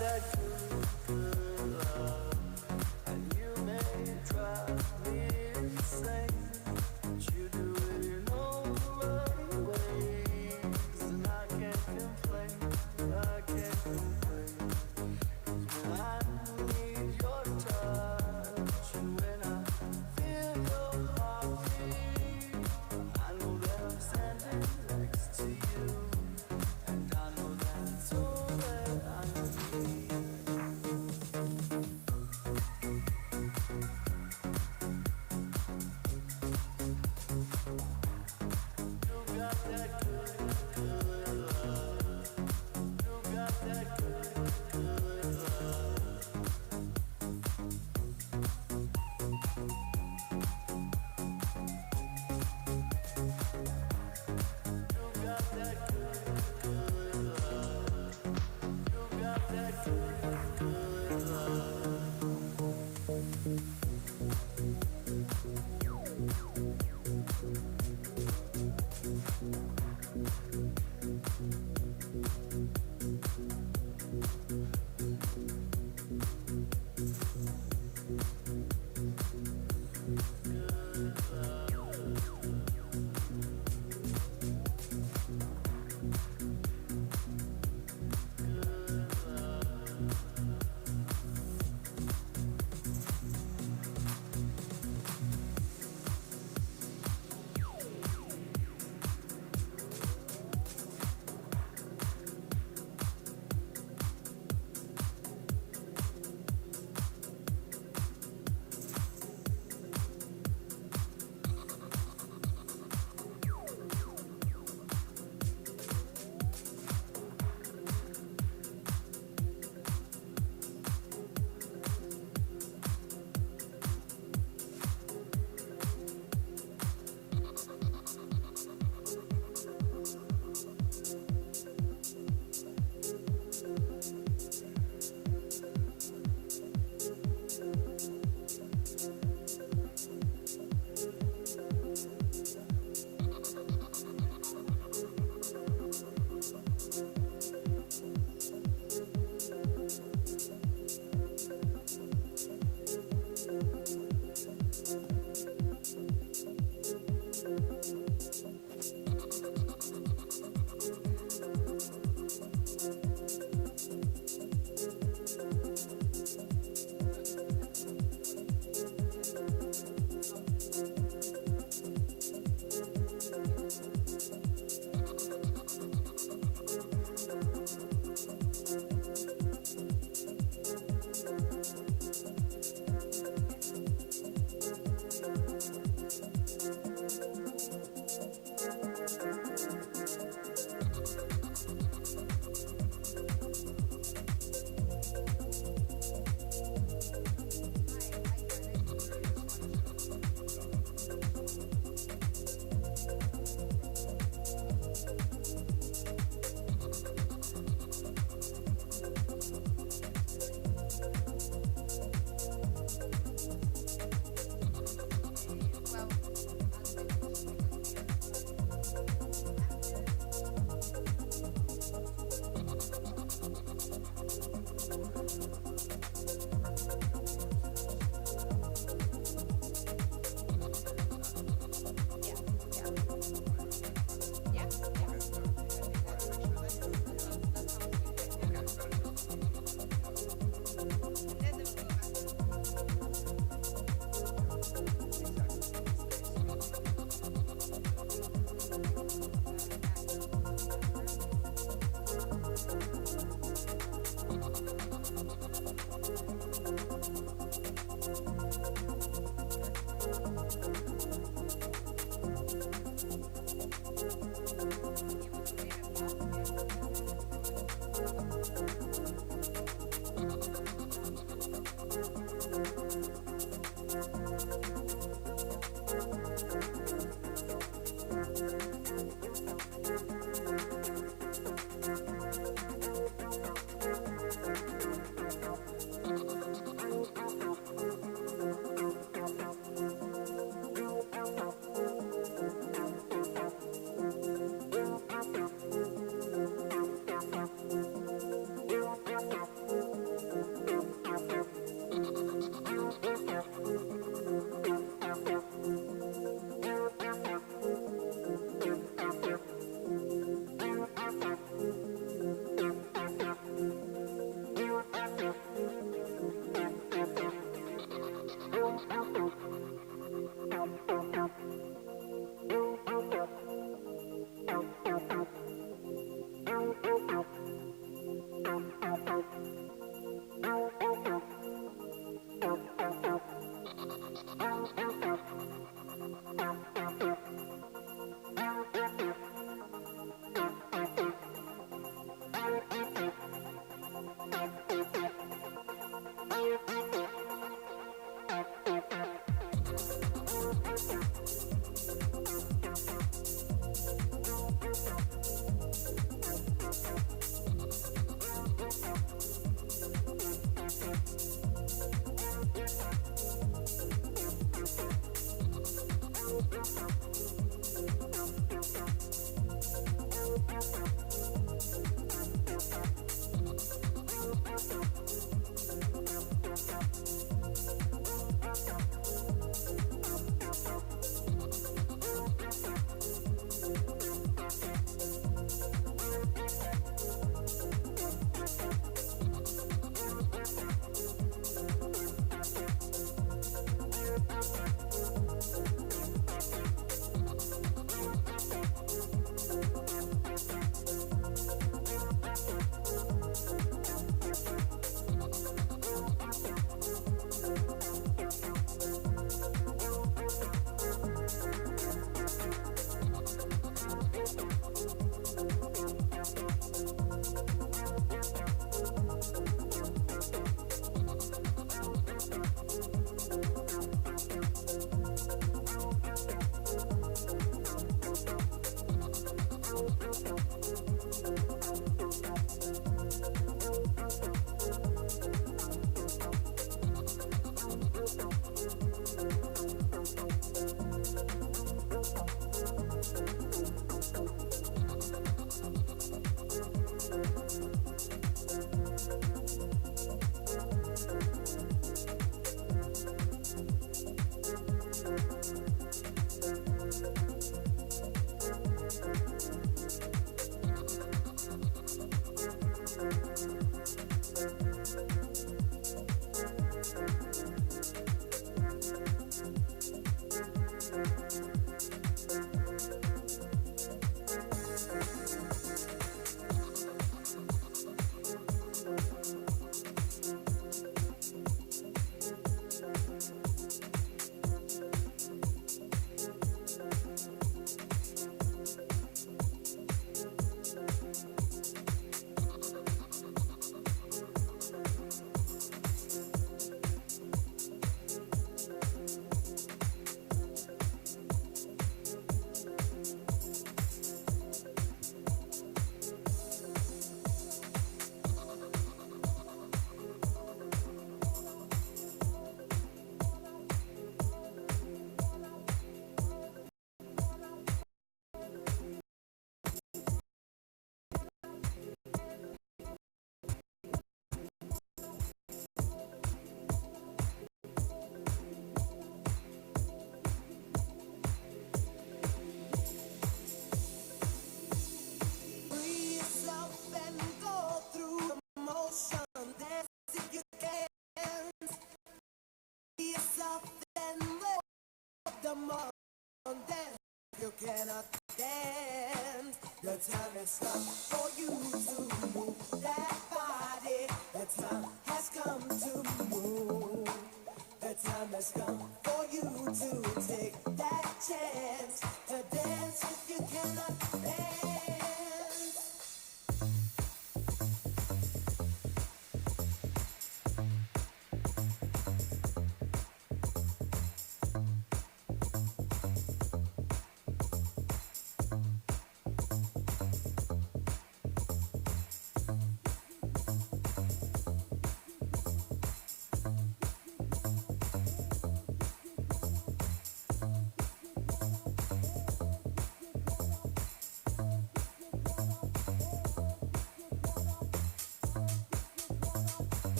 that good love, and you may drive me insane, but you do it in all the ways, and I can't complain, I can't complain. 'Cause when I need your touch, and when I feel your heartbeat, I know that I'm standing next to you, and I know that it's all that I need.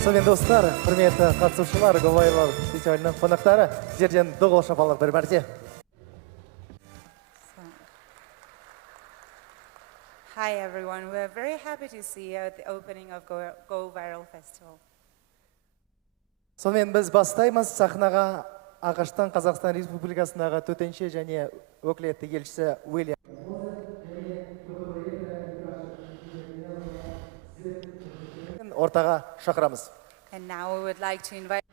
Сонымен достар, құрметті қатысушылар, Говайрлар фестивалінің қонақтары, сіздерден доғыл шапалақ бір мәрте. Hi everyone, we're very happy to see you at the opening of Go Viral Festival. Сонымен біз бастаймыз. Сахнаға Ақштан Қазақстан Республикасындағы төтенше және өкілетті елшісі Уильям ортаға шақырамыз. And now we would like to invite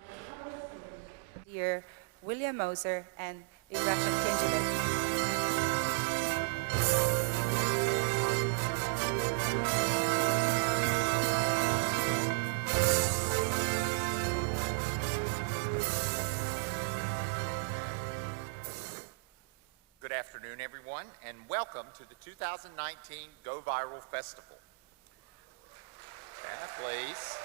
here William Moser and Ibrahim Kinjibek. Good afternoon, everyone, and welcome to the 2019 Go Viral Festival. Please.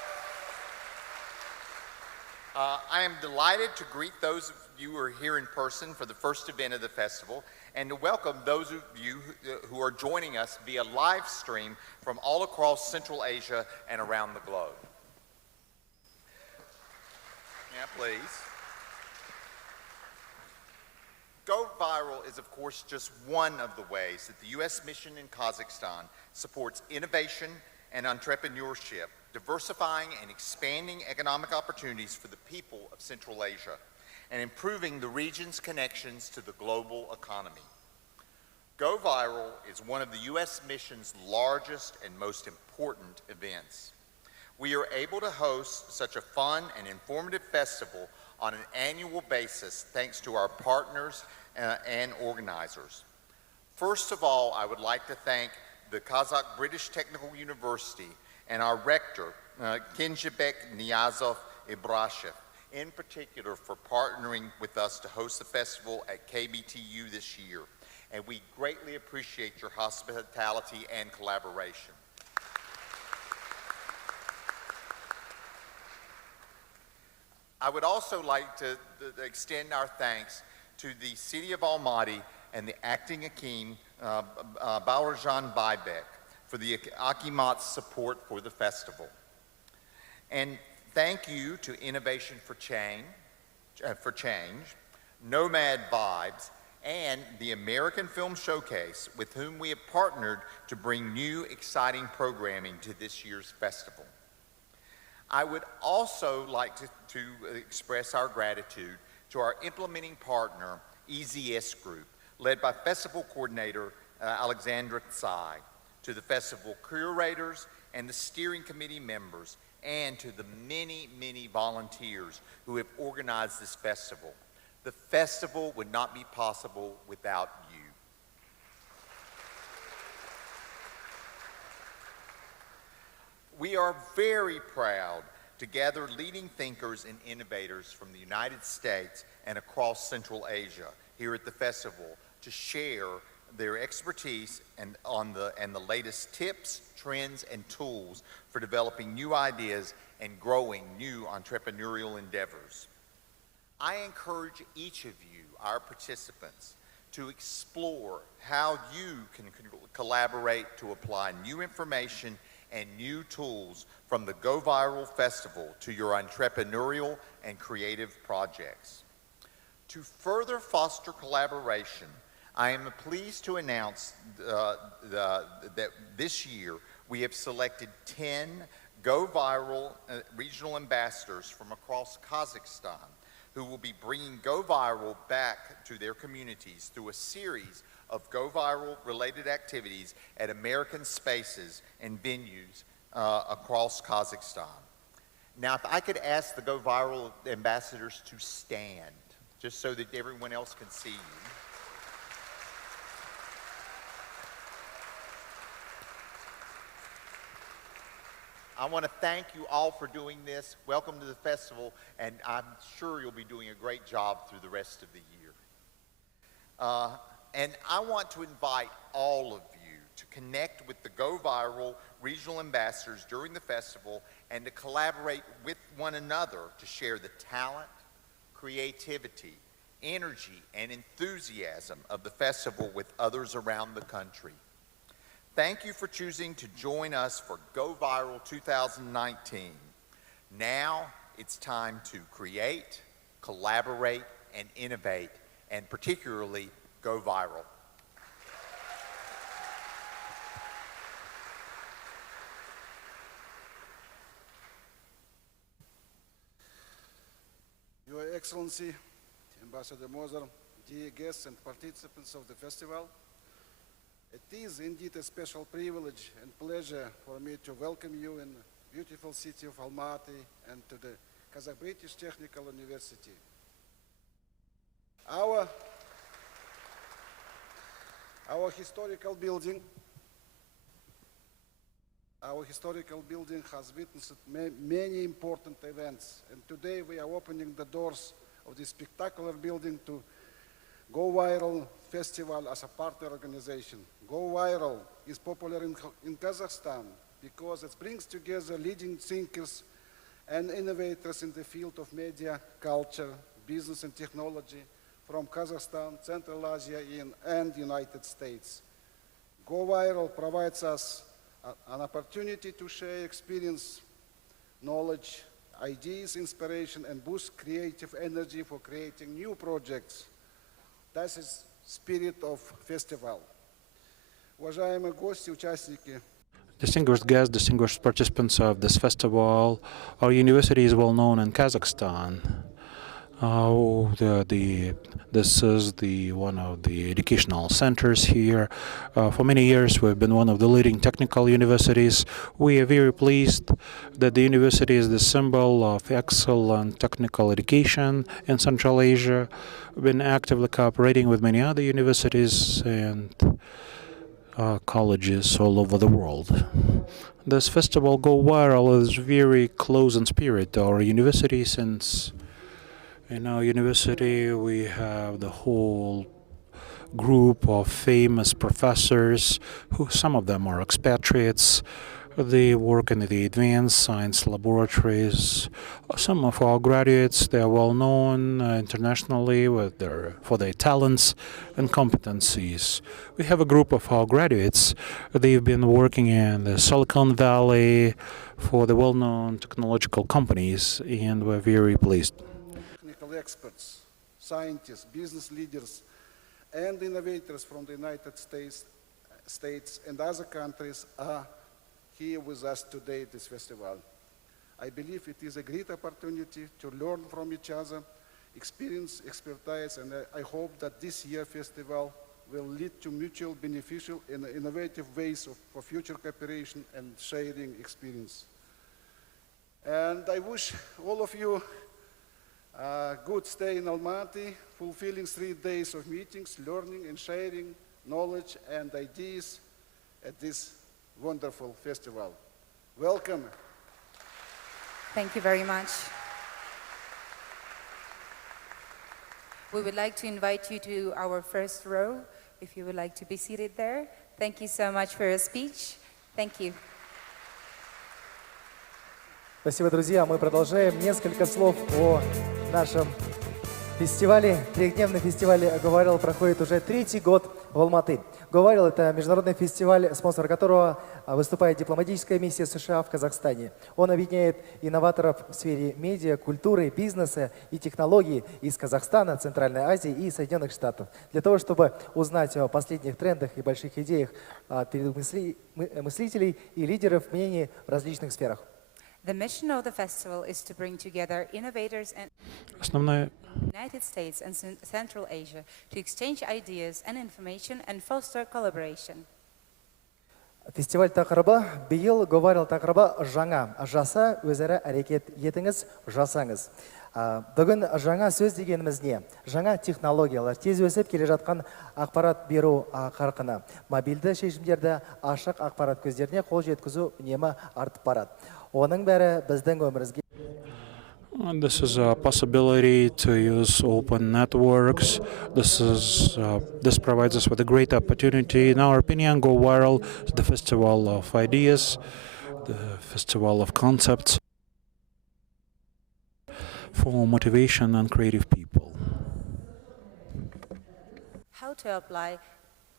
I am delighted to greet those of you who are here in person for the first event of the festival, and to welcome those of you who are joining us via live stream from all across Central Asia and around the globe. Yeah, please. Go Viral is, of course, just one of the ways that the U.S. mission in Kazakhstan supports innovation and entrepreneurship, diversifying and expanding economic opportunities for the people of Central Asia, and improving the region's connections to the global economy. Go Viral is one of the U.S. mission's largest and most important events. We are able to host such a fun and informative festival on an annual basis thanks to our partners and organizers. First of all, I would like to thank the Kazakh British Technical University and our rector, Kinjibek Niyazov Ibrashev, in particular for partnering with us to host the festival at KBTU this year. And we greatly appreciate your hospitality and collaboration. I would also like to extend our thanks to the City of Almaty and the Acting Akim, Baurajan Baybek, for the Akimat's support for the festival. And thank you to Innovation for Change, Nomad Vibes, and the American Film Showcase, with whom we have partnered to bring new, exciting programming to this year's festival. I would also like to express our gratitude to our implementing partner, EZS Group, led by Festival Coordinator Alexandra Tsai, to the festival curators and the steering committee members, and to the many, many volunteers who have organized this festival. The festival would not be possible without you. We are very proud to gather leading thinkers and innovators from the United States and across Central Asia here at the festival to share their expertise and the latest tips, trends, and tools for developing new ideas and growing new entrepreneurial endeavors. I encourage each of you, our participants, to explore how you can collaborate to apply new information and new tools from the Go Viral Festival to your entrepreneurial and creative projects. To further foster collaboration, I am pleased to announce that this year we have selected 10 Go Viral regional ambassadors from across Kazakhstan who will be bringing Go Viral back to their communities through a series of Go Viral related activities at American spaces and venues across Kazakhstan. Now, if I could ask the Go Viral ambassadors to stand, just so that everyone else can see you. I want to thank you all for doing this. Welcome to the festival, and I'm sure you'll be doing a great job through the rest of the year. And I want to invite all of you to connect with the Go Viral regional ambassadors during the festival and to collaborate with one another to share the talent, creativity, energy, and enthusiasm of the festival with others around the country. Thank you for choosing to join us for Go Viral 2019. Now it's time to create, collaborate, and innovate, and particularly go viral. Your Excellency, Ambassador Moser, dear guests and participants of the festival, it is indeed a special privilege and pleasure for me to welcome you in the beautiful city of Almaty and to the Kazakh British Technical University. Our historical building has witnessed many important events, and today we are opening the doors of this spectacular building to Go Viral Festival as a partner organization. Go Viral is popular in Kazakhstan because it brings together leading thinkers and innovators in the field of media, culture, business and technology from Kazakhstan, Central Asia, and United States. Go Viral provides us an opportunity to share experience, knowledge, ideas, inspiration, and boost creative energy for creating new projects. That is spirit of festival. Уважаемые гости, участники. Distinguished guests, distinguished participants of this festival, our university is well known in Kazakhstan. This is one of the educational centers here. For many years, we've been one of the leading technical universities. We are very pleased that the university is the symbol of excellent technical education in Central Asia. We've been actively cooperating with many other universities and colleges all over the world. This festival, Go Viral, is very close in spirit to our university, since in our university we have the whole group of famous professors, who some of them are expatriates. They work in the advanced science laboratories. Some of our graduates, they are well known internationally for their talents and competencies. We have a group of our graduates. They've been working in the Silicon Valley for the well-known technological companies, and we're very pleased. Technical experts, scientists, business leaders, and innovators from the United States and other countries are here with us today at this festival. I believe it is a great opportunity to learn from each other, experience, expertise, and I hope that this year's festival will lead to mutual beneficial and innovative ways for future cooperation and sharing experience. And I wish all of you a good stay in Almaty, fulfilling 3 days of meetings, learning and sharing knowledge and ideas at this wonderful festival. Welcome. Thank you very much. We would like to invite you to our first row, if you would like to be seated there. Thank you so much for your speech. Thank you. Спасибо, друзья. Мы продолжаем. Несколько слов о нашем фестивале. Трехдневный фестиваль «Go-Viral» проходит уже 3-й год в Алматы. «Go-Viral» — это международный фестиваль, спонсор которого выступает дипломатическая миссия США в Казахстане. Он объединяет инноваторов в сфере медиа, культуры, бизнеса и технологий из Казахстана, Центральной Азии и Соединенных Штатов. Для того, чтобы узнать о последних трендах и больших идеях перед мыслителей и лидеров мнений в различных сферах. The mission of the festival is to bring together innovators and Основная United States and Central Asia to exchange ideas and information and foster collaboration. Фестиваль тақырыбы биыл Go-Viral тақырыбы жаңа. Жаса, өзара әрекет етіңіз, жасаңыз. Бүгін жаңа сөз дегеніміз не? Жаңа технологиялар, тез өсіп келе жатқан ақпарат беру қарқыны. Мобильді шешімдерді ашық ақпарат көздеріне қол жеткізу үнемі артып барады. Оның бәрі біздің өмірімізге This is a possibility to use open networks. This provides us with a great opportunity. In our opinion, Go-Viral is the festival of ideas, the festival of concepts for motivation and creative people. How to apply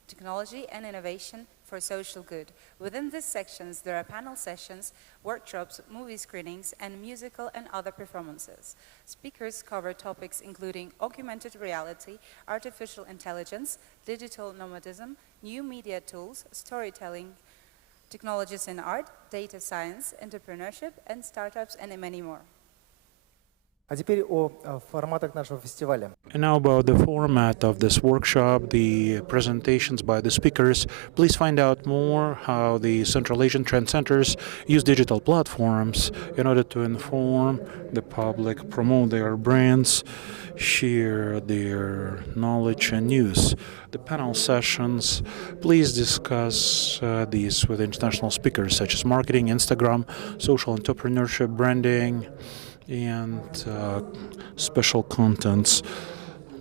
technology and innovation for social good. Within these sections, there are panel sessions, workshops, movie screenings, and musical and other performances. Speakers cover topics including augmented reality, artificial intelligence, digital nomadism, new media tools, storytelling, technologies in art, data science, entrepreneurship, and startups, and many more. А теперь о форматах нашего фестиваля. And now about the format of this workshop, the presentations by the speakers. Please find out more how the Central Asian Trend Centers use digital platforms in order to inform the public, promote their brands, share their knowledge and news. The panel sessions, please discuss these with international speakers such as marketing, Instagram, social entrepreneurship, branding, and special contents,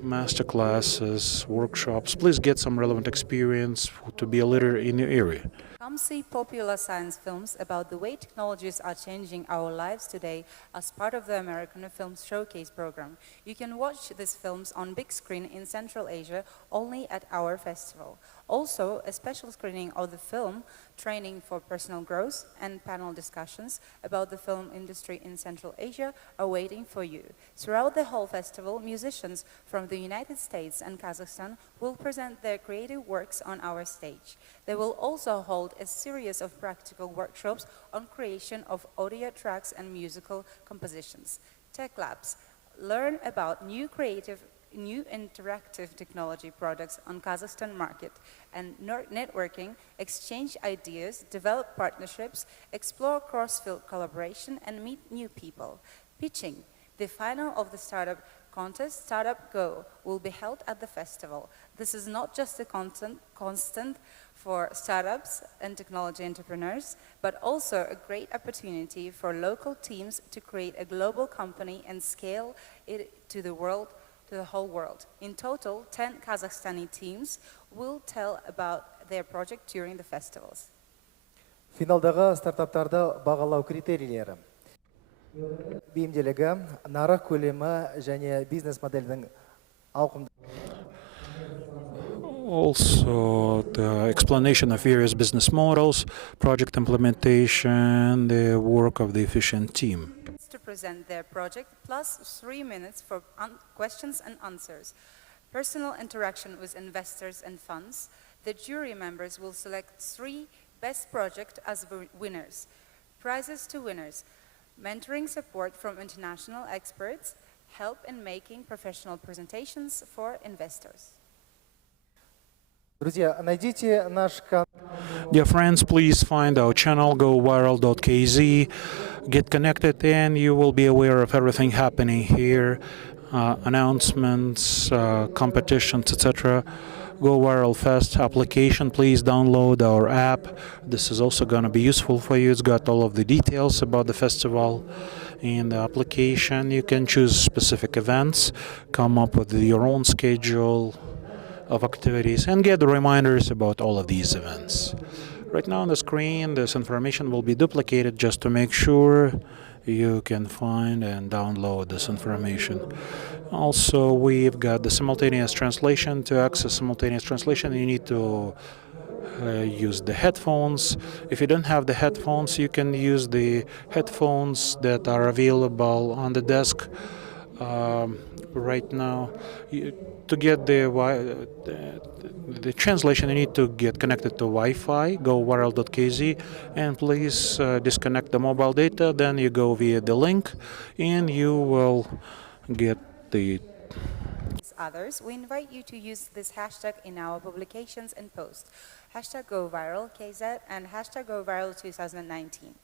masterclasses, workshops. Please get some relevant experience to be a leader in your area. Come see popular science films about the way technologies are changing our lives today as part of the American Film Showcase program. You can watch these films on big screen in Central Asia only at our festival. Also, a special screening of the film, training for personal growth, and panel discussions about the film industry in Central Asia are waiting for you. Throughout the whole festival, musicians from the United States and Kazakhstan will present their creative works on our stage. They will also hold a series of practical workshops on creation of audio tracks and musical compositions. Tech labs. Learn about new interactive technology products on Kazakhstan market, and networking, exchange ideas, develop partnerships, explore cross-field collaboration, and meet new people. Pitching. The final of the startup contest, Startup Go, will be held at the festival. This is not just a constant for startups and technology entrepreneurs, but also a great opportunity for local teams to create a global company and scale it to the world, to the whole world. In total, 10 Kazakhstani teams will tell about their project during the festivals. Финалдағы стартаптарды бағалау критерийлері. Бейімделігі, нарық көлемі және бизнес моделінің ауқымды. Also, the explanation of various business models, project implementation, the work of the efficient team. To present their project, plus 3 minutes for questions and answers. Personal interaction with investors and funds. The jury members will select 3 best projects as winners. Prizes to winners. Mentoring support from international experts. Help in making professional presentations for investors. Друзья, найдите наш канал. Dear friends, please find our channel goviral.kz, get connected, and you will be aware of everything happening here, announcements, competitions, etc. Go Viral Fest application, please download our app. This is also going to be useful for you. It's got all of the details about the festival. In the application, you can choose specific events, come up with your own schedule of activities, and get the reminders about all of these events. Right now on the screen, this information will be duplicated just to make sure you can find and download this information. Also, we've got the simultaneous translation. To access simultaneous translation, you need to use the headphones. If you don't have the headphones, you can use the headphones that are available on the desk right now. To get the translation, you need to get connected to Wi-Fi, goviral.kz, and please disconnect the mobile data. Then you go via the link, and you will get the Others, we invite you to use this hashtag in our publications and posts. Hashtag GoViralKZ and hashtag GoViral2019.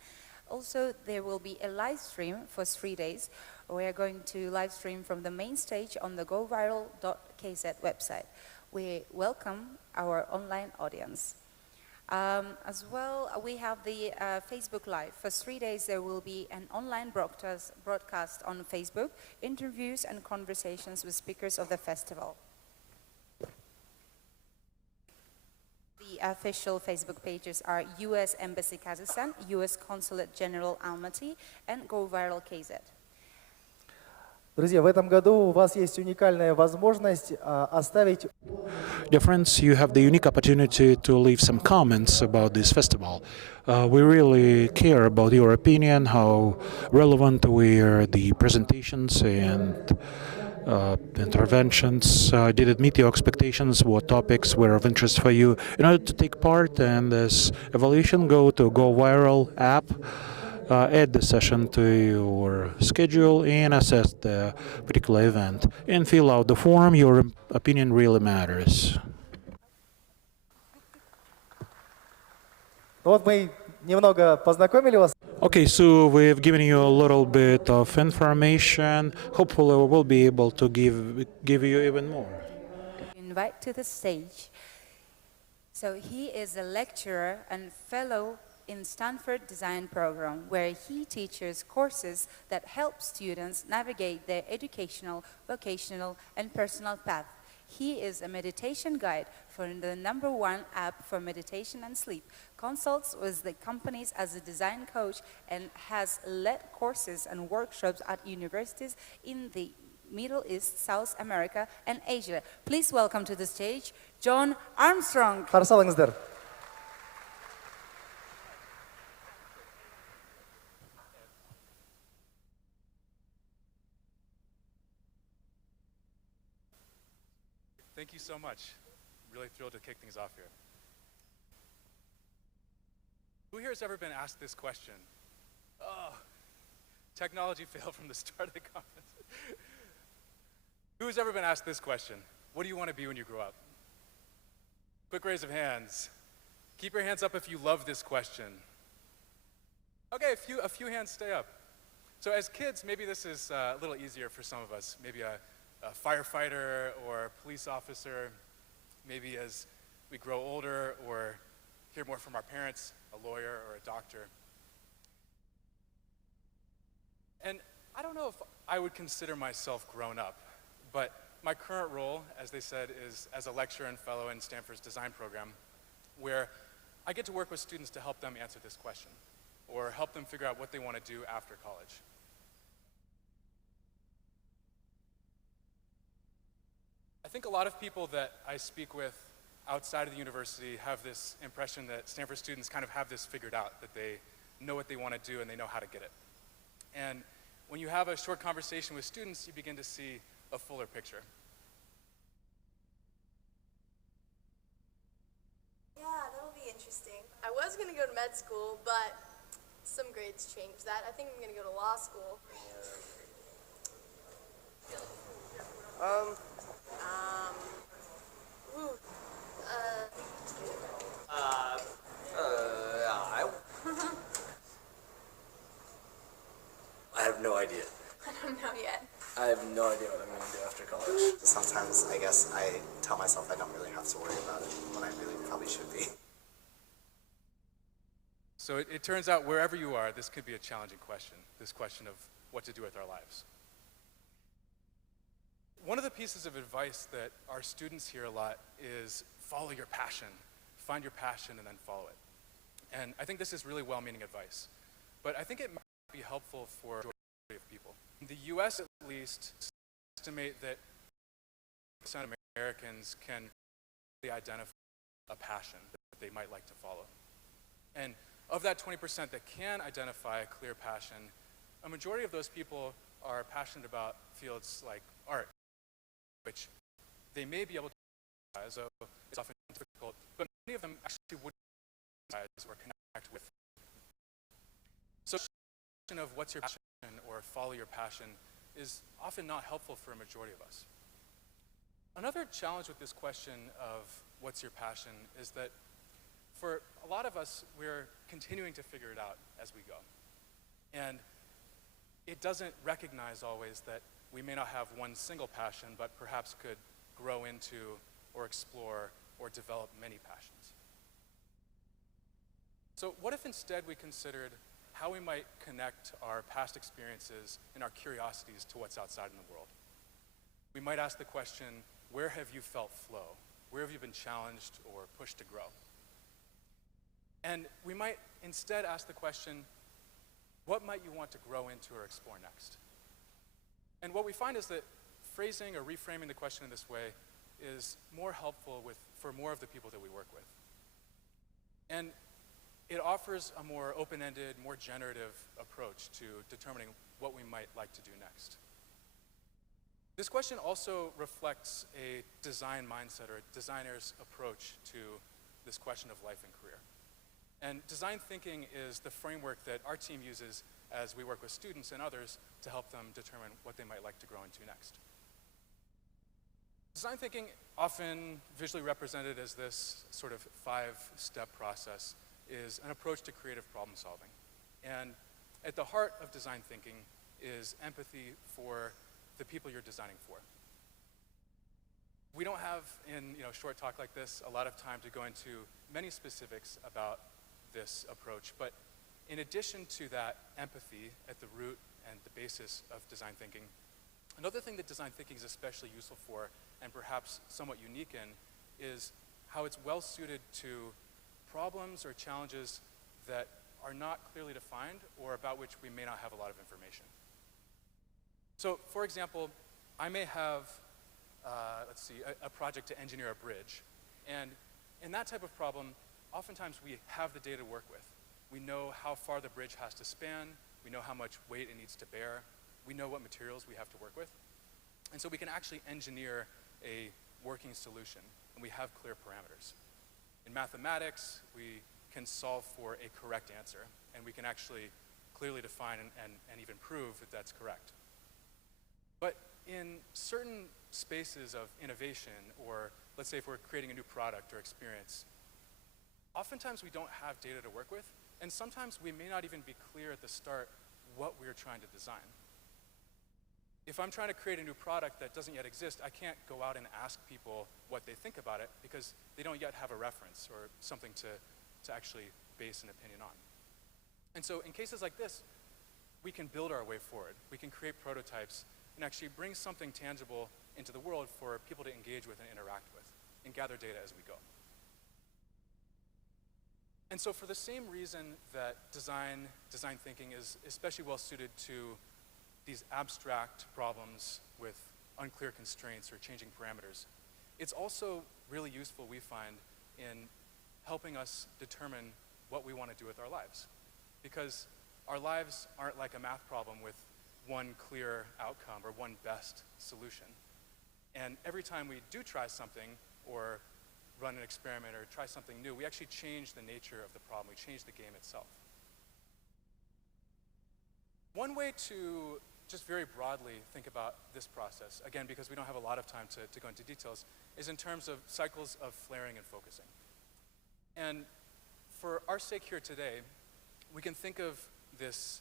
Also, there will be a live stream for 3 days. We are going to live stream from the main stage on the goviral.kz website. We welcome our online audience. As well, we have the Facebook Live. For 3 days, there will be an online broadcast on Facebook, interviews and conversations with speakers of the festival. The official Facebook pages are US Embassy Kazakhstan, US Consulate General Almaty, and GoViralKZ. Друзья, в этом году у вас есть уникальная возможность оставить. Dear friends, you have the unique opportunity to leave some comments about this festival. We really care about your opinion, how relevant were the presentations and interventions. Did it meet your expectations? What topics were of interest for you? In order to take part in this evaluation, go to Go Viral app. Add the session to your schedule and assess the particular event. And fill out the form. Your opinion really matters. Вот мы немного познакомили вас. Okay, so we've given you a little bit of information. Hopefully, we will be able to give you even more. Invite to the stage. So he is a lecturer and fellow in Stanford Design Program, where he teaches courses that help students navigate their educational, vocational, and personal path. He is a meditation guide for the #1 app for meditation and sleep, consults with the companies as a design coach, and has led courses and workshops at universities in the Middle East, South America, and Asia. Please welcome to the stage, John Armstrong. Қарсы алыңыздар. Thank you so much. Really thrilled to kick things off here. Who here has ever been asked this question? Oh, technology failed from the start of the conference. Who has ever been asked this question? What do you want to be when you grow up? Quick raise of hands. Keep your hands up if you love this question. Okay, a few hands stay up. So as kids, maybe this is a little easier for some of us. Maybe a firefighter or a police officer. Maybe as we grow older or hear more from our parents, a lawyer or a doctor. And I don't know if I would consider myself grown up, but my current role, as they said, is as a lecturer and fellow in Stanford's design program, where I get to work with students to help them answer this question, or help them figure out what they want to do after college. I think a lot of people that I speak with outside of the university have this impression that Stanford students kind of have this figured out, that they know what they want to do and they know how to get it. And when you have a short conversation with students, you begin to see a fuller picture. Yeah, that'll be interesting. I was going to go to med school, but some grades changed that. I think I'm going to go to law school. have no idea. I don't know yet. I have no idea what I'm going to do after college. Sometimes I guess I tell myself I don't really have to worry about it when I really probably should be. So it turns out wherever you are, this could be a challenging question, this question of what to do with our lives. One of the pieces of advice that our students hear a lot is follow your passion. Find your passion and then follow it. And I think this is really well-meaning advice. But I think it might be helpful for a majority of people. In the US, at least, estimate that 20% of Americans can identify a passion that they might like to follow. And of that 20% that can identify a clear passion, a majority of those people are passionate about fields like art, which they may be able to recognize, so it's often difficult, but many of them actually wouldn't recognize or connect with. So the question of what's your passion or follow your passion is often not helpful for a majority of us. Another challenge with this question of what's your passion is that for a lot of us, we're continuing to figure it out as we go. And it doesn't recognize always that we may not have one single passion, but perhaps could grow into or explore or develop many passions. So what if instead we considered how we might connect our past experiences and our curiosities to what's outside in the world? We might ask the question, where have you felt flow? Where have you been challenged or pushed to grow? And we might instead ask the question, what might you want to grow into or explore next? And what we find is that phrasing or reframing the question in this way is more helpful for more of the people that we work with. And it offers a more open-ended, more generative approach to determining what we might like to do next. This question also reflects a design mindset or a designer's approach to this question of life and career. And design thinking is the framework that our team uses as we work with students and others to help them determine what they might like to grow into next. Design thinking, often visually represented as this sort of 5-step process, is an approach to creative problem solving. And at the heart of design thinking is empathy for the people you're designing for. We don't have, in short talk like this, a lot of time to go into many specifics about this approach, but in addition to that empathy at the root and the basis of design thinking, another thing that design thinking is especially useful for, and perhaps somewhat unique in, is how it's well suited to problems or challenges that are not clearly defined or about which we may not have a lot of information. So, for example, I may have, a project to engineer a bridge, and in that type of problem, oftentimes we have the data to work with. We know how far the bridge has to span, we know how much weight it needs to bear, we know what materials we have to work with, and so we can actually engineer a working solution, and we have clear parameters. In mathematics, we can solve for a correct answer, and we can actually clearly define and even prove that that's correct. But in certain spaces of innovation, or let's say if we're creating a new product or experience, oftentimes we don't have data to work with, and sometimes we may not even be clear at the start what we're trying to design. If I'm trying to create a new product that doesn't yet exist, I can't go out and ask people what they think about it because they don't yet have a reference or something to actually base an opinion on. And so in cases like this, we can build our way forward. We can create prototypes and actually bring something tangible into the world for people to engage with and interact with and gather data as we go. And so for the same reason that design thinking is especially well suited to these abstract problems with unclear constraints or changing parameters, it's also really useful, we find, in helping us determine what we want to do with our lives. Because our lives aren't like a math problem with one clear outcome or one best solution. And every time we do try something or run an experiment or try something new, we actually change the nature of the problem. We change the game itself. One way to just very broadly think about this process, again, because we don't have a lot of time to go into details, is in terms of cycles of flaring and focusing. And for our sake here today, we can think of this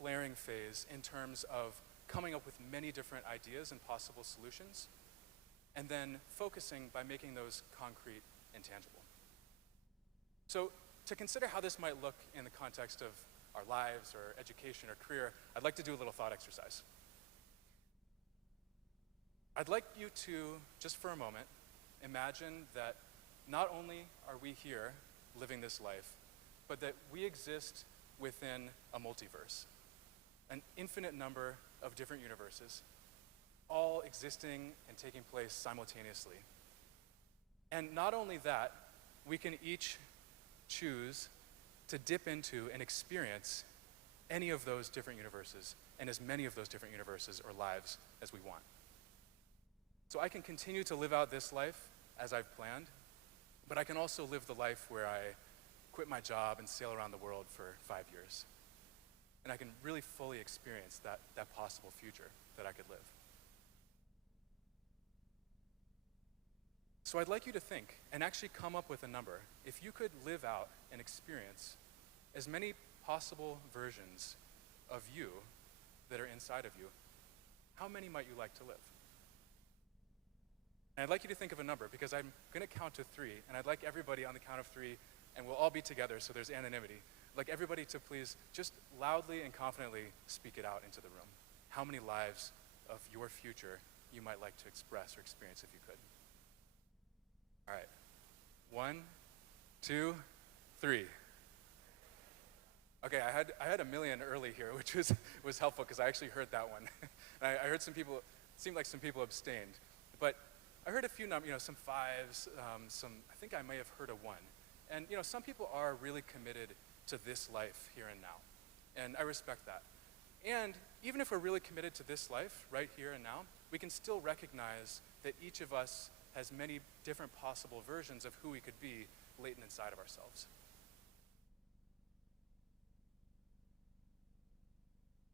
flaring phase in terms of coming up with many different ideas and possible solutions, and then focusing by making those concrete and tangible. So to consider how this might look in the context of our lives or education or career, I'd like to do a little thought exercise. I'd like you to, just for a moment, imagine that not only are we here living this life, but that we exist within a multiverse, an infinite number of different universes, all existing and taking place simultaneously. And not only that, we can each choose to dip into and experience any of those different universes and as many of those different universes or lives as we want. So I can continue to live out this life as I've planned, but I can also live the life where I quit my job and sail around the world for 5 years. And I can really fully experience that possible future that I could live. So I'd like you to think and actually come up with a number. If you could live out and experience as many possible versions of you that are inside of you, how many might you like to live? And I'd like you to think of a number because I'm going to count to 3, and I'd like everybody on the count of 3, and we'll all be together so there's anonymity. I'd like everybody to please just loudly and confidently speak it out into the room. How many lives of your future you might like to express or experience if you could? All right. 1, 2, 3. Okay, I had a million early here, which was helpful because I actually heard that one. And I heard some people, it seemed like some people abstained. But I heard a few numbers, some 5s, I think I may have heard a 1. And some people are really committed to this life here and now. And I respect that. And even if we're really committed to this life right here and now, we can still recognize that each of us has many different possible versions of who we could be latent inside of ourselves.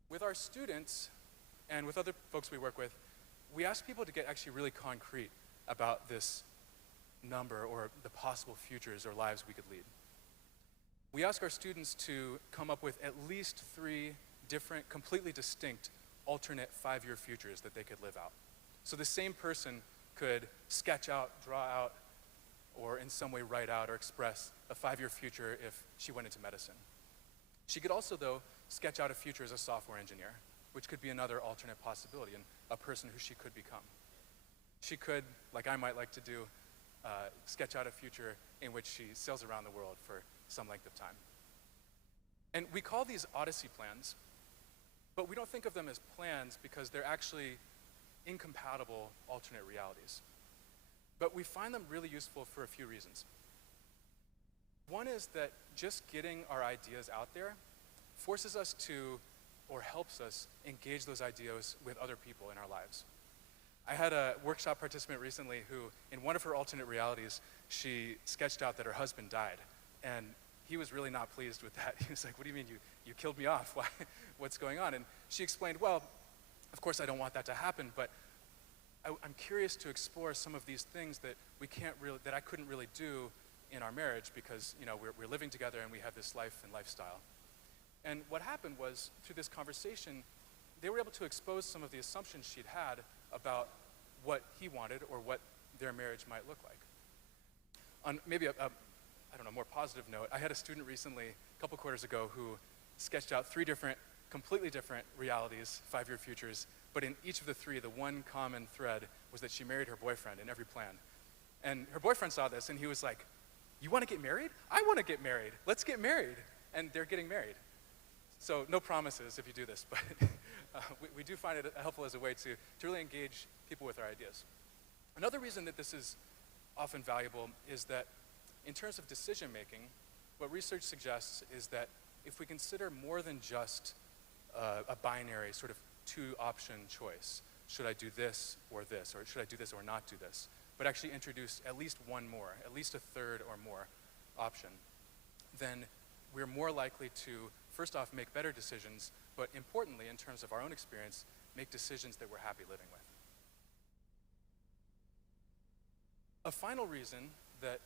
With our students and with other folks we work with, we ask people to get actually really concrete about this number or the possible futures or lives we could lead. We ask our students to come up with at least 3 different, completely distinct, alternate 5-year futures that they could live out. So the same person could sketch out, draw out, or in some way write out or express a 5-year future if she went into medicine. She could also, though, sketch out a future as a software engineer, which could be another alternate possibility and a person who she could become. She could, like I might like to do, sketch out a future in which she sails around the world for some length of time. And we call these Odyssey plans, but we don't think of them as plans because they're actually incompatible alternate realities. But we find them really useful for a few reasons. One is that just getting our ideas out there forces us to, or helps us, engage those ideas with other people in our lives. I had a workshop participant recently who, in one of her alternate realities, she sketched out that her husband died. And he was really not pleased with that. He was like, what do you mean you killed me off? Why? What's going on? And she explained, well, of course I don't want that to happen, but I'm curious to explore some of these things that that I couldn't really do in our marriage because we're living together and we have this life and lifestyle. And what happened was, through this conversation, they were able to expose some of the assumptions she'd had about what he wanted or what their marriage might look like. On maybe a more positive note, I had a student recently, a couple quarters ago, who sketched out 3 completely different realities, 5-year futures, but in each of the 3, the one common thread was that she married her boyfriend in every plan. And her boyfriend saw this and he was like, you want to get married? I want to get married. Let's get married. And they're getting married. So no promises if you do this, but we do find it helpful as a way to really engage people with our ideas. Another reason that this is often valuable is that in terms of decision making, what research suggests is that if we consider more than just a binary sort of 2-option choice, should I do this or this, or should I do this or not do this, but actually introduce at least one more, at least a third or more option, then we're more likely to, first off, make better decisions, but importantly, in terms of our own experience, make decisions that we're happy living with. A final reason that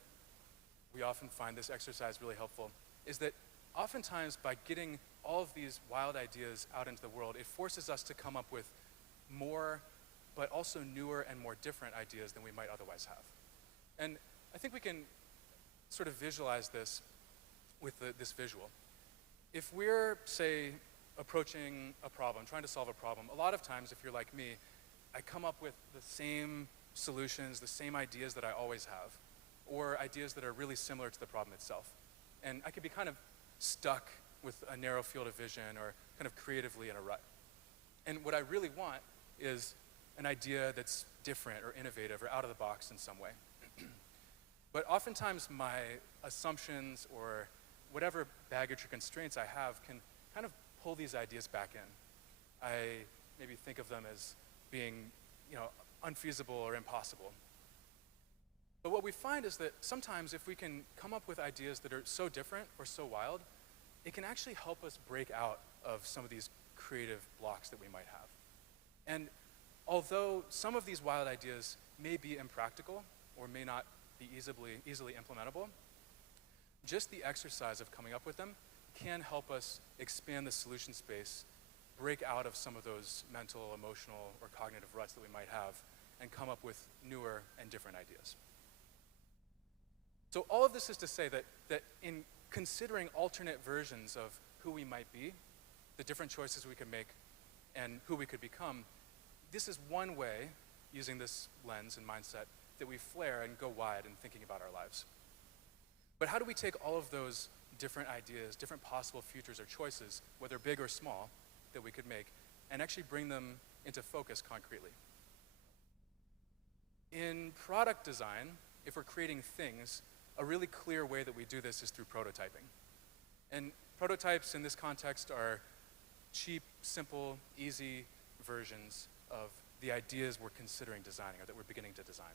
we often find this exercise really helpful is that oftentimes by getting all of these wild ideas out into the world, it forces us to come up with more, but also newer and more different ideas than we might otherwise have. And I think we can sort of visualize this with this visual. If we're, say, approaching a problem, trying to solve a problem, a lot of times, if you're like me, I come up with the same solutions, the same ideas that I always have, or ideas that are really similar to the problem itself. And I could be kind of stuck with a narrow field of vision or kind of creatively in a rut. And what I really want is an idea that's different or innovative or out of the box in some way. But oftentimes my assumptions or whatever baggage or constraints I have can kind of pull these ideas back in. I maybe think of them as being, unfeasible or impossible. But what we find is that sometimes if we can come up with ideas that are so different or so wild, it can actually help us break out of some of these creative blocks that we might have. And although some of these wild ideas may be impractical or may not be easily implementable, just the exercise of coming up with them can help us expand the solution space, break out of some of those mental, emotional, or cognitive ruts that we might have, and come up with newer and different ideas. So all of this is to say that in considering alternate versions of who we might be, the different choices we could make, and who we could become, this is one way, using this lens and mindset, that we flare and go wide in thinking about our lives. But how do we take all of those different ideas, different possible futures or choices, whether big or small, that we could make, and actually bring them into focus concretely? In product design, if we're creating things, a really clear way that we do this is through prototyping. And prototypes in this context are cheap, simple, easy versions of the ideas we're considering designing or that we're beginning to design.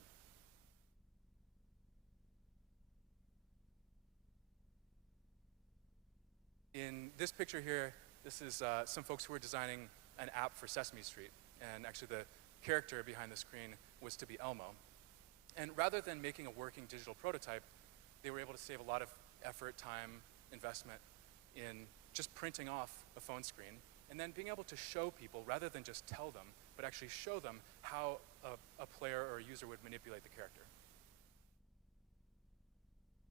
In this picture here, this is some folks who were designing an app for Sesame Street. And actually the character behind the screen was to be Elmo. And rather than making a working digital prototype, they were able to save a lot of effort, time, investment in just printing off a phone screen and then being able to show people, rather than just tell them, but actually show them how a player or a user would manipulate the character.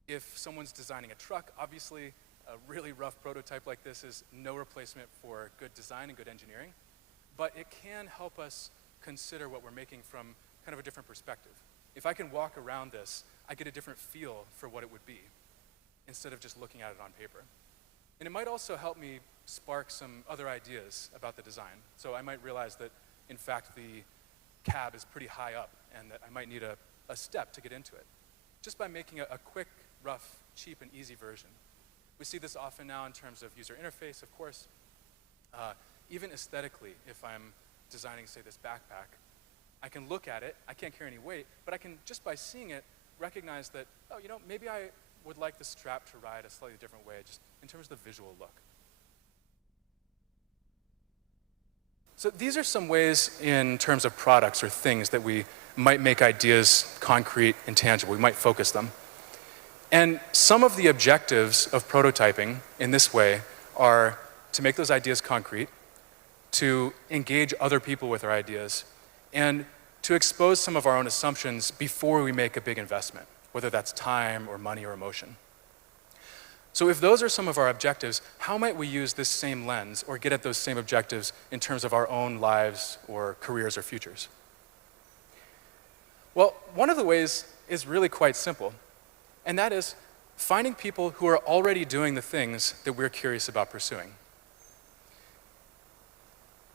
If someone's designing a truck, obviously a really rough prototype like this is no replacement for good design and good engineering, but it can help us consider what we're making from kind of a different perspective. If I can walk around this, I get a different feel for what it would be, instead of just looking at it on paper. And it might also help me spark some other ideas about the design. So I might realize that, in fact, the cab is pretty high up and that I might need a step to get into it, just by making a quick, rough, cheap, and easy version. We see this often now in terms of user interface, of course. Even aesthetically, if I'm designing, say, this backpack, I can look at it, I can't carry any weight, but I can, just by seeing it, recognize that, oh, maybe I would like the strap to ride a slightly different way, just in terms of the visual look. So these are some ways in terms of products or things that we might make ideas concrete and tangible. We might focus them. And some of the objectives of prototyping in this way are to make those ideas concrete, to engage other people with our ideas, and to expose some of our own assumptions before we make a big investment, whether that's time or money or emotion. So if those are some of our objectives, how might we use this same lens or get at those same objectives in terms of our own lives or careers or futures? Well, one of the ways is really quite simple, and that is finding people who are already doing the things that we're curious about pursuing.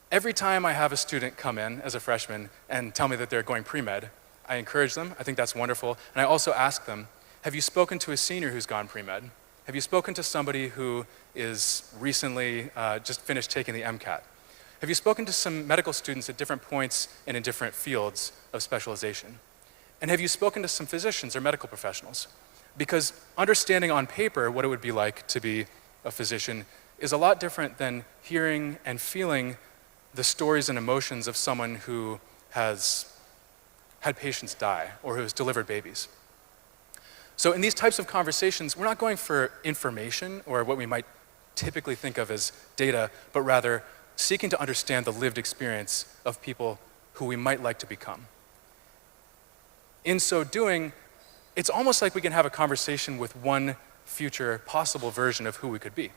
Every time I have a student come in as a freshman and tell me that they're going pre-med, I encourage them. I think that's wonderful. And I also ask them, have you spoken to a senior who's gone pre-med? Have you spoken to somebody who is recently just finished taking the MCAT? Have you spoken to some medical students at different points and in different fields of specialization? And have you spoken to some physicians or medical professionals? Because understanding on paper what it would be like to be a physician is a lot different than hearing and feeling the stories and emotions of someone who has had patients die or who has delivered babies. So in these types of conversations, we're not going for information or what we might typically think of as data, but rather seeking to understand the lived experience of people who we might like to become. In so doing, it's almost like we can have a conversation with one future possible version of who we could be.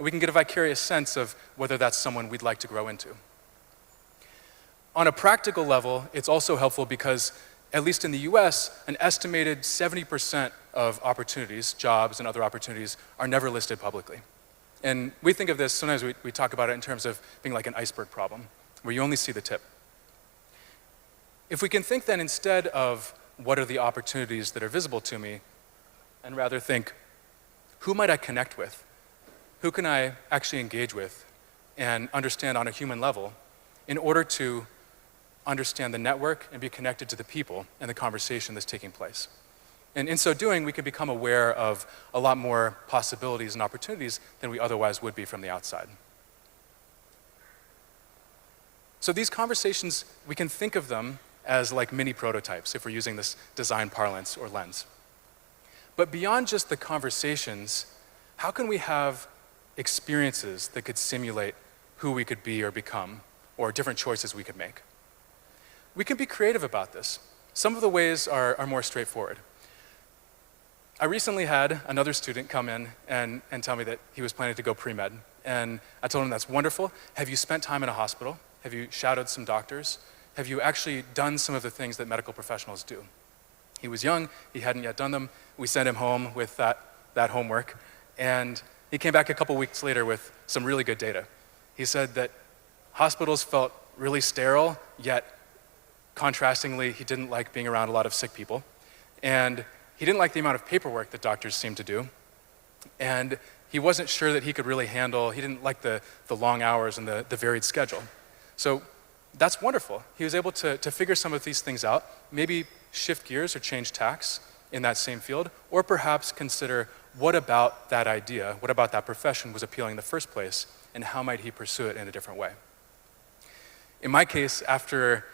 We can get a vicarious sense of whether that's someone we'd like to grow into. On a practical level, it's also helpful because, at least in the US, an estimated 70% of opportunities, jobs and other opportunities, are never listed publicly. And we think of this, sometimes we talk about it in terms of being like an iceberg problem, where you only see the tip. If we can think then instead of what are the opportunities that are visible to me, and rather think, who might I connect with? Who can I actually engage with and understand on a human level in order to understand the network and be connected to the people and the conversation that's taking place? And in so doing, we can become aware of a lot more possibilities and opportunities than we otherwise would be from the outside. So these conversations, we can think of them as like mini prototypes if we're using this design parlance or lens. But beyond just the conversations, how can we have experiences that could simulate who we could be or become, or different choices we could make? We can be creative about this. Some of the ways are more straightforward. I recently had another student come in and tell me that he was planning to go pre-med. And I told him, that's wonderful. Have you spent time in a hospital? Have you shadowed some doctors? Have you actually done some of the things that medical professionals do? He was young, he hadn't yet done them. We sent him home with that homework. And he came back a couple weeks later with some really good data. He said that hospitals felt really sterile, yet contrastingly, he didn't like being around a lot of sick people. And he didn't like the amount of paperwork that doctors seemed to do. And he wasn't sure that he could really handle, he didn't like the long hours and the varied schedule. So that's wonderful. He was able to figure some of these things out, maybe shift gears or change tacks in that same field, or perhaps consider what about that idea, what about that profession was appealing in the first place, and how might he pursue it in a different way. In my case, after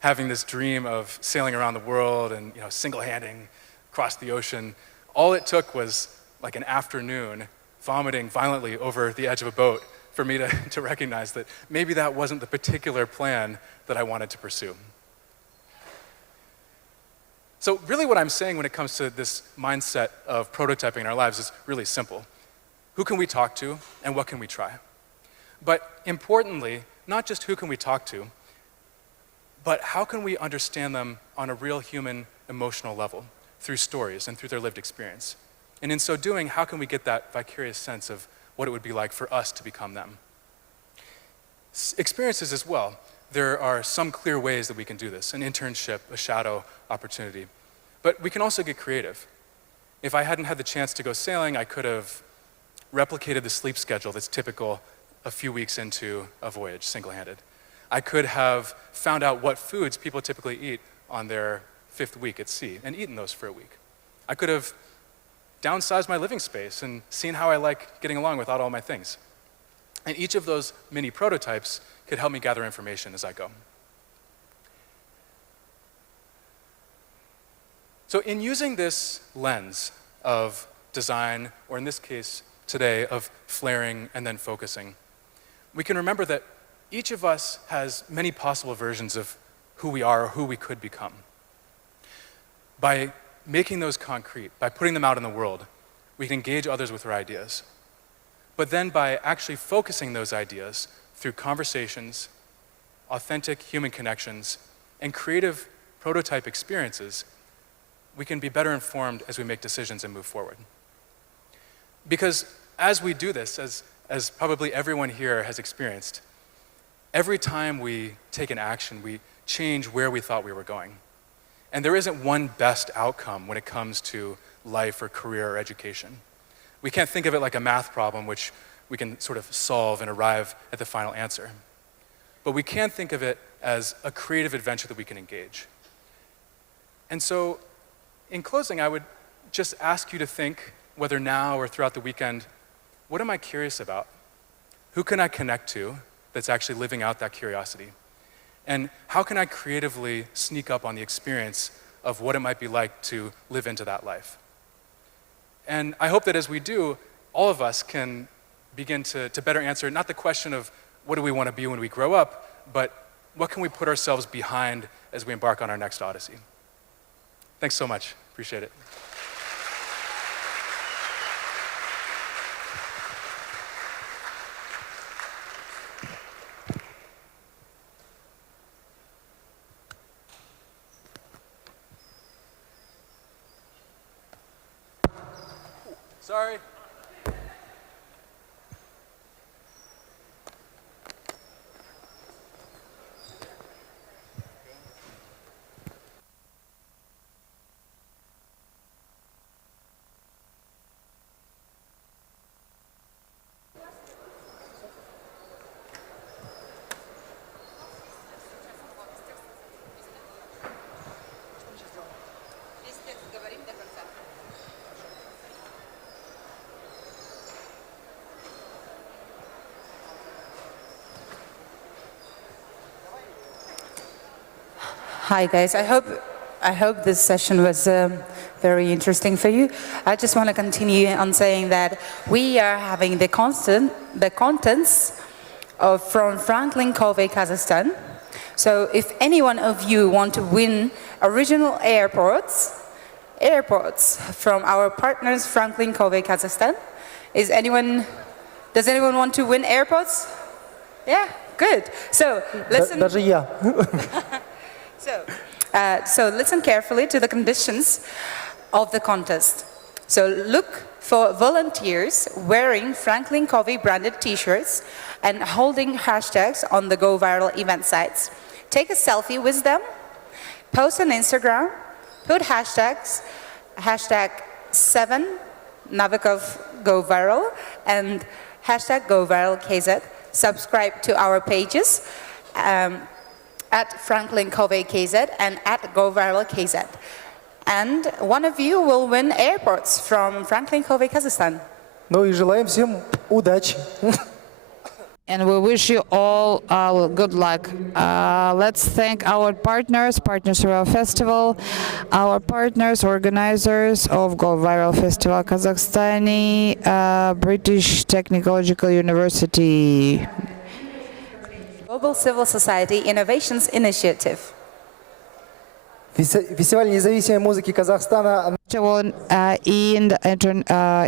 having this dream of sailing around the world and single-handing across the ocean, all it took was like an afternoon vomiting violently over the edge of a boat for me to recognize that maybe that wasn't the particular plan that I wanted to pursue. So really what I'm saying when it comes to this mindset of prototyping in our lives is really simple. Who can we talk to and what can we try? But importantly, not just who can we talk to, but how can we understand them on a real human emotional level through stories and through their lived experience? And in so doing, how can we get that vicarious sense of what it would be like for us to become them? Experiences as well. There are some clear ways that we can do this, an internship, a shadow opportunity. But we can also get creative. If I hadn't had the chance to go sailing, I could have replicated the sleep schedule that's typical a few weeks into a voyage, single-handed. I could have found out what foods people typically eat on their 5th week at sea and eaten those for a week. I could have downsized my living space and seen how I like getting along without all my things. And each of those mini prototypes could help me gather information as I go. So in using this lens of design, or in this case today, of flaring and then focusing, we can remember that each of us has many possible versions of who we are or who we could become. By making those concrete, by putting them out in the world, we can engage others with our ideas. But then by actually focusing those ideas through conversations, authentic human connections, and creative prototype experiences, we can be better informed as we make decisions and move forward. Because as we do this, as probably everyone here has experienced, every time we take an action, we change where we thought we were going. And there isn't one best outcome when it comes to life or career or education. We can't think of it like a math problem, which we can sort of solve and arrive at the final answer. But we can think of it as a creative adventure that we can engage. And so, in closing, I would just ask you to think, whether now or throughout the weekend, what am I curious about? Who can I connect to that's actually living out that curiosity? And how can I creatively sneak up on the experience of what it might be like to live into that life? And I hope that as we do, all of us can begin to better answer not the question of what do we want to be when we grow up, but what can we put ourselves behind as we embark on our next odyssey. Thanks so much. Appreciate it. Sorry. Hi guys, I hope this session was very interesting for you. I just want to continue on saying that we are having the contents from Franklin Covey, Kazakhstan. So if any one of you want to win original airports from our partners Franklin Covey, Kazakhstan, does anyone want to win airports? Yeah, good. So listen. Даже я. So listen carefully to the conditions of the contest. So look for volunteers wearing Franklin Covey branded t-shirts and holding hashtags on the Go Viral event sites. Take a selfie with them, post on Instagram, put hashtags, #7 Navikov Go Viral and #GoViralKZ. Subscribe to our pages. At Franklin Covey KZ and at GoViralKZ. And one of you will win airports from Franklin Covey, Kazakhstan. Ну и желаем всем удачи. And we wish you all good luck. Let's thank our partners of our festival, our partners, organizers of Go Viral Festival Kazakhstani, British Technological University. Global Civil Society Innovations Initiative. Фестиваль независимой музыки Казахстана.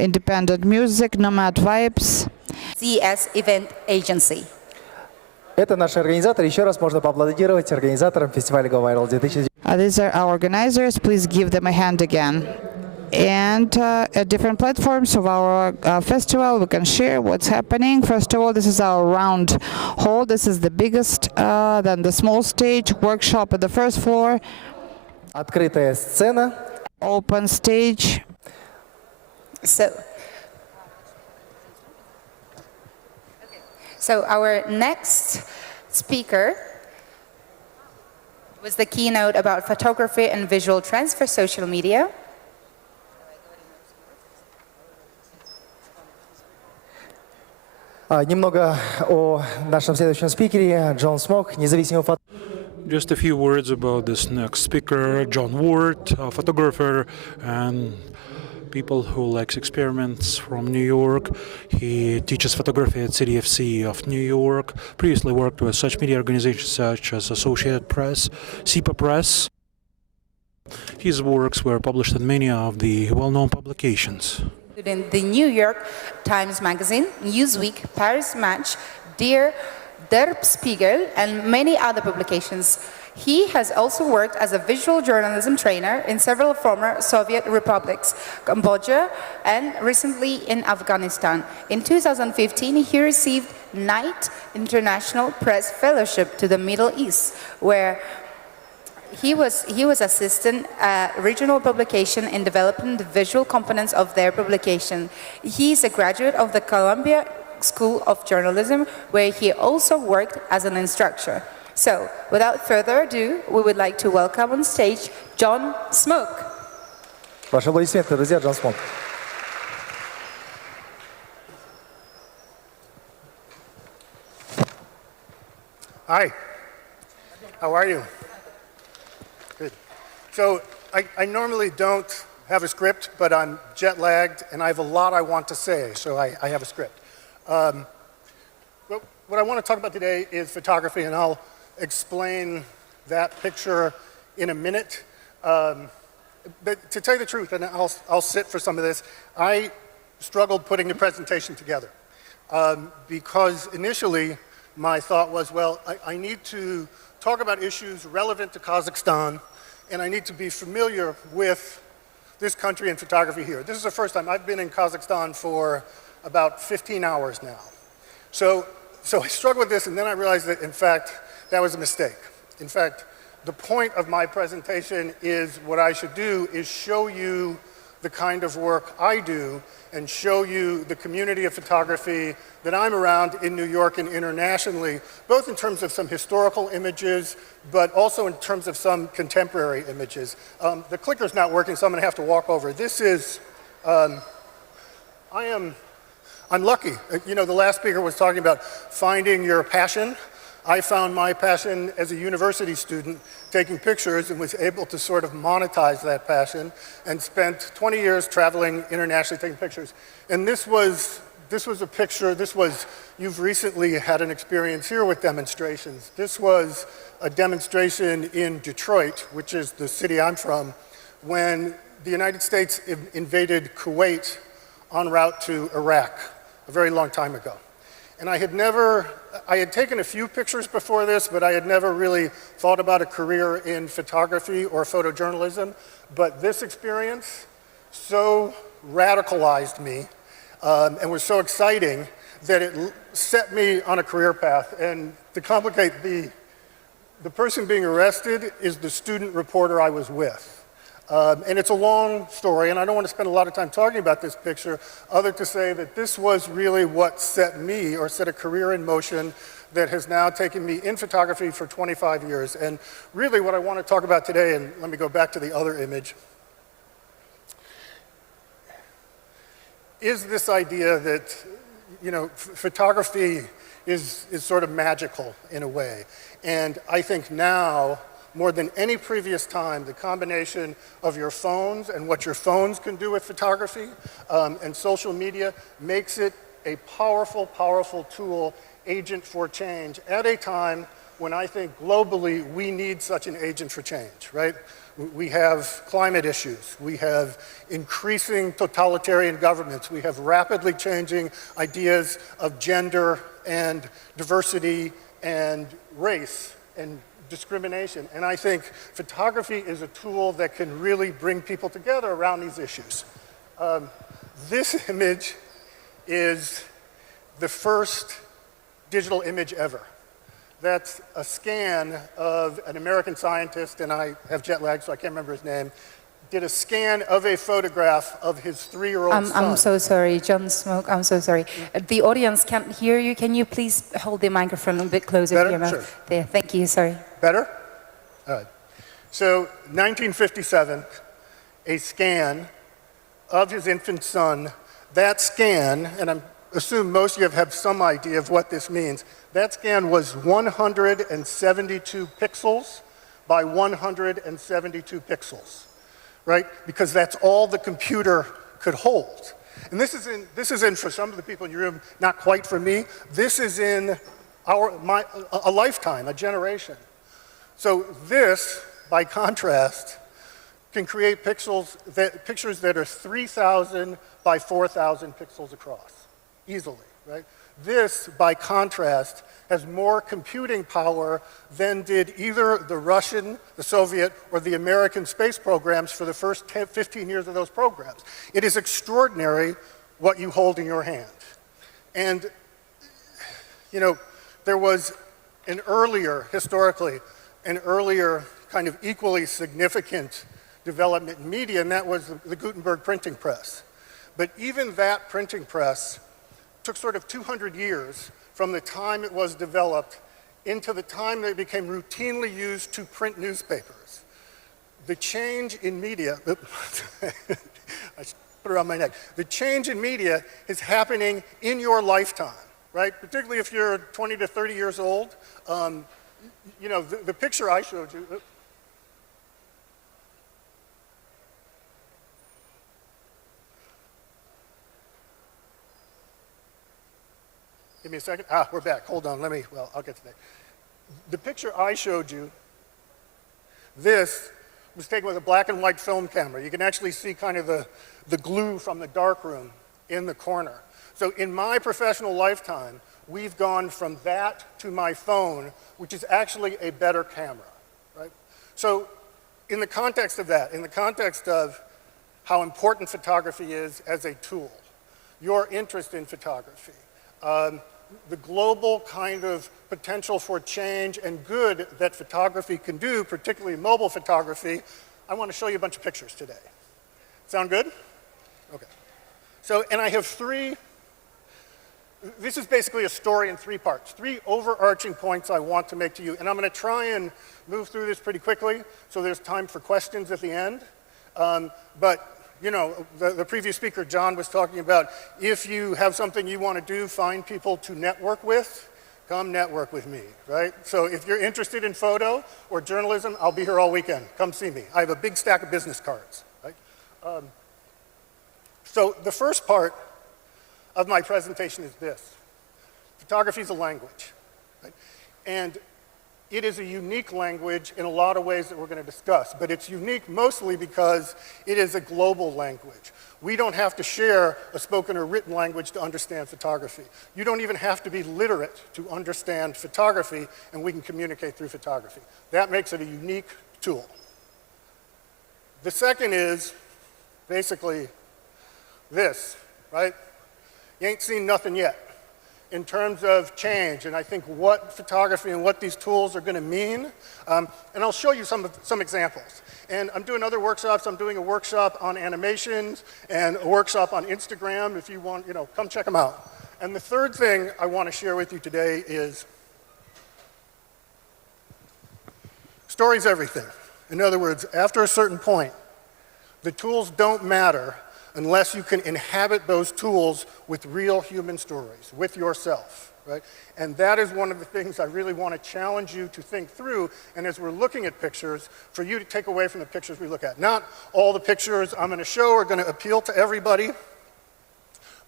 Independent music, Nomad Vibes. CS Event Agency. Это наши организаторы. Еще раз можно поаплодировать организаторам фестиваля Go Viral 2019. These are our organizers. Please give them a hand again. And at different platforms of our festival, we can share what's happening. First of all, this is our round hall. This is the biggest, then the small stage, workshop at the first floor. Открытая сцена. Open stage. So our next speaker was the keynote about photography and visual trends for social media. Немного о нашем следующем спикере, Джон Смок, независимый фотограф. Just a few words about this next speaker, John Ward, a photographer and people who likes experiments from New York. He teaches photography at CDFC of New York. Previously worked with such media organizations such as Associated Press, SIPA Press. His works were published in many of the well-known publications. In the New York Times Magazine, Newsweek, Paris Match, Der Spiegel, and many other publications. He has also worked as a visual journalism trainer in several former Soviet republics, Cambodia, and recently in Afghanistan. In 2015, he received Knight International Press Fellowship to the Middle East, where he was assistant regional publication in developing the visual components of their publication. He is a graduate of the Columbia School of Journalism, where he also worked as an instructor. So, without further ado, we would like to welcome on stage John Smoke. Ваши аплодисменты, друзья, Джон Смок. Hi, how are you? Good. So I normally don't have a script, but I'm jet lagged and I have a lot I want to say, so I have a script. Well, what I want to talk about today is photography, and I'll explain that picture in a minute. But to tell you the truth, and I'll sit for some of this, I struggled putting the presentation together because initially my thought was, well, I need to talk about issues relevant to Kazakhstan, and I need to be familiar with this country and photography here. This is the first time I've been in Kazakhstan for about 15 hours now. So I struggled with this, and then I realized that, in fact, that was a mistake. In fact, the point of my presentation is what I should do is show you the kind of work I do and show you the community of photography that I'm around in New York and internationally, both in terms of some historical images, but also in terms of some contemporary images. The clicker's not working, so I'm going to have to walk over. This is, I'm lucky. You know, the last speaker was talking about finding your passion. I found my passion as a university student taking pictures and was able to sort of monetize that passion and spent 20 years traveling internationally taking pictures. And this was a picture, you've recently had an experience here with demonstrations. This was a demonstration in Detroit, which is the city I'm from, when the United States invaded Kuwait en route to Iraq a very long time ago. And I had taken a few pictures before this, but I had never really thought about a career in photography or photojournalism. But this experience so radicalized me and was so exciting that it set me on a career path. And to complicate, the person being arrested is the student reporter I was with. And it's a long story, and I don't want to spend a lot of time talking about this picture, other to say that this was really what set me, or set a career in motion that has now taken me in photography for 25 years. And really what I want to talk about today, and let me go back to the other image, is this idea that, you know, photography is sort of magical in a way. And I think now, more than any previous time, the combination of your phones and what your phones can do with photography and social media makes it a powerful, powerful tool, agent for change, at a time when I think globally we need such an agent for change, right? We have climate issues, we have increasing totalitarian governments, we have rapidly changing ideas of gender and diversity and race and discrimination. And I think photography is a tool that can really bring people together around these issues. This image is the first digital image ever. That's a scan of an American scientist, and I have jet lag, so I can't remember his name, did a scan of a photograph of his 3-year-old son. I'm so sorry, John Smoke, I'm so sorry. The audience can't hear you. Can you please hold the microphone a bit closer to your mouth? Sure. There, thank you, sorry. Better? All right. So, 1957, a scan of his infant son. That scan, and I assume most of you have some idea of what this means, that scan was 172 pixels by 172 pixels, right? Because that's all the computer could hold. And this is in for some of the people in your room, not quite for me, this is in a lifetime, a generation. So this, by contrast, can create pictures that are 3,000 by 4,000 pixels across, easily, right? This, by contrast, has more computing power than did either the Russian, the Soviet, or the American space programs for the first 15 years of those programs. It is extraordinary what you hold in your hand. And, you know, there was historically, an earlier kind of equally significant development in media, and that was the Gutenberg printing press. But even that printing press took sort of 200 years from the time it was developed into the time that it became routinely used to print newspapers. The change in media, I should put it around my neck. The change in media is happening in your lifetime, right? Particularly if you're 20 to 30 years old. You know, the picture I showed you, Give me a second. We're back. Hold on. I'll get to that. The picture I showed you, this was taken with a black and white film camera. You can actually see kind of the glue from the darkroom in the corner. So in my professional lifetime, we've gone from that to my phone, which is actually a better camera, right? So in the context of that, in the context of how important photography is as a tool, your interest in photography, the global kind of potential for change and good that photography can do, particularly mobile photography, I want to show you a bunch of pictures today. Sound good? Okay. So, and I have this is basically a story in 3 parts, 3 overarching points I want to make to you. And I'm going to try and move through this pretty quickly so there's time for questions at the end. But you know, the previous speaker, John, was talking about if you have something you want to do, find people to network with, come network with me, right? So if you're interested in photo or journalism, I'll be here all weekend. Come see me. I have a big stack of business cards, right? So the first part of my presentation is this. Photography is a language, right? And it is a unique language in a lot of ways that we're going to discuss, but it's unique mostly because it is a global language. We don't have to share a spoken or written language to understand photography. You don't even have to be literate to understand photography, and we can communicate through photography. That makes it a unique tool. The second is basically this, right? You ain't seen nothing yet in terms of change, and I think what photography and what these tools are going to mean. And I'll show you some examples. And I'm doing other workshops. I'm doing a workshop on animations and a workshop on Instagram. If you want, you know, come check them out. And the third thing I want to share with you today is story's everything. In other words, after a certain point, the tools don't matter unless you can inhabit those tools with real human stories, with yourself, right? And that is one of the things I really want to challenge you to think through, and as we're looking at pictures, for you to take away from the pictures we look at. Not all the pictures I'm going to show are going to appeal to everybody,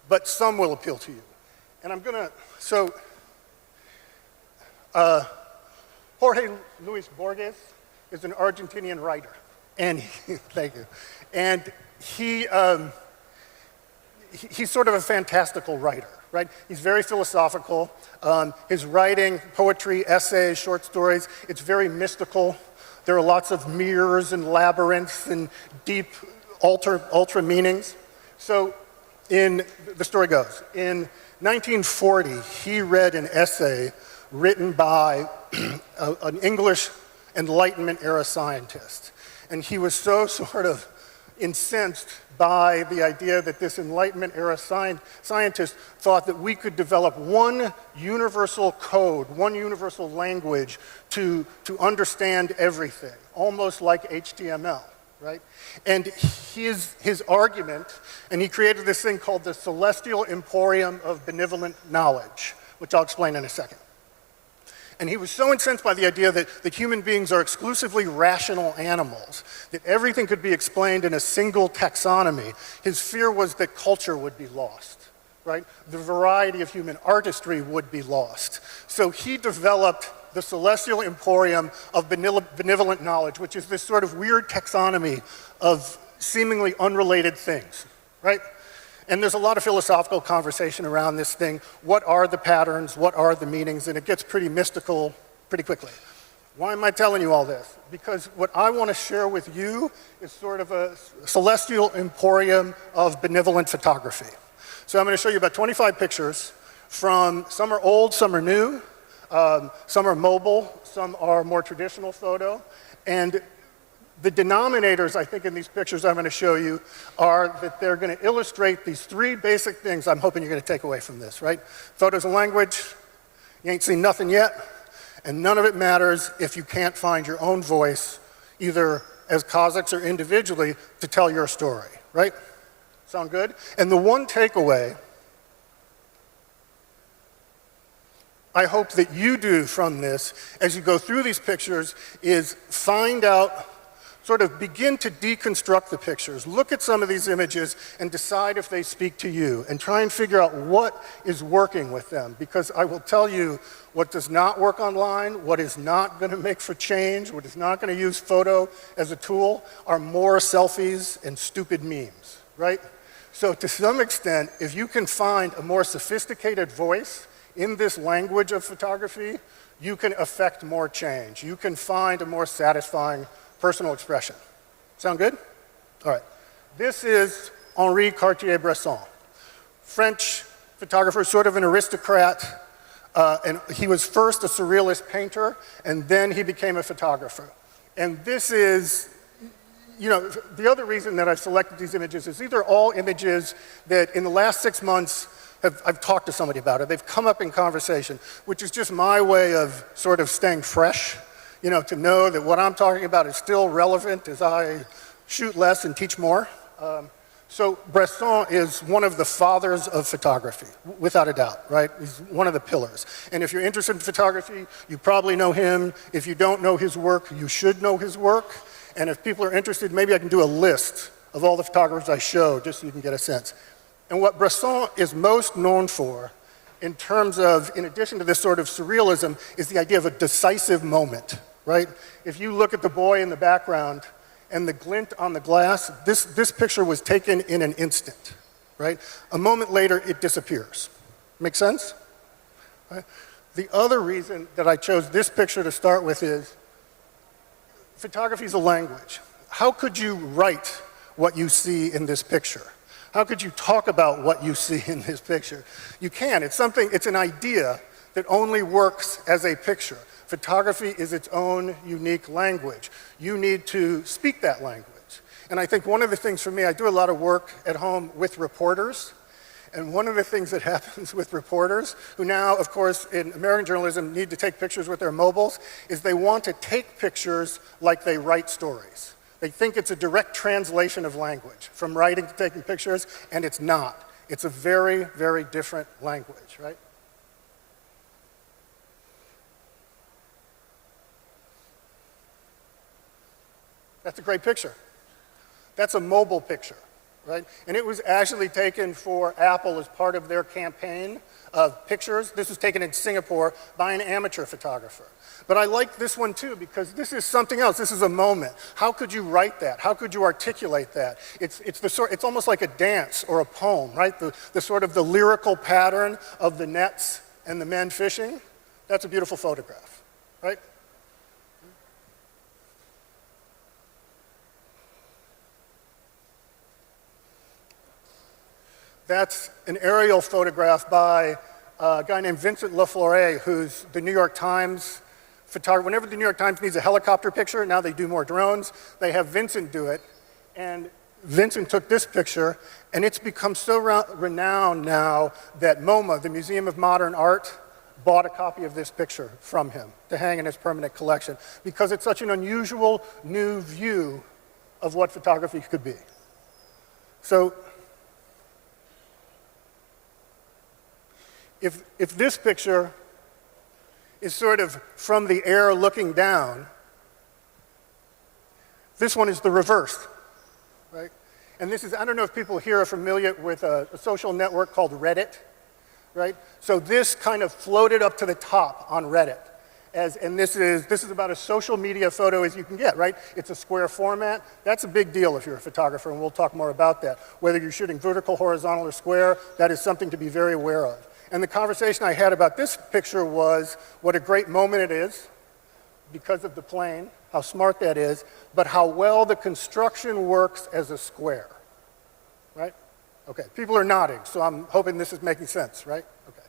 but some will appeal to you. And I'm going to, so, Jorge Luis Borges is an Argentinian writer, and thank you. And he's sort of a fantastical writer, right? He's very philosophical. His writing, poetry, essays, short stories, it's very mystical. There are lots of mirrors and labyrinths and deep ultra meanings. So the story goes, in 1940, he read an essay written by an English Enlightenment era scientist. And he was so sort of incensed by the idea that this Enlightenment era scientist thought that we could develop one universal code, one universal language to understand everything, almost like HTML, right? And his argument, and he created this thing called the Celestial Emporium of Benevolent Knowledge, which I'll explain in a second. And he was so incensed by the idea that human beings are exclusively rational animals, that everything could be explained in a single taxonomy. His fear was that culture would be lost, right? The variety of human artistry would be lost. So he developed the Celestial Emporium of Benevolent Knowledge, which is this sort of weird taxonomy of seemingly unrelated things, right? And there's a lot of philosophical conversation around this thing. What are the patterns? What are the meanings? And it gets pretty mystical pretty quickly. Why am I telling you all this? Because what I want to share with you is sort of a celestial emporium of benevolent photography. So I'm going to show you about 25 pictures from, some are old, some are new, some are mobile, some are more traditional photo. And the denominators, I think, in these pictures I'm going to show you are that they're going to illustrate these 3 basic things I'm hoping you're going to take away from this, right? Photo's a language, you ain't seen nothing yet, and none of it matters if you can't find your own voice, either as Kazakhs or individually, to tell your story, right? Sound good? And the one takeaway I hope that you do from this as you go through these pictures is find out sort of begin to deconstruct the pictures. Look at some of these images and decide if they speak to you, and try and figure out what is working with them. Because I will tell you what does not work online, what is not going to make for change, what is not going to use photo as a tool, are more selfies and stupid memes, right? So to some extent, if you can find a more sophisticated voice in this language of photography, you can affect more change. You can find a more satisfying personal expression. Sound good? All right. This is Henri Cartier-Bresson, French photographer, sort of an aristocrat, and he was first a surrealist painter, and then he became a photographer. And this is, you know, the other reason that I've selected these images is these are all images that in the last 6 months I've talked to somebody about it. They've come up in conversation, which is just my way of sort of staying fresh. You know, to know that what I'm talking about is still relevant as I shoot less and teach more. So Bresson is one of the fathers of photography, without a doubt, right? He's one of the pillars. And if you're interested in photography, you probably know him. If you don't know his work, you should know his work. And if people are interested, maybe I can do a list of all the photographers I show, just so you can get a sense. And what Bresson is most known for, in terms of, in addition to this sort of surrealism, is the idea of a decisive moment. Right? If you look at the boy in the background and the glint on the glass, this picture was taken in an instant, right? A moment later, it disappears. Make sense? Right? The other reason that I chose this picture to start with is photography is a language. How could you write what you see in this picture? How could you talk about what you see in this picture? You can. It's an idea that only works as a picture. Photography is its own unique language. You need to speak that language. And I think one of the things for me, I do a lot of work at home with reporters. And one of the things that happens with reporters, who now, of course, in American journalism need to take pictures with their mobiles, is they want to take pictures like they write stories. They think it's a direct translation of language, from writing to taking pictures, and it's not. It's a very, very different language, right? That's a great picture. That's a mobile picture, right? And it was actually taken for Apple as part of their campaign of pictures. This was taken in Singapore by an amateur photographer. But I like this one too, because this is something else. This is a moment. How could you write that? How could you articulate that? It's almost like a dance or a poem, right? The sort of the lyrical pattern of the nets and the men fishing. That's a beautiful photograph, right? That's an aerial photograph by a guy named Vincent LaFleur, who's the New York Times photographer. Whenever the New York Times needs a helicopter picture, now they do more drones, they have Vincent do it. And Vincent took this picture, and it's become so renowned now that MoMA, the Museum of Modern Art, bought a copy of this picture from him to hang in his permanent collection, because it's such an unusual new view of what photography could be. So, if this picture is sort of from the air looking down, this one is the reverse, right? And this is, I don't know if people here are familiar with a social network called Reddit, right? So this kind of floated up to the top on Reddit. And this is about as social media photo as you can get, right? It's a square format. That's a big deal if you're a photographer, and we'll talk more about that. Whether you're shooting vertical, horizontal, or square, that is something to be very aware of. And the conversation I had about this picture was what a great moment it is because of the plane, how smart that is, but how well the construction works as a square, right? Okay, people are nodding, so I'm hoping this is making sense, right? Okay.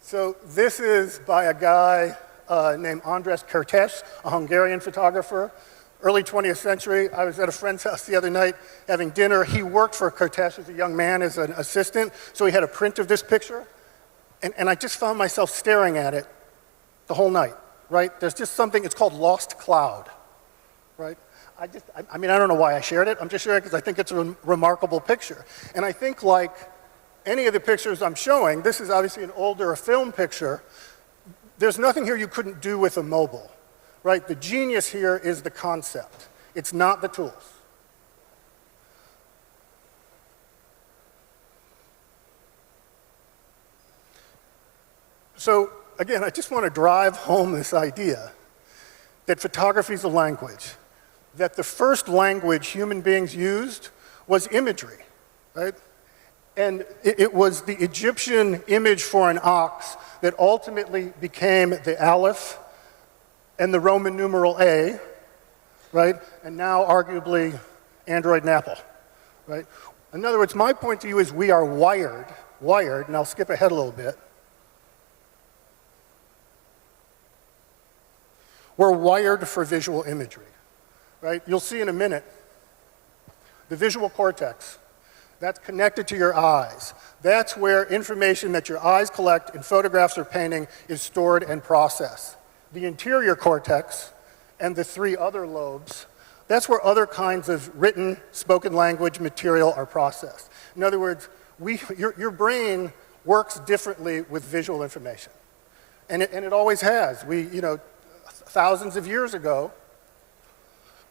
So this is by a guy named András Kertész, a Hungarian photographer. Early 20th century, I was at a friend's house the other night having dinner. He worked for Kertész as a young man, as an assistant, so he had a print of this picture. And I just found myself staring at it the whole night, right? There's just something, it's called Lost Cloud, right? I mean, I don't know why I shared it. I'm just sharing it because I think it's a remarkable picture. And I think like any of the pictures I'm showing, this is obviously an older film picture, there's nothing here you couldn't do with a mobile, right? The genius here is the concept. It's not the tools. So again, I just want to drive home this idea that photography is a language, that the first language human beings used was imagery, right? And it was the Egyptian image for an ox that ultimately became the Aleph and the Roman numeral A, right? And now arguably Android and Apple, right? In other words, my point to you is we are wired, and I'll skip ahead a little bit. We're wired for visual imagery, right? You'll see in a minute, the visual cortex, that's connected to your eyes. That's where information that your eyes collect in photographs or painting is stored and processed. The interior cortex and the 3 other lobes, that's where other kinds of written, spoken language material are processed. In other words, your brain works differently with visual information. And it always has. Thousands of years ago,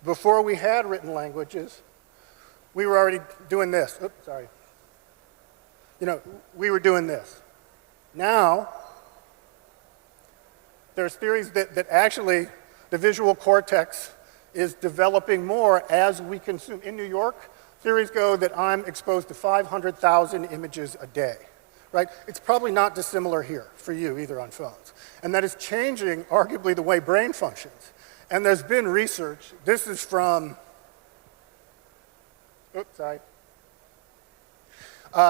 before we had written languages, we were already doing this. Oops, sorry. We were doing this. Now, there's theories that actually the visual cortex is developing more as we consume. In New York, theories go that I'm exposed to 500,000 images a day. Right? It's probably not dissimilar here for you either on phones. And that is changing arguably the way brain functions. And there's been research, this is from,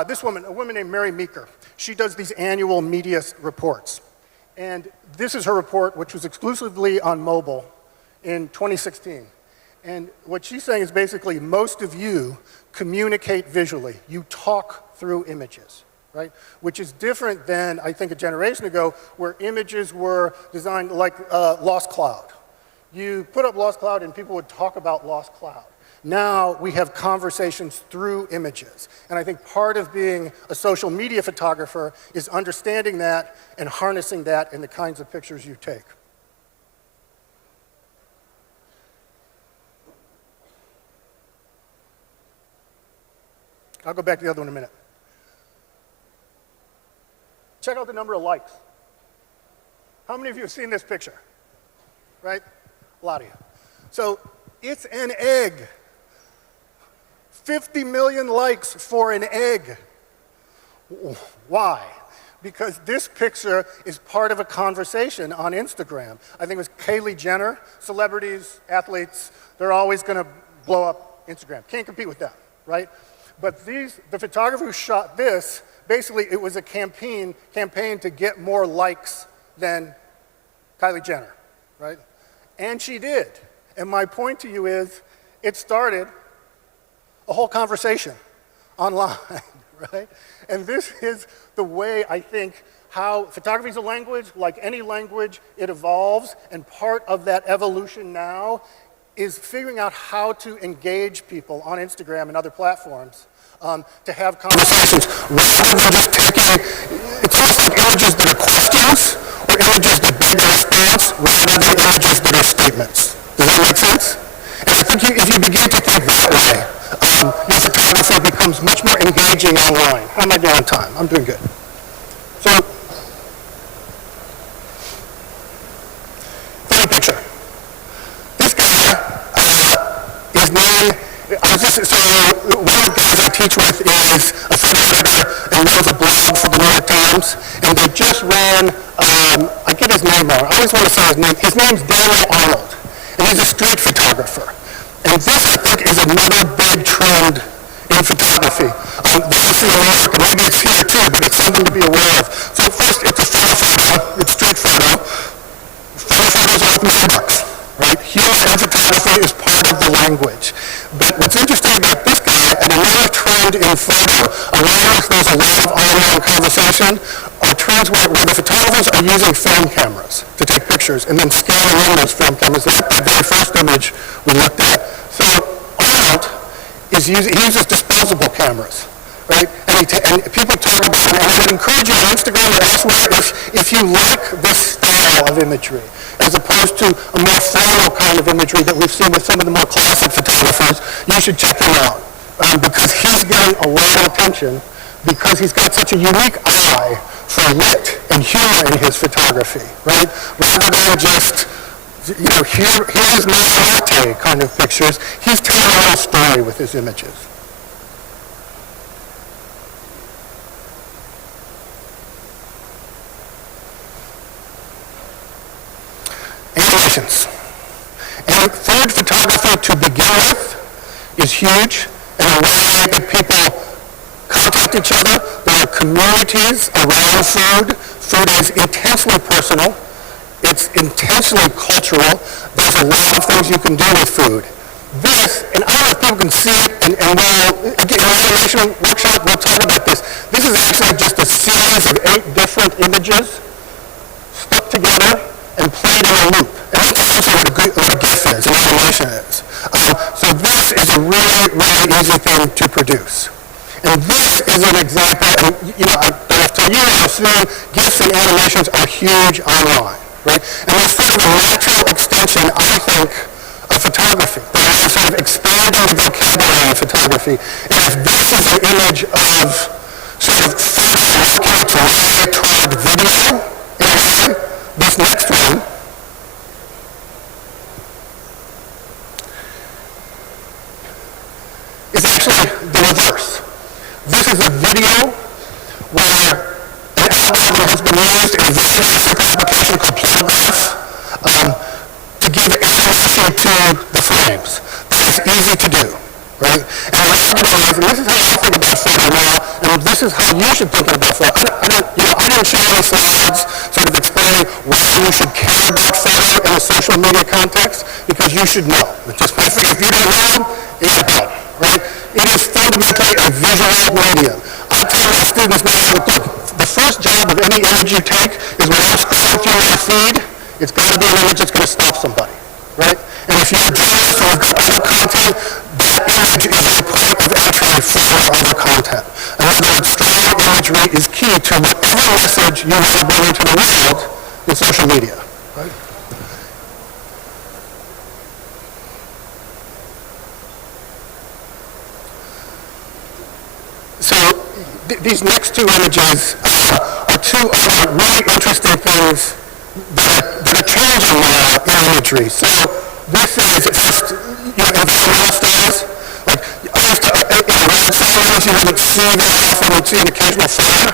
this woman, a woman named Mary Meeker. She does these annual media reports. And this is her report, which was exclusively on mobile in 2016. And what she's saying is basically most of you communicate visually. You talk through images. Right? Which is different than, I think, a generation ago, where images were designed like Lost Cloud. You put up Lost Cloud and people would talk about Lost Cloud. Now we have conversations through images. And I think part of being a social media photographer is understanding that and harnessing that in the kinds of pictures you take. I'll go back to the other one in a minute. Check out the number of likes. How many of you have seen this picture? Right? A lot of you. So it's an egg. 50 million likes for an egg. Why? Because this picture is part of a conversation on Instagram. I think it was Kylie Jenner, celebrities, athletes, they're always going to blow up Instagram. Can't compete with them, right? But the photographer who shot this, basically, it was a campaign to get more likes than Kylie Jenner, right? And she did. And my point to you is, it started a whole conversation online, right? And this is the way I think how photography is a language. Like any language, it evolves. And part of that evolution now is figuring out how to engage people on Instagram and other platforms to have conversations rather than just taking, it's almost like images that are questions or images that beg a response rather than images that are statements. Does that make sense? And I think if you begin to think that way, your photography becomes much more engaging online. How am I doing on time? I'm doing good. So, funny picture. This guy, his name, so one of the guys I teach with is a filmmaker and runs a blog for the New York Times, and they just ran, I get his name wrong, I always want to say his name. His name's Daniel Arnold, and he's a street photographer. And this, I think, is another big trend in photography. This is in New York, and maybe it's here too, but it's something to be aware of. So first, it's a photo, it's street photo. Photos are open books, right? Humor and photography is part of the language. But what's interesting about this guy, and another trend in photo, there's a lot of online conversation, are trends where the photographers are using film cameras to take pictures and then scanning in those film cameras. That's the very first image we looked at. So Arnold he uses disposable cameras, right? And people talk about it, and I would encourage you on Instagram or elsewhere, if you like this style of imagery, as opposed to a more formal kind of imagery that we've seen with some of the more classic photographers, you should check him out. Because he's getting a lot of attention, because he's got such a unique eye for wit and humor in his photography, right? Rather than just, here's my arte kind of pictures, he's telling a whole story with his images. Animations. And third, photography to begin with is huge, and a way that people contact each other. There are communities around food. Food is intensely personal. It's intensely cultural. There's a lot of things you can do with food. This, and I don't know if people can see it, and we'll, again, in the animation workshop, we'll talk about this. This is actually just a series of 8 different images stuck together and played in a loop. And that's also what a GIF is, an animation is. So this is a really, really easy thing to produce. And this is an example, and I don't have to tell you, I assume GIFs and animations are huge online, right? And it's sort of a natural extension, I think, of photography. They're sort of expanding the vocabulary of photography. And if this is an image of sort of first working toward video, this next one is actually the reverse. This is a video where an algorithm has been used in a very simple application called Plotograph to give animation to the frames. That is easy to do, right? And this is how I think about photo now, and this is how you should think about photo. I didn't show any slides sort of explaining why you should care about photo in a social media context, because you should know. Just if you don't know, it's a problem, right? It is fundamentally a visual medium. I tell my students now, look, the first job of any image you take is when I'm scrolling through my feed, it's got to be an image that's going to stop somebody, right? And if you're a journalist or you've got other content, that image is the point of entry for other content. In other words, strong imagery is key to whatever message you want to bring into the world in social media, right? So these next 2 images are 2 other really interesting things that are changing now in imagery. So this is just, environmental stories. Like, I used to, in red stories, you wouldn't see that often. You'd see an occasional fire,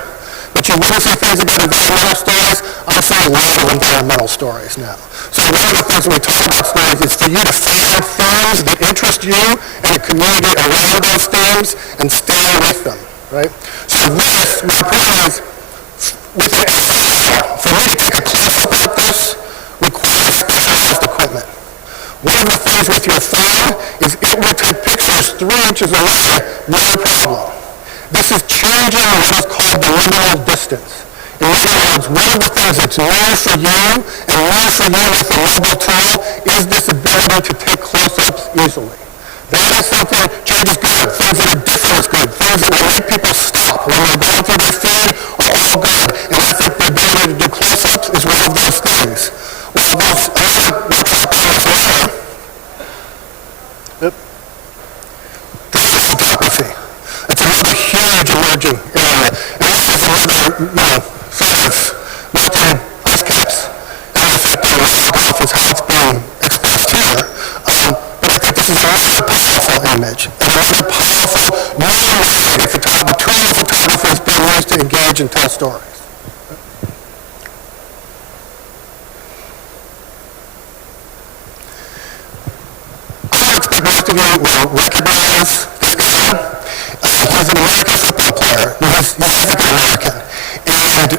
but you wouldn't see things about environmental stories. I'm seeing a lot of environmental stories now. So one of the things when we talk about stories is for you to find themes that interest you and the community around those themes and stay with them, right? So this, my point is, with an SLR, for me to take a close-up like this requires specialized equipment. One of the things with your phone is it will take pictures 3 inches away, no problem. This is changing what is called the liminal distance. In other words, one of the things that's new for you and new for you with a mobile tool is this ability to take close-ups easily. That is something, change is good. Things that are different is good. Things that will make people stop when they're going through their feed are all good. And I think the ability to do close-ups is one of those things. One of those photography. It's another huge emerging area. And this is another, sort of melting ice caps. And the effect on wildlife is how it's being expressed here. But I think this is also a powerful image. And another powerful new way the tool of photography is being used to engage and tell stories. I expect most of you will recognize this guy. He's an American football player. He's African-American. And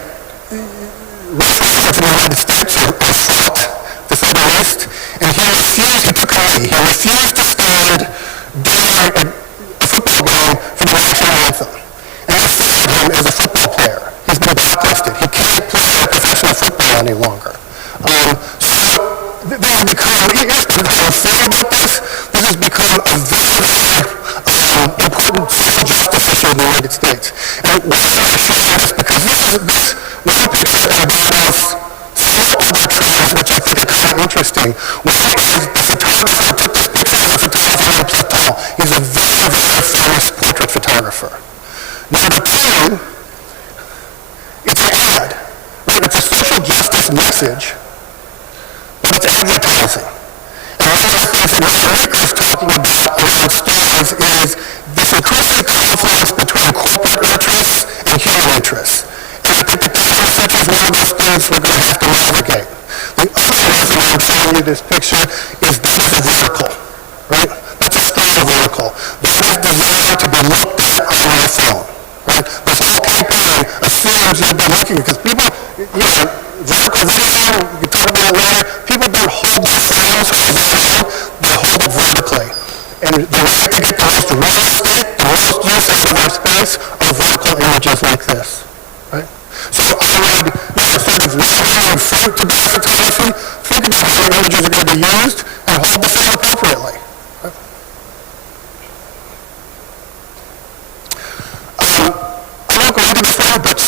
refugees in the United States are fought to say the least. And he took a knee. He refused to stand during a football game for the national anthem. And they fired him as a football player. He's been blacklisted. He can't play professional football any longer. So this has become, I'm afraid about this has become a very important social justice issue in the United States. this one picture involves several other trends which I think are kind of interesting. One is the photographer took this picture of a photographer named Platon. He's a very, very famous portrait photographer. Number two, it's an ad. Right? It's a social justice message, but it's advertising. And one of the things that Mr. Baker is talking about around stars is this increasing confluence between corporate interests and human interests. And I think that such is one of those things we're going to have to navigate. The other reason I'm showing you this picture is this is a vertical, right? That's a still vertical. That is designed to be looked at on your phone, right? This whole campaign assumes you've been looking, because people, vertical video, we can talk about it later, people don't hold their phones horizontally, they hold it vertically. And the way to get the most real estate, the most use of our space are vertical images like this, right? So I would, sort of low-hanging fruit to be photography, think about how your images are going to be used and hold the phone appropriately. Right? I won't go into this one, but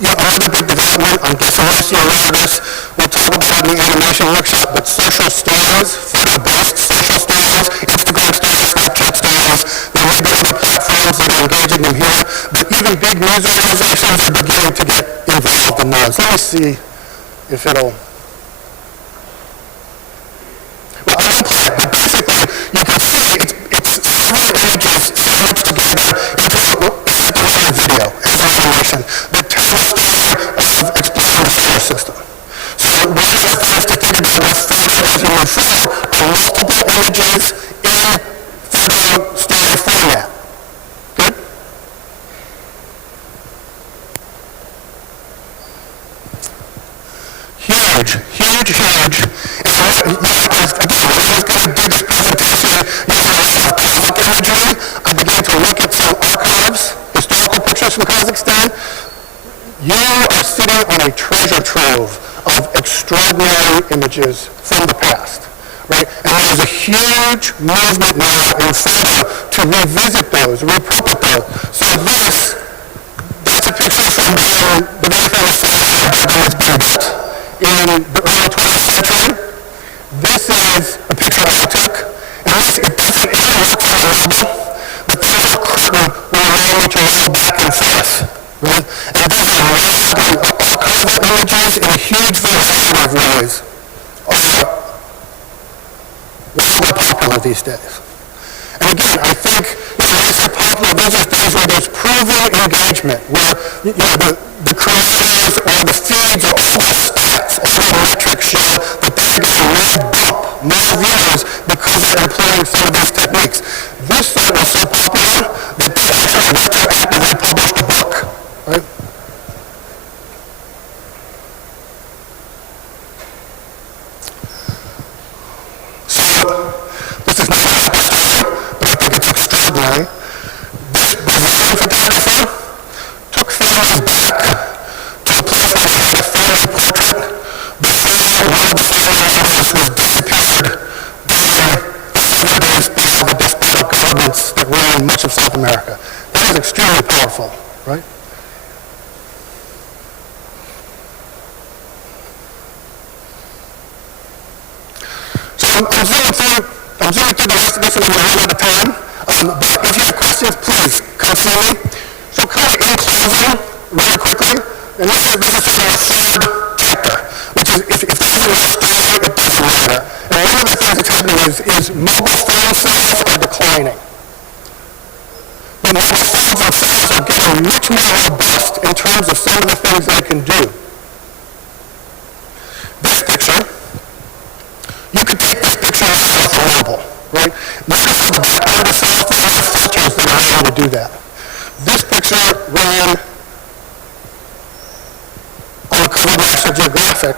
another big development, I'm guessing most of you are aware of this, we'll talk about in the animation workshop, but social stories, photo-based social stories, Instagram stories, Snapchat stories, there may be other platforms that are engaging them here, but even big news organizations are beginning to get involved in those. Let me see if it'll... Well, I won't play it, but basically, you can see it's several images sandwiched together into a video as animation that tells a story of exploring the solar system. So one of the things to think about with photos as you move forward are multiple images in photo story format. Good? Huge. And I was going to do this presentation using a lot of public imagery. I began to look at some archives, historical pictures from Kazakhstan. You are sitting on a treasure trove of extraordinary images from the past, right? And there's a huge movement now in photo to revisit those, repurpose those. So that's a picture from the very famous that's been built in the early 20th century. This is a picture I took, and it doesn't look very well, but this is a curtain will allow you to roll back and forth, right? And these are archival images in a huge variety of ways are more popular these days. And again, I think when I say popular, those are things where there's proven engagement, where the creators or the feeds or all the stats, all the metrics show that they're getting more bump, more views because they're employing some of these techniques. This site was so popular that they actually retroactively published a book, right? This is not a story, but I think it's extraordinary. This Brazilian photographer took photos back to a place where they had a family portrait before one of the family members was disappeared during the 70s by the despotic governments that ran much of South America. That is extremely powerful, right? So I'm zooming through the rest of this and I'm running out of time. But if you have questions, please come see me. So kind of in closing, really quickly, and this is sort of a third chapter, which is if this is a story, it doesn't matter. And one of the things that's happening is mobile phone sales are declining. The mobile phones themselves are getting much more robust in terms of some of the things they can do. This picture, you could take this picture off mobile, right? Notice the background of software has filters that allow you to do that. This picture ran on the cover of National Geographic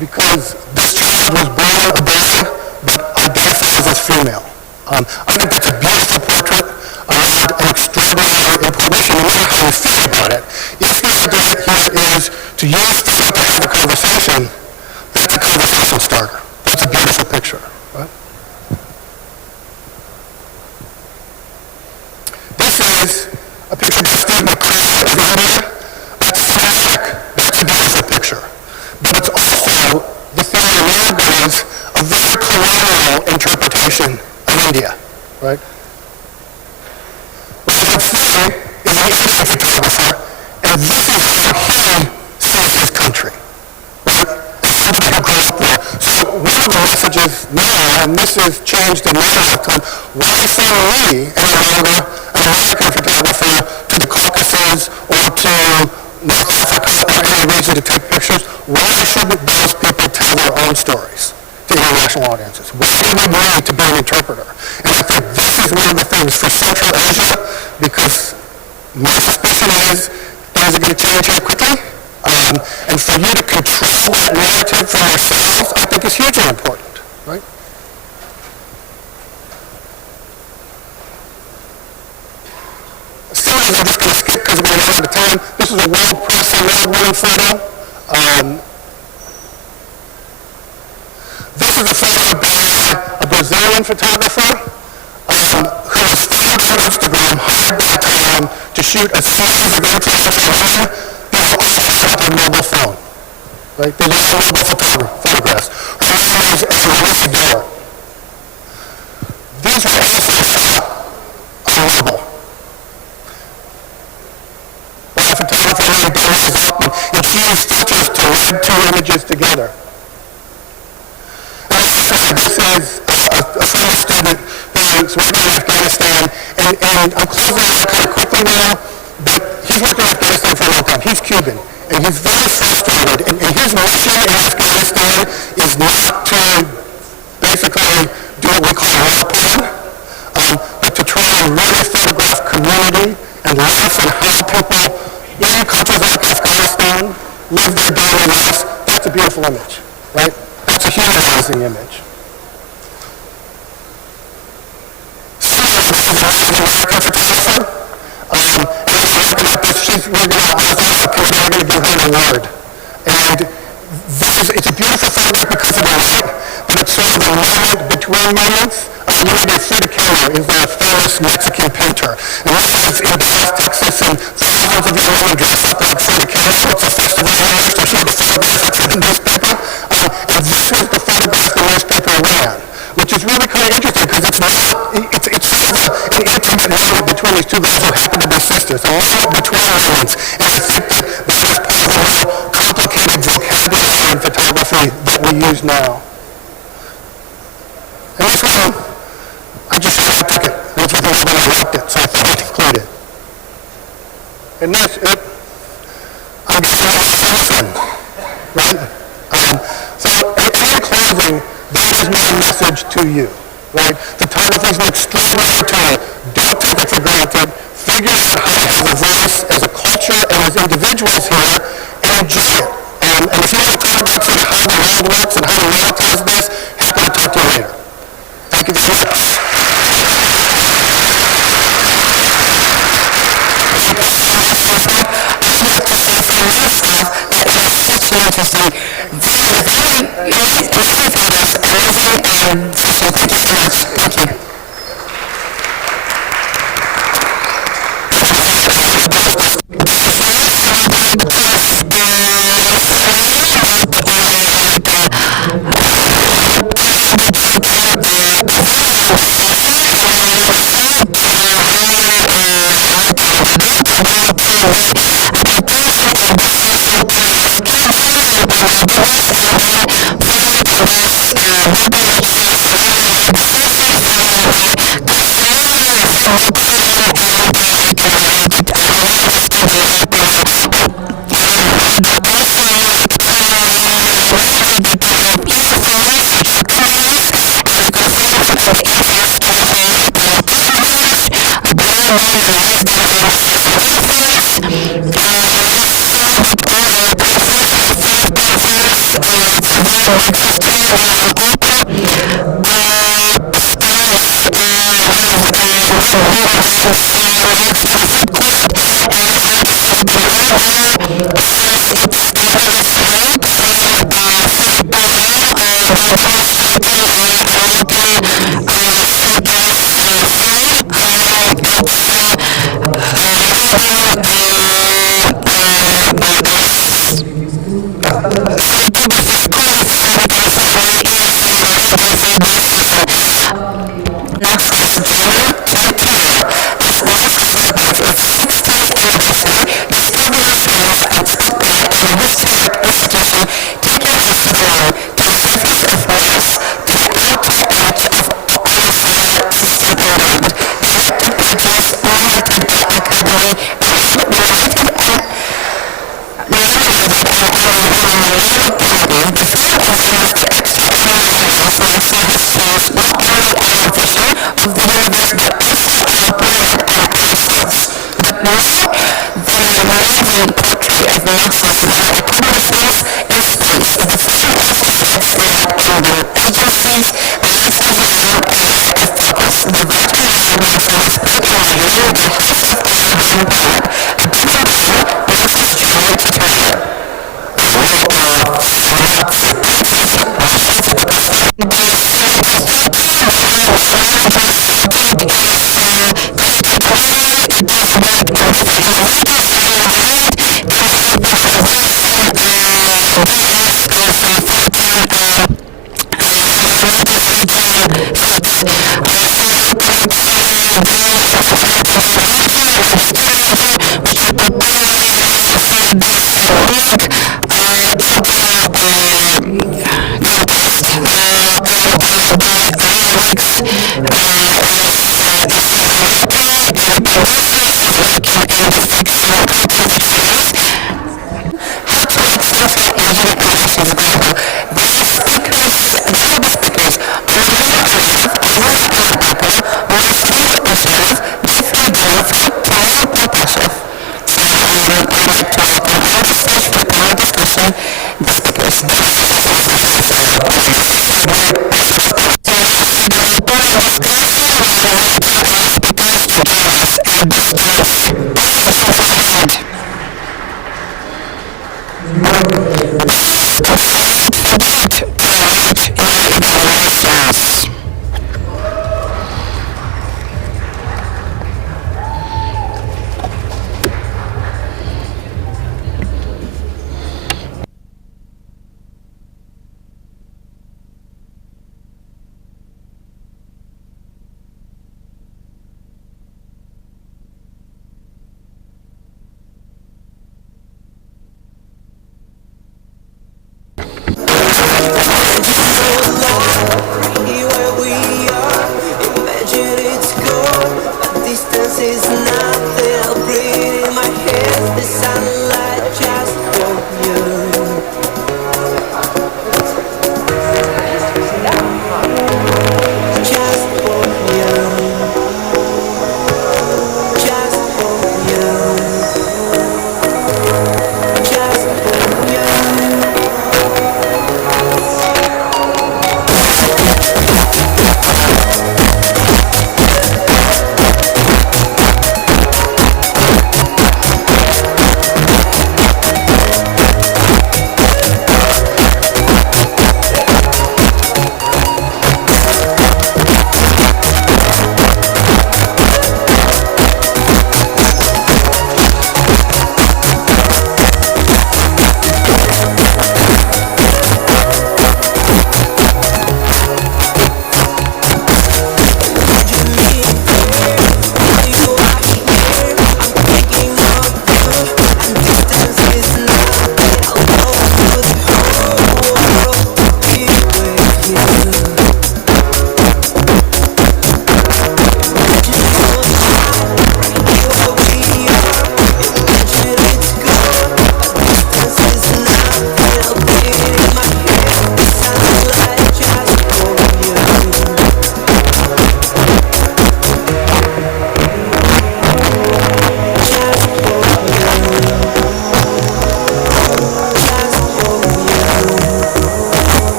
because this child was born a boy but identifies as female. I think that's a beautiful portrait and an extraordinary information, no matter how you feel about it. If the idea here is to use photo to have a conversation, that's a conversation starter. That's a beautiful picture, right? This is a picture by Steve McCrae of India. That's right? What you can see is an Indian photographer, and this is how he sees his country. Right? So one of the messages now, and this has changed in my lifetime, why send me any longer an American photographer to the Caucasus or to North Africa or any region to take pictures? Why shouldn't those people tell their own stories to international audiences? Why do we need to be an interpreter? And I think this is one of the things for Central Asia, because my suspicion is things are going to change here quickly. And for you to control that narrative for yourselves, I think is hugely important, right? Series I'm just going to skip because we're going to run out of time. This is a World Press award-winning photo. This is a photo by a Brazilian photographer who was found on Instagram, hired by Time to shoot a series of international on a mobile phone, right? These are mobile photographs. Her name is Elisa Dort. These were also shot on mobile. By a photographer named Doris Zuckman, and she used filters to web two images together. And this is a former student who's working in Afghanistan, and I'm closing out kind of quickly now, but he's worked in Afghanistan for a long time. He's Cuban. And he's very frustrated. And his mission in Afghanistan is not to basically do what we call war porn, but to try and really photograph community and life and how people in countries like Afghanistan live their daily lives. That's a beautiful image, right? That's a humanizing image. So, this is an American photographer. We're going to give her an award. And it's a beautiful photograph because of the light, but it's sort of a moment between moments. Luis Frida is a famous Mexican painter. And this is in Dallas, Texas, and thousands of young women dress up like Frida Kahlo. It's a festival here, so she had a photograph for the newspaper. And this is the photograph the newspaper ran, which is really kind of interesting because it's sort of an intimate moment between these two girls who happen to be sisters. And also between women. And I think that this is part of the more complicated vocabulary in photography that we use now. And this one, I just took it. This was the one I liked it, so I thought I'd include it. And this, I'm just going to right? So in closing, that is my message to you, right? Photography is an extraordinary tool. Don't take it for granted. Figure out how to have a voice as a culture and as individuals here, and enjoy it. And if you want to talk about sort of how the world works and how to monetize this, happy to talk to you later. Thank you very much. Interesting. Very interesting photos, amazing, so thank you so much. Thank you. Next.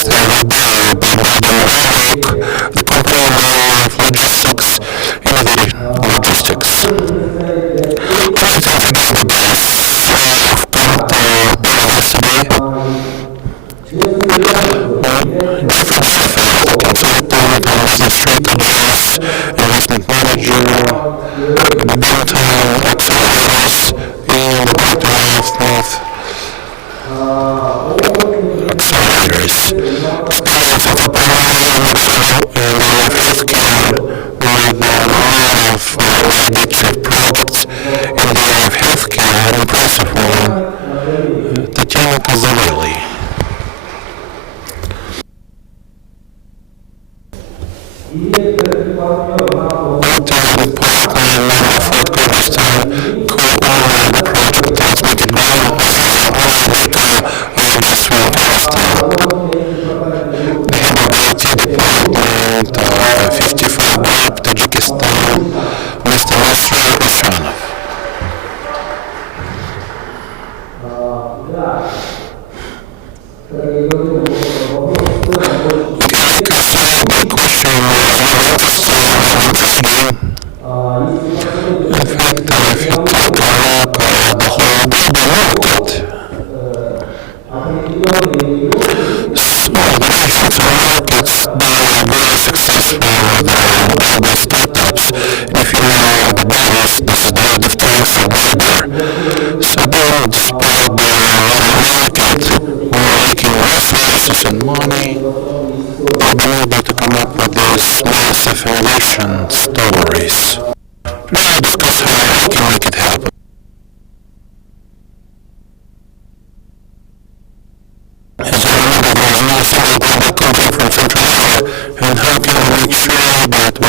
almost every day by Northern Lake, the company of logistics, innovative logistics. President of the base of yesterday. Different consultant, business strategist, investment manager, downtown accelerators, and the North accelerators. Experience of the and healthcare with a lot of dedicated projects in the area of healthcare, an impressive one. Tatiana Kazaveli. Lieutenant Partner Fort Kurdistan, co-owner of the project Transmitted Ground Industrial Pakistan. The head of the IT department of 55 Group, Tajikistan, Mr. Nasser Ushanov. In fact, if you take a look at the whole global market, small nations markets are very successful with global startups. If you know the business, this is the end of things are bigger. So then, despite the market making resources and money, they've been able to come up with these massive innovation stories. Now I'll discuss how I can make it happen. As I remember, there is no single global country from Central Asia, and how can we make sure that we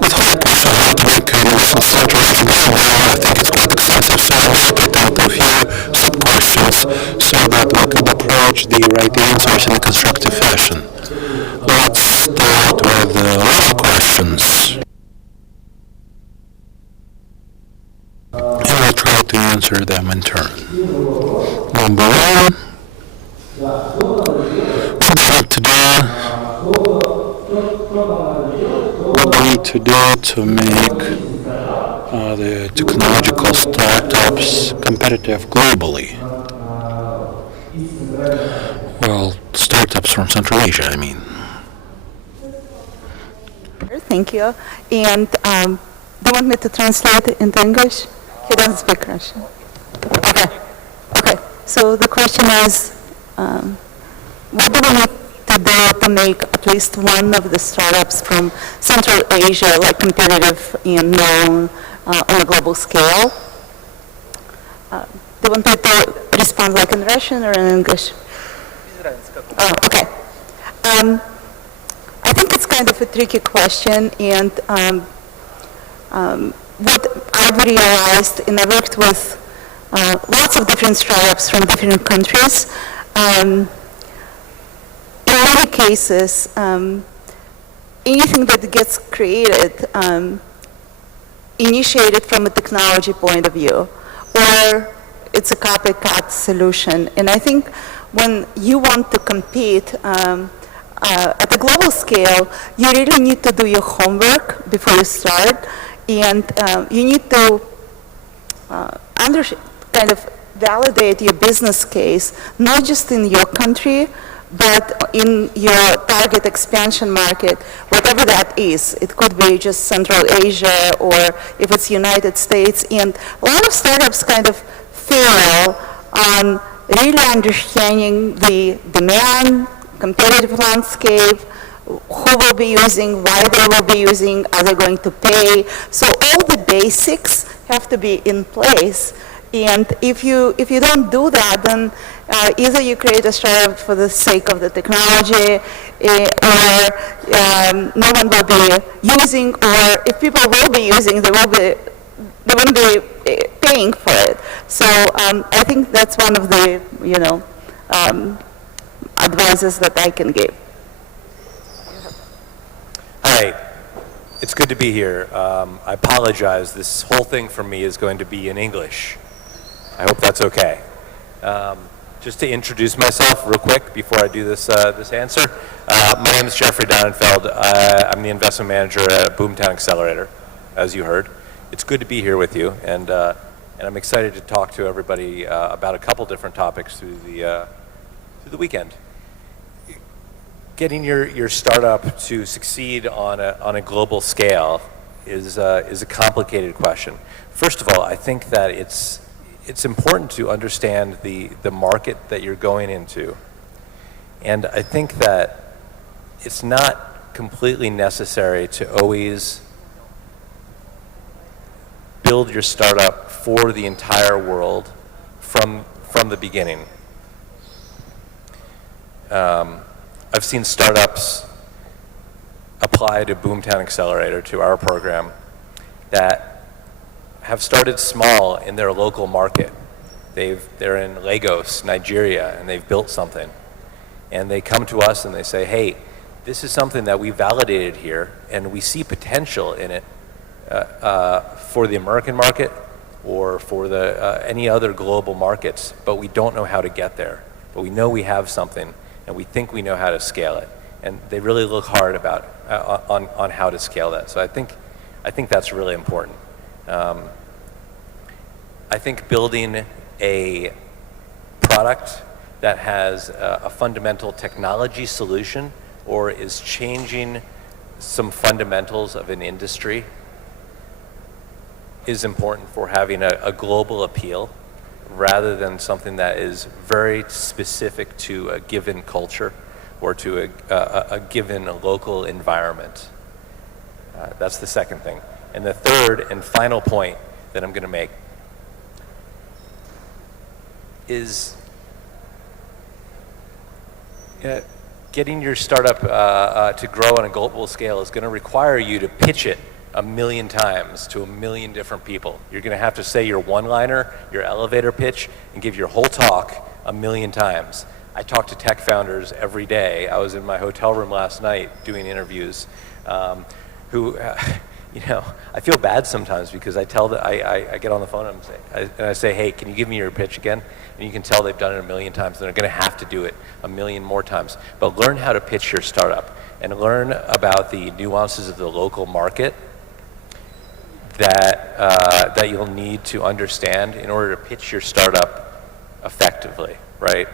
with high question how to make innovation Central Asia global, I think it's quite extensive, so I'll split out a few sub-questions so that we could approach the right answers in a constructive fashion. Let's start with the legal questions. And I'll try to answer them in turn. Number one, what do we need to do to make the technological startups competitive globally? Well, startups from Central Asia, I mean. Thank you. And do you want me to translate it into English? He doesn't speak Russian. Okay. Okay. So the question is, what do we need to do to make at least one of the startups from Central Asia like competitive and known on a global scale? Do you want me to respond like in Russian or in English? Oh, okay. I think it's kind of a tricky question, and what I've realized, and I worked with lots of different startups from different countries. In many cases, anything that gets created, initiated from a technology point of view, or it's a copycat solution. And I think when you want to compete at the global scale, you really need to do your homework before you start, and you need to kind of validate your business case, not just in your country, but in your target expansion market, whatever that is. It could be just Central Asia, or if it's United States. And a lot of startups kind of fail on really understanding the demand, competitive landscape, who will be using, why they will be using, are they going to pay. So all the basics have to be in place. And if you don't do that, then either you create a startup for the sake of the technology, or no one will be using, or if people will be using, they won't be paying for it. So I think that's one of the advices that I can give. Hi. It's good to be here. I apologize. This whole thing for me is going to be in English. I hope that's okay. Just to introduce myself real quick before I do this answer. My name is Jeffrey Donnenfeld. I'm the investment manager at Boomtown Accelerator, as you heard. It's good to be here with you, and I'm excited to talk to everybody about a couple different topics through the weekend. Getting your startup to succeed on a global scale is a complicated question. First of all, I think that it's important to understand the market that you're going into, and I think that it's not completely necessary to always build your startup for the entire world from the beginning. I've seen startups apply to Boomtown Accelerator, to our program, that have started small in their local market. They're in Lagos, Nigeria, and they've built something. And they come to us and they say, hey, this is something that we validated here, and we see potential in it for the American market or for any other global markets, but we don't know how to get there. But we know we have something, and we think we know how to scale it. And they really look hard about on how to scale that. So I think that's really important. I think building a product that has a fundamental technology solution or is changing some fundamentals of an industry is important for having a global appeal, rather than something that is very specific to a given culture or to a given local environment. That's the second thing. And the third and final point that I'm going to make is getting your startup to grow on a global scale is going to require you to pitch it 1 million times to 1 million different people. You're going to have to say your one-liner, your elevator pitch, and give your whole talk 1 million times. I talk to tech founders every day. I was in my hotel room last night doing interviews who, I feel bad sometimes because I get on the phone and I say, hey, can you give me your pitch again? And you can tell they've done it 1 million times, and they're going to have to do it 1 million more times. But learn how to pitch your startup and learn about the nuances of the local market that you'll need to understand in order to pitch your startup effectively, right?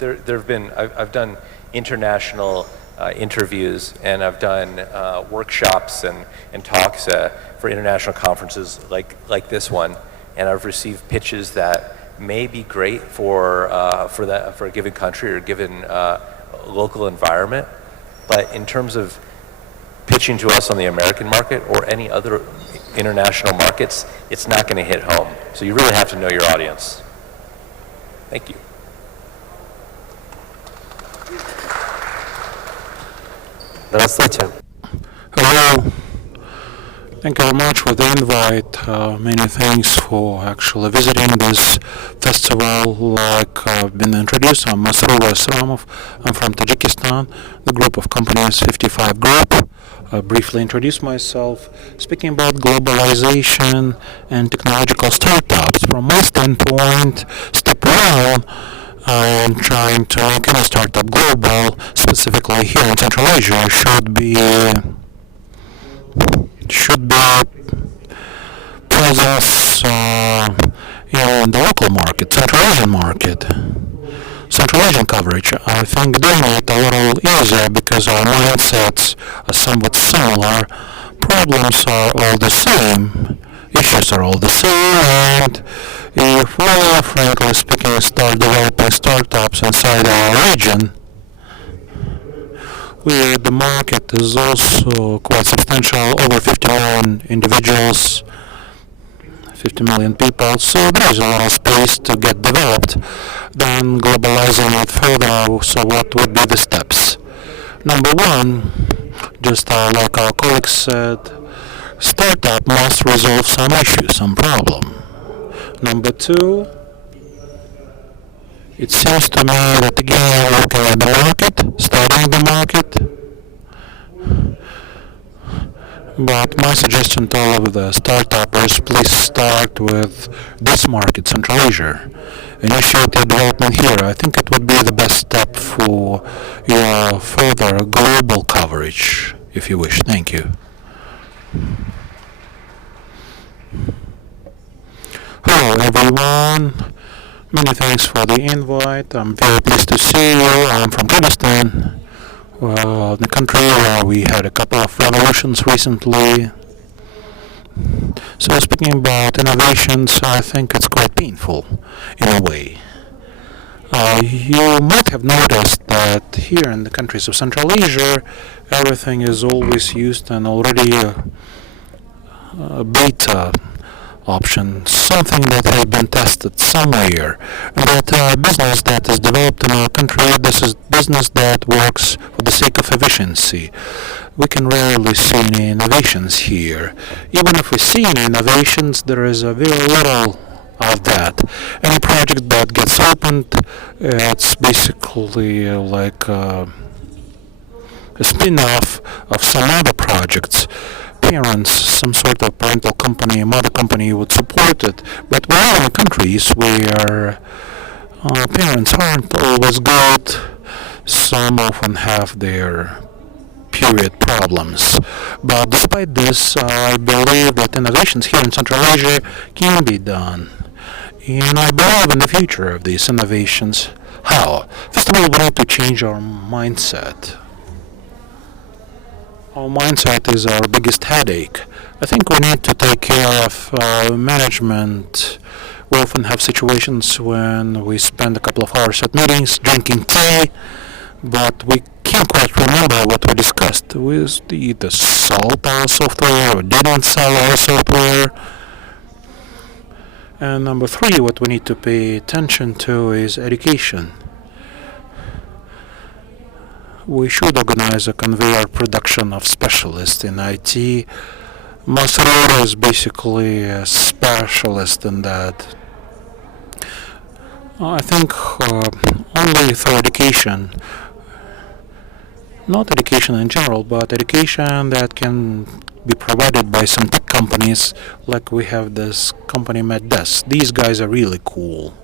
I've done international interviews, and I've done workshops and talks for international conferences like this one, and I've received pitches that may be great for a given country or a given local environment, but in terms of pitching to us on the American market or any other international markets, it's not going to hit home. So you really have to know your audience. Thank you. Здравствуйте. Hello. Thank you very much for the invite. Many thanks for actually visiting this festival. Like I've been introduced, I'm Masrur Asramov. I'm from Tajikistan, the group of companies 55 Group. Briefly introduce myself, speaking about globalization and technological startups. From my standpoint, step one, I'm trying to make any startup global, specifically here in Central Asia, should be presence in the local market, Central Asian market. Central Asian coverage. I think doing it a little easier because our mindsets are somewhat similar. Problems are all the same. Issues are all the same. And if we, frankly speaking, start developing startups inside our region, the market is also quite substantial, over 50 million individuals, 50 million people, so there's a lot of space to get developed. Then globalizing it further, so what would be the steps? Number one, just like our colleagues said, startup must resolve some issue, some problem. Number two, It seems to me that again you're looking at the market, studying the market. But my suggestion to all of the startuppers, please start with this market, Central Asia. Initiate your development here. I think it would be the best step for your further global coverage, if you wish. Thank you. Hello everyone. Many thanks for the invite. I'm very pleased to see you. I'm from Kyrgyzstan. Well, the country where we had a couple of revolutions recently. So speaking about innovations, I think it's quite painful in a way. You might have noticed that here in the countries of Central Asia, everything is always used and already a beta option, something that has been tested somewhere. But business that is developed in our country, this is business that works for the sake of efficiency. We can rarely see any innovations here. Even if we see any innovations, there is a very little of that. Any project that gets opened, it's basically like a spin-off of some other projects. Parents, some sort of parental company, mother company would support it. But we're all in countries where parents aren't always good. Some often have their period problems. But despite this, I believe that innovations here in Central Asia can be done. And I believe in the future of these innovations. How? First of all, we need to change our mindset. Our mindset is our biggest headache. I think we need to take care of management. We often have situations when we spend a couple of hours at meetings drinking tea, but we can't quite remember what we discussed. We either sold our software or didn't sell our software. And number three, what we need to pay attention to is education. We should organize a conveyor production of specialists in IT. Masrur is basically a specialist in that. I think only through education, not education in general, but education that can be provided by some tech companies, like we have this company MedDesk. These guys are really cool.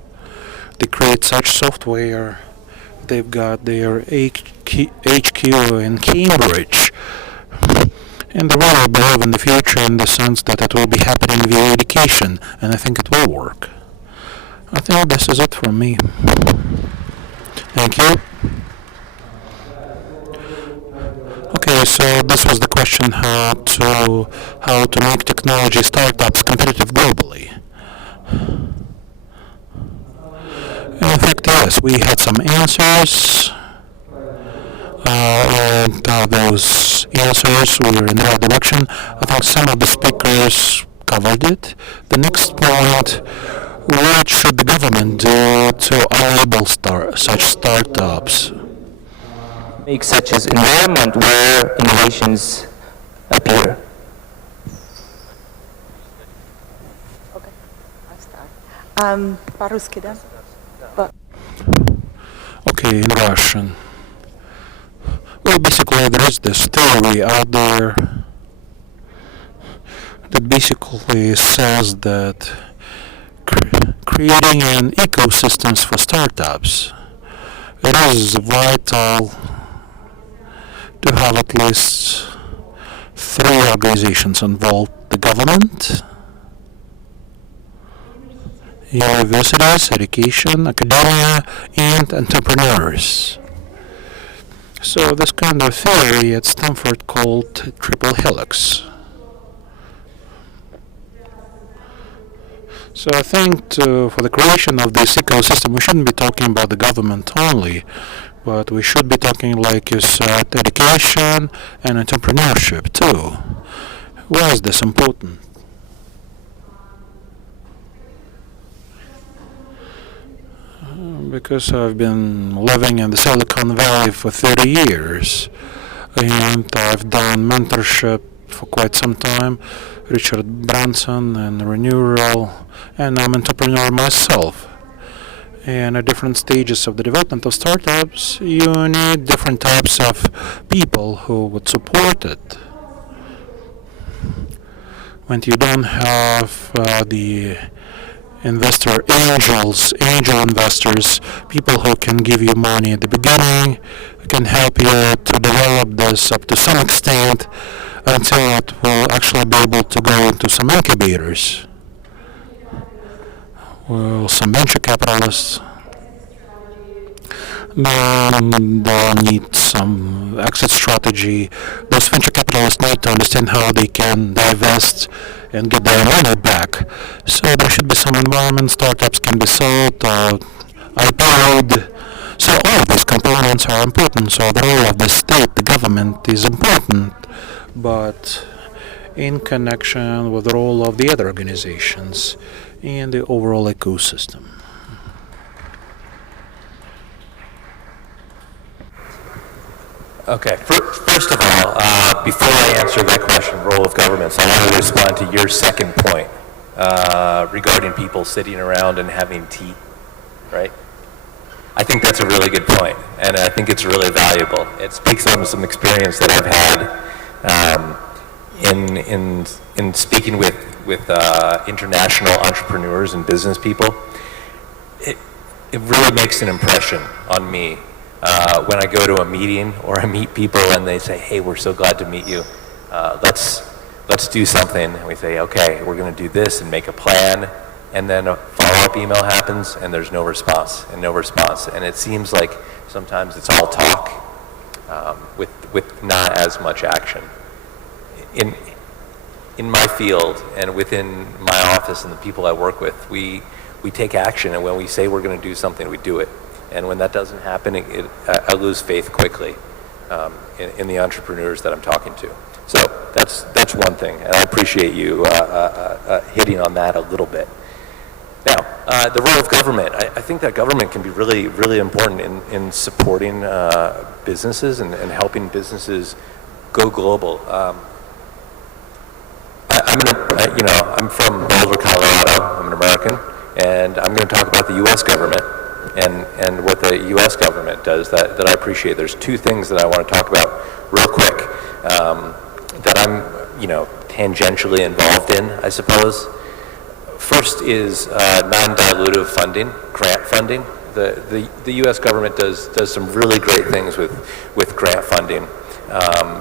They create such software. They've got their HQ in Cambridge. And I really believe in the future in the sense that it will be happening via education, and I think it will work. I think this is it from me. Thank you. Okay, so this was the question how to make technology startups competitive globally. In fact, yes, we had some answers, and those answers were in the right direction. I think some of the speakers covered it. The next point, what should the government do to enable such startups? Make such as environment where innovations appear. Okay, I'll start. По-русски, да? Okay, in Russian. Well, basically there is this theory out there that basically says that creating an ecosystems for startups, it is vital to have at least 3 organizations involved: the government, universities, education, academia, and entrepreneurs. So this kind of theory at Stanford called triple helix. So I think for the creation of this ecosystem, we shouldn't be talking about the government only, but we should be talking, like you said, education and entrepreneurship too. Why is this important? Because I've been living in the Silicon Valley for 30 years, and I've done mentorship for quite some time, Richard Branson and Renewal, and I'm an entrepreneur myself. And at different stages of the development of startups, you need different types of people who would support it. When you don't have the angel investors, people who can give you money at the beginning, can help you to develop this up to some extent until it will actually be able to go into some incubators. Well, some venture capitalists, they'll need some exit strategy. Those venture capitalists need to understand how they can divest and get their money back. So there should be some environment. Startups can be sold or IPO'd. So all of these components are important. So the role of the state, the government, is important, but in connection with the role of the other organizations in the overall ecosystem. Okay, first of all, before I answer that question, role of governments, I want to respond to your second point regarding people sitting around and having tea, right? I think that's a really good point, and I think it's really valuable. It speaks on some experience that I've had in speaking with international entrepreneurs and business people. It really makes an impression on me when I go to a meeting or I meet people and they say, "Hey, we're so glad to meet you. Let's do something." And we say, "Okay, we're going to do this," and make a plan. And then a follow-up email happens, and there's no response, and it seems like sometimes it's all talk with not as much action. In my field and within my office and the people I work with, we take action, and when we say we're going to do something, we do it. And when that doesn't happen, I lose faith quickly in the entrepreneurs that I'm talking to. So that's one thing, and I appreciate you hitting on that a little bit. Now, the role of government. I think that government can be really, really important in supporting businesses and helping businesses go global. I'm from Boulder, Colorado. I'm an American, and I'm going to talk about the U.S. government and what the U.S. government does that I appreciate. There's two things that I want to talk about real quick that I'm, tangentially involved in, I suppose. First is non-dilutive funding, grant funding. The U.S. government does some really great things with grant funding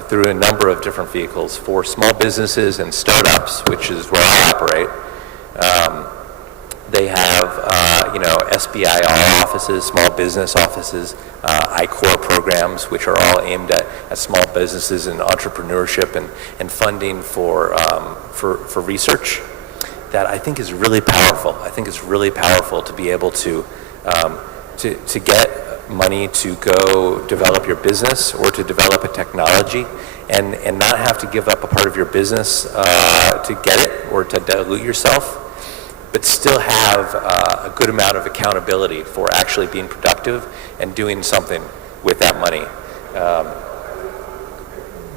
through a number of different vehicles for small businesses and startups, which is where I operate. They have, SBIR offices, small business offices, I-Corps programs, which are all aimed at small businesses and entrepreneurship and funding for research. That I think is really powerful. I think it's really powerful to be able to get money to go develop your business or to develop a technology and not have to give up a part of your business to get it or to dilute yourself, but still have a good amount of accountability for actually being productive and doing something with that money.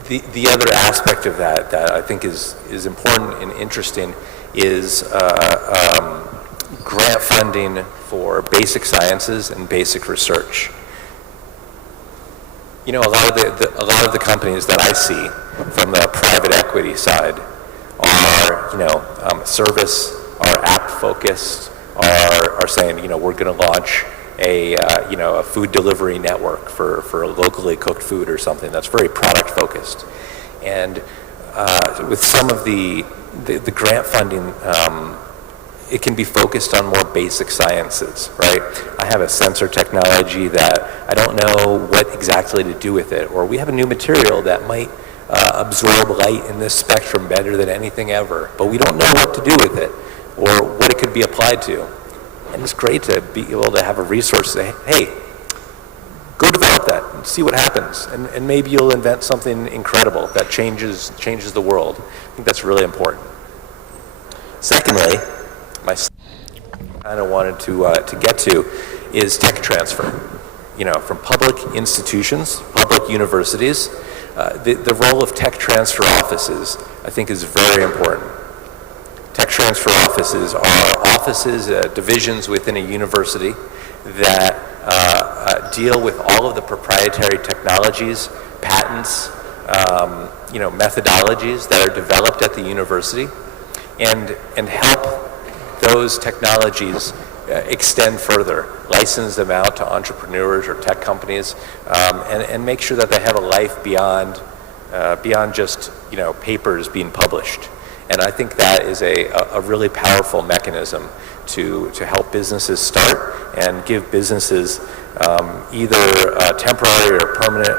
The other aspect of that I think is important and interesting is grant funding for basic sciences and basic research. A lot of the companies that I see from the private equity side are, service, are app focused, are saying, we're going to launch a food delivery network for locally cooked food or something that's very product focused. And with some of the grant funding, it can be focused on more basic sciences, right? I have a sensor technology that I don't know what exactly to do with it, or we have a new material that might absorb light in this spectrum better than anything ever, but we don't know what to do with it or what it could be applied to. And it's great to be able to have a resource say, hey, go develop that and see what happens, and maybe you'll invent something incredible that changes the world. I think that's really important. Secondly, my kind of wanted to get to is tech transfer. From public institutions, public universities, the role of tech transfer offices, I think, is very important. tech transfer offices are offices, divisions within a university that deal with all of the proprietary technologies, patents, methodologies that are developed at the university, and help those technologies extend further, license them out to entrepreneurs or tech companies, and make sure that they have a life beyond just papers being published. And I think that is a really powerful mechanism to help businesses start and give businesses either temporary or permanent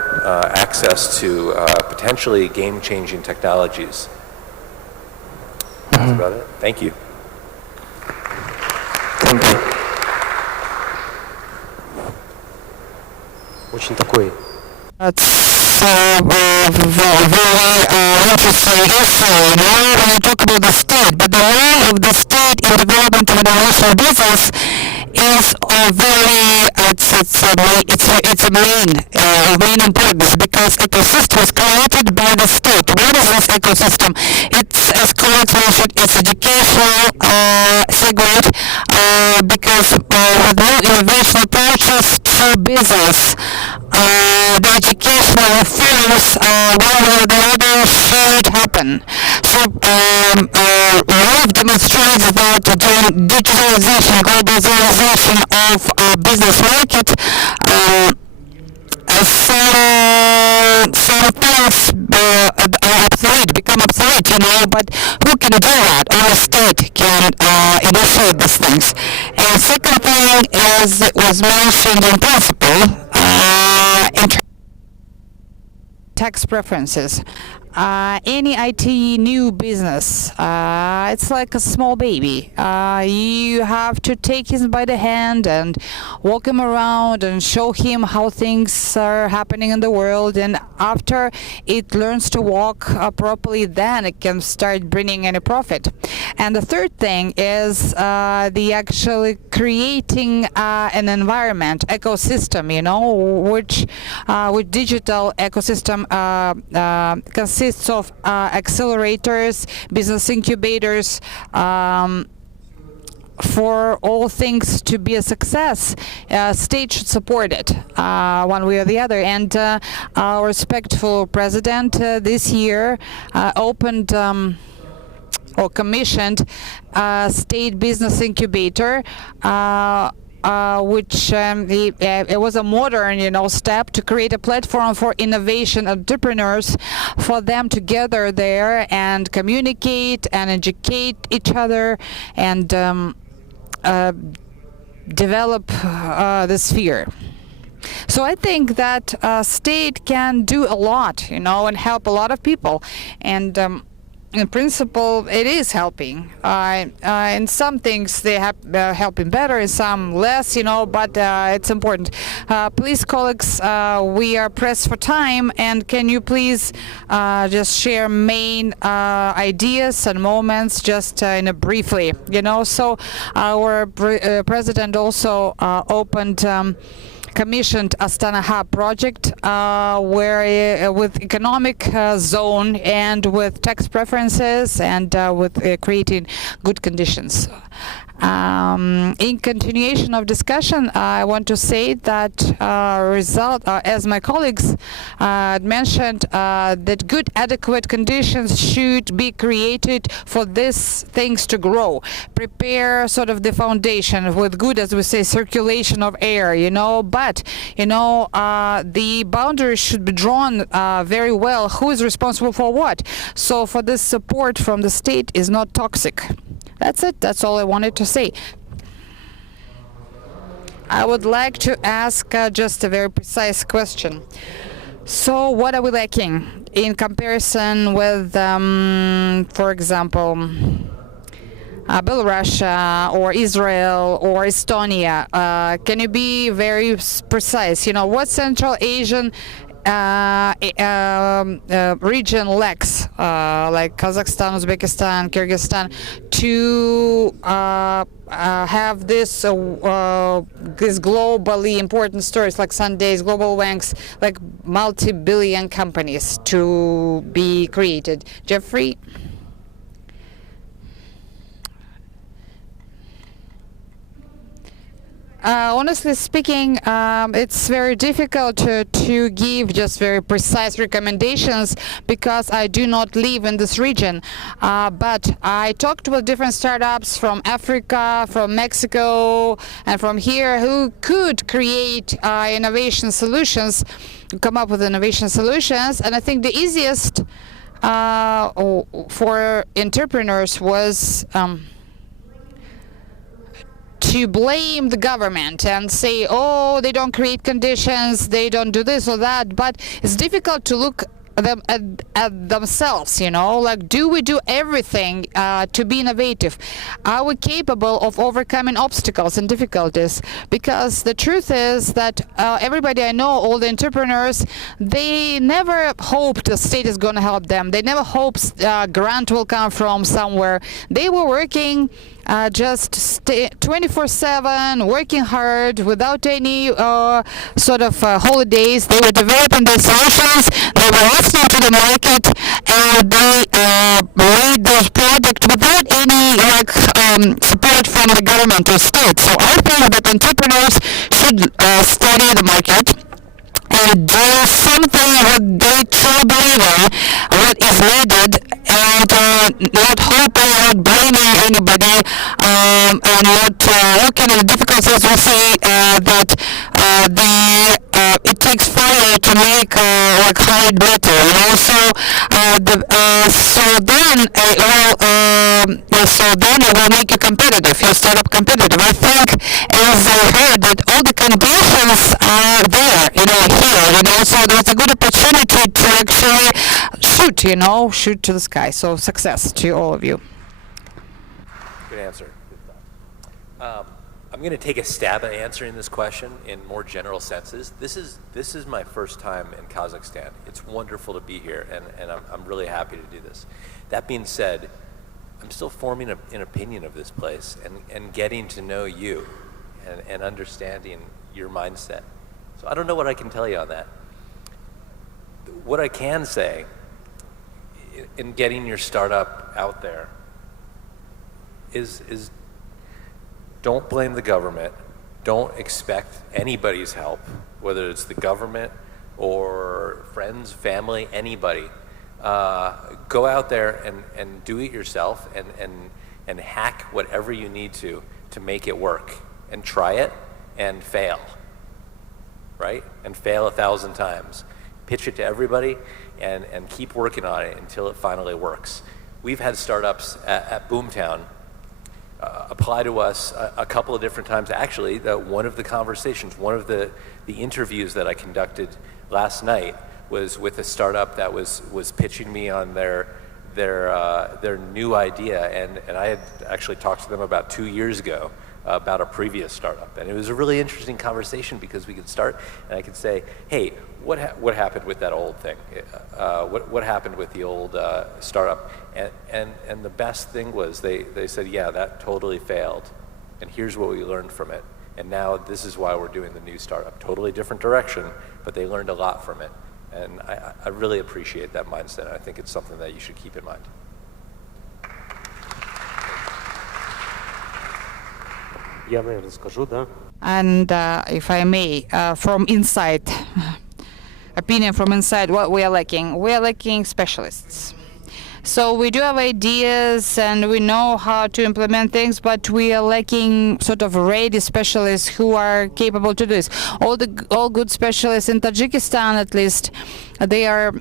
access to potentially game-changing technologies. That's about it. Thank you. Очень такой. It's very interesting issue, when you talk about the state, but the role of the state in development of international business is it's a main importance, because ecosystem is created by the state. What is this ecosystem? It's, as colleagues mentioned, it's educational segment, because with new innovation approaches to business, the educational reforms, one way or the other, should happen. So, we've demonstrated that during digitalization, globalization of business market, some things become obsolete, but who can do that? Only state can initiate these things. And second thing, as it was mentioned in principle, tax preferences. Any IT new business, it's like a small baby. You have to take him by the hand and walk him around and show him how things are happening in the world. And after it learns to walk properly, then it can start bringing any profit. And the third thing is the actually creating an environment, ecosystem, which digital ecosystem consists of accelerators, business incubators, for all things to be a success. State should support it one way or the other. And our respectful president this year opened or commissioned a state business incubator, which it was a modern, step to create a platform for innovation entrepreneurs, for them to gather there and communicate and educate each other and develop the sphere. So I think that state can do a lot, and help a lot of people. And in principle, it is helping. In some things, they have helping better, in some less, but it's important. Please, colleagues, we are pressed for time, and can you please just share main ideas and moments just in a briefly, So our president also commissioned Astana Hub project, where with economic zone and with tax preferences and with creating good conditions. In continuation of discussion, I want to say that as my colleagues mentioned, that good adequate conditions should be created for these things to grow. Prepare sort of the foundation with good, as we say, circulation of air, but, the boundaries should be drawn very well. Who is responsible for what? So for this support from the state is not toxic. That's it. That's all I wanted to say. I would like to ask just a very precise question. So what are we lacking in comparison with, for example, Belarus or Israel or Estonia? Can you be very precise? What Central Asian region lacks, like Kazakhstan, Uzbekistan, Kyrgyzstan, to have this globally important stories like Sundays, global banks, like multi-billion companies to be created? Jeffrey? Honestly speaking, it's very difficult to give just very precise recommendations because I do not live in this region. But I talked with different startups from Africa, from Mexico, and from here who could create innovation solutions, come up with innovation solutions. And I think the easiest for entrepreneurs was to blame the government and say, oh, they don't create conditions, they don't do this or that. But it's difficult to look them at themselves, you know, like, do we do everything to be innovative? Are we capable of overcoming obstacles and difficulties? Because the truth is that everybody I know, all the entrepreneurs, they never hope the state is going to help them. They never hope grant will come from somewhere. They were working just 24/7, working hard without any sort of holidays. They were developing their solutions, they were listening to the market, and they made those products without any support from the government or state. So I think that entrepreneurs should study the market and do something what they truly believe in, what is needed, and not hoping, not blaming anybody, and not looking at the difficulties. We see that it takes fire to make like hide better, you know. So then it will make you competitive. You start up competitive. I think, as I heard, that all the conditions are there, you know, here, you know. So there's a good opportunity to actually shoot, you know, shoot to the sky. So success to all of you. Good answer. I'm going to take a stab at answering this question in more general senses. This is my first time in Kazakhstan. It's wonderful to be here, and I'm really happy to do this. That being said, I'm still forming an opinion of this place and getting to know you and understanding your mindset. So I don't know what I can tell you on that. What I can say in getting your startup out there is don't blame the government. Don't expect anybody's help, whether it's the government or friends, family, anybody. Go out there and do it yourself and hack whatever you need to make it work, and try it and fail, right? And fail 1,000 times. Pitch it to everybody and keep working on it until it finally works. We've had startups at Boomtown apply to us a couple of different times. Actually, one of the conversations, one of the interviews that I conducted last night was with a startup that was pitching me on their new idea, and I had actually talked to them about 2 years ago about a previous startup, and it was a really interesting conversation because we could start and I could say, hey, what happened with that old thing? What happened with the old startup? And the best thing was they said, yeah, that totally failed, and here's what we learned from it, and now this is why we're doing the new startup. Totally different direction, but they learned a lot from it, and I really appreciate that mindset. I think it's something that you should keep in mind. And if I may, from inside, opinion from inside, what we are lacking specialists. So we do have ideas and we know how to implement things, but we are lacking sort of ready specialists who are capable to do this. All good specialists in Tajikistan, at least, they're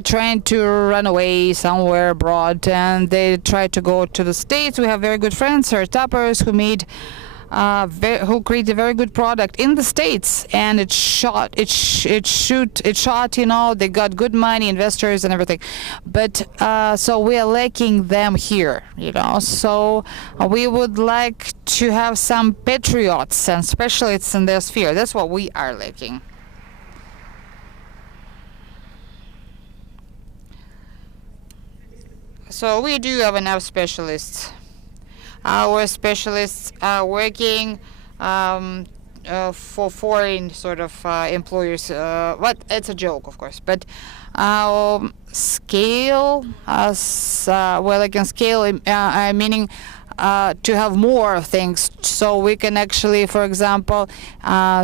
trying to run away somewhere abroad, and they try to go to the States. We have very good friends, startups who made who created a very good product in the States, and it shot, you know, they got good money, investors and everything. But so we are lacking them here, you know. So we would like to have some patriots and specialists in their sphere. That's what we are lacking. So we do have enough specialists. Our specialists are working for foreign sort of employers. But it's a joke, of course. But scale, we're like on scale, meaning to have more things, so we can actually, for example,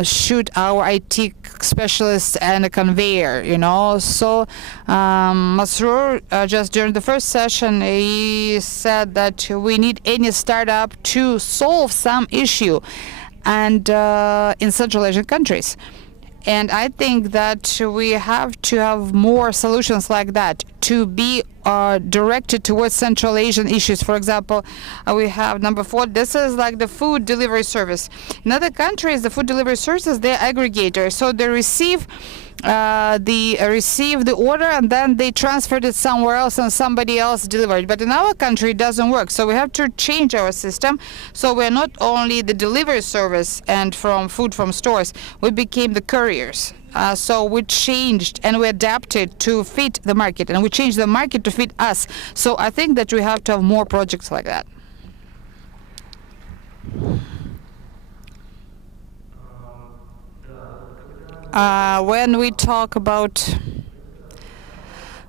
shoot our IT specialists and a conveyor, you know. So Masroor, just during the first session, he said that we need any startup to solve some issue, and in Central Asian countries. And I think that we have to have more solutions like that to be directed towards Central Asian issues. For example, we have number 4. This is like the food delivery service. In other countries, the food delivery services, they're aggregators. So they receive the order and then they transferred it somewhere else and somebody else delivered. But in our country, it doesn't work. So we have to change our system. So we're not only the delivery service and from food from stores, we became the couriers. So we changed and we adapted to fit the market, and we changed the market to fit us. So I think that we have to have more projects like that. When we talk about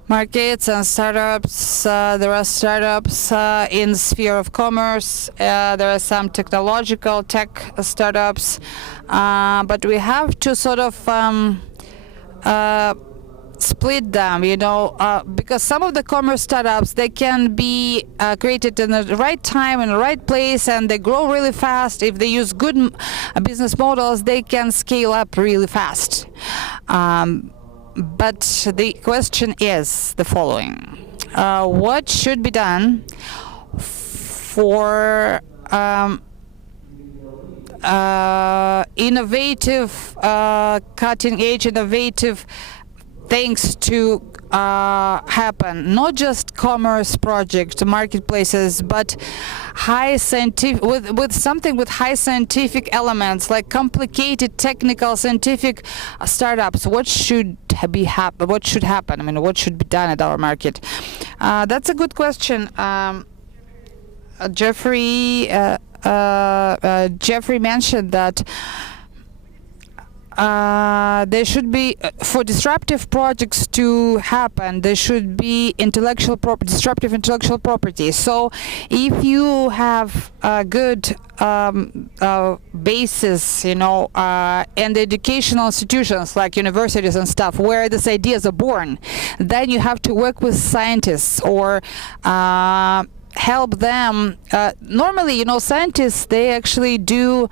markets and startups, there are startups in the sphere of commerce, there are some technological tech startups, but we have to sort of split them, you know, because some of the commerce startups, they can be created in the right time, in the right place, and they grow really fast. If they use good business models, they can scale up really fast. But the question is the following. What should be done for innovative, cutting-edge, innovative things to happen, not just commerce projects, marketplaces, but high scientific, with something with high scientific elements, like complicated technical scientific startups. What should happen? What should happen? I mean, what should be done at our market? That's a good question. Jeffrey mentioned that there should be, for disruptive projects to happen, there should be disruptive intellectual property. So if you have a good basis, you know, and educational institutions like universities and stuff where these ideas are born, then you have to work with scientists or help them. Normally, you know, scientists, they actually do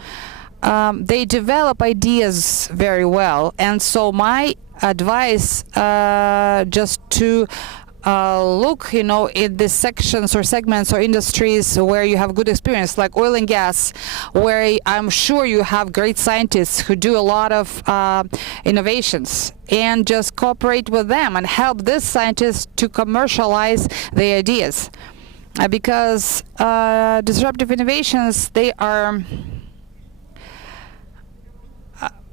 they develop ideas very well, and so my advice just to look, you know, in the sections or segments or industries where you have good experience, like oil and gas, where I'm sure you have great scientists who do a lot of innovations, and just cooperate with them and help these scientists to commercialize their ideas, because disruptive innovations,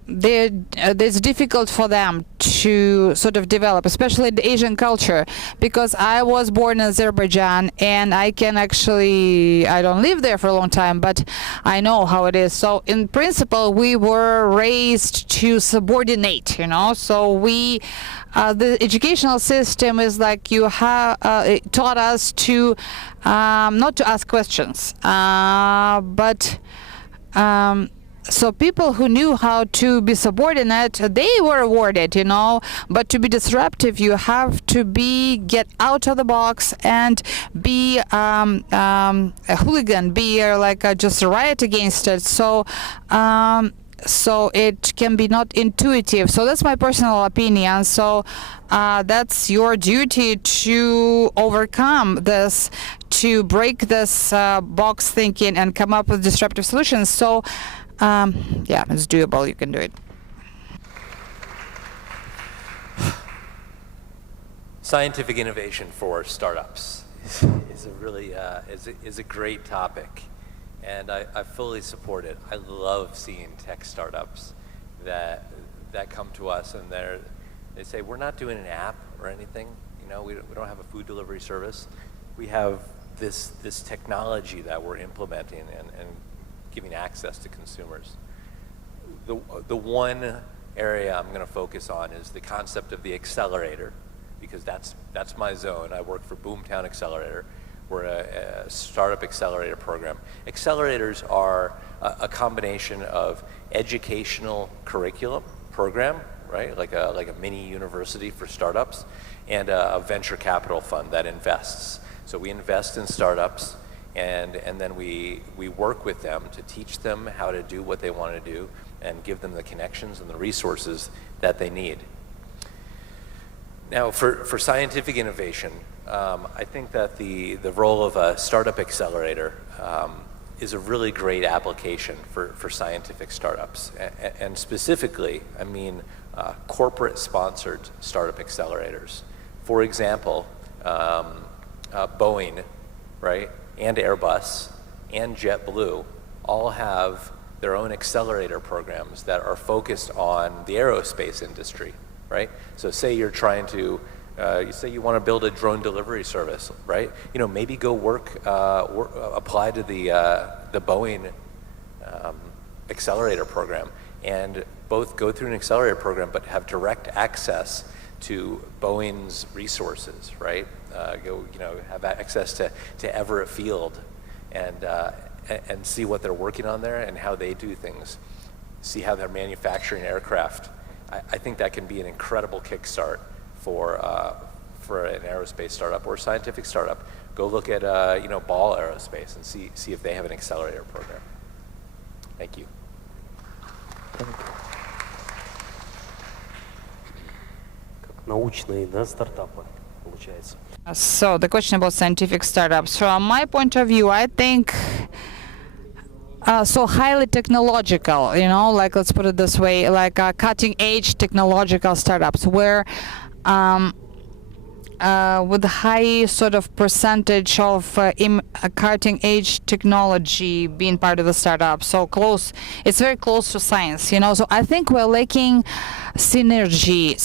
it's difficult for them to sort of develop, especially in the Asian culture, because I was born in Azerbaijan, and I don't live there for a long time, but I know how it is. So in principle, we were raised to subordinate, you know, so the educational system is like it taught us to not to ask questions, but so people who knew how to be subordinate, they were awarded, you know. But to be disruptive, you have to get out of the box and be a hooligan, be just riot against it. So it can be not intuitive. So that's my personal opinion. So that's your duty to overcome this, to break this box thinking and come up with disruptive solutions. So yeah, it's doable. You can do it. Scientific innovation for startups is a really is a great topic, and I fully support it. I love seeing tech startups that come to us and they say, we're not doing an app or anything. You know, we don't have a food delivery service. We have this technology that we're implementing and giving access to consumers. The one area I'm going to focus on is the concept of the accelerator, because that's my zone. I work for Boomtown Accelerator. We're a startup accelerator program. Accelerators are a combination of educational curriculum program, right? Like a mini university for startups, and a venture capital fund that invests. So we invest in startups, and then we work with them to teach them how to do what they want to do and give them the connections and the resources that they need. Now, for scientific innovation, I think that the role of a startup accelerator is a really great application for scientific startups. And specifically, I mean corporate-sponsored startup accelerators. For example, Boeing, right, and Airbus, and JetBlue all have their own accelerator programs that are focused on the aerospace industry, right? So say you're trying to, say you want to build a drone delivery service, right? You know, maybe go apply to the Boeing accelerator program, and both go through an accelerator program but have direct access to Boeing's resources, right? Have access to Everett Field and see what they're working on there and how they do things, see how they're manufacturing aircraft. I think that can be an incredible kickstart for an aerospace startup or scientific startup. Go look at Ball Aerospace and see if they have an accelerator program. Thank you. Научные, да, стартапы, получается. So the question about scientific startups. From my point of view, I think so highly technological, like let's put it this way, like cutting edge technological startups where with high sort of percentage of cutting edge technology being part of the startup. So close, it's very close to science, So I think we're lacking synergy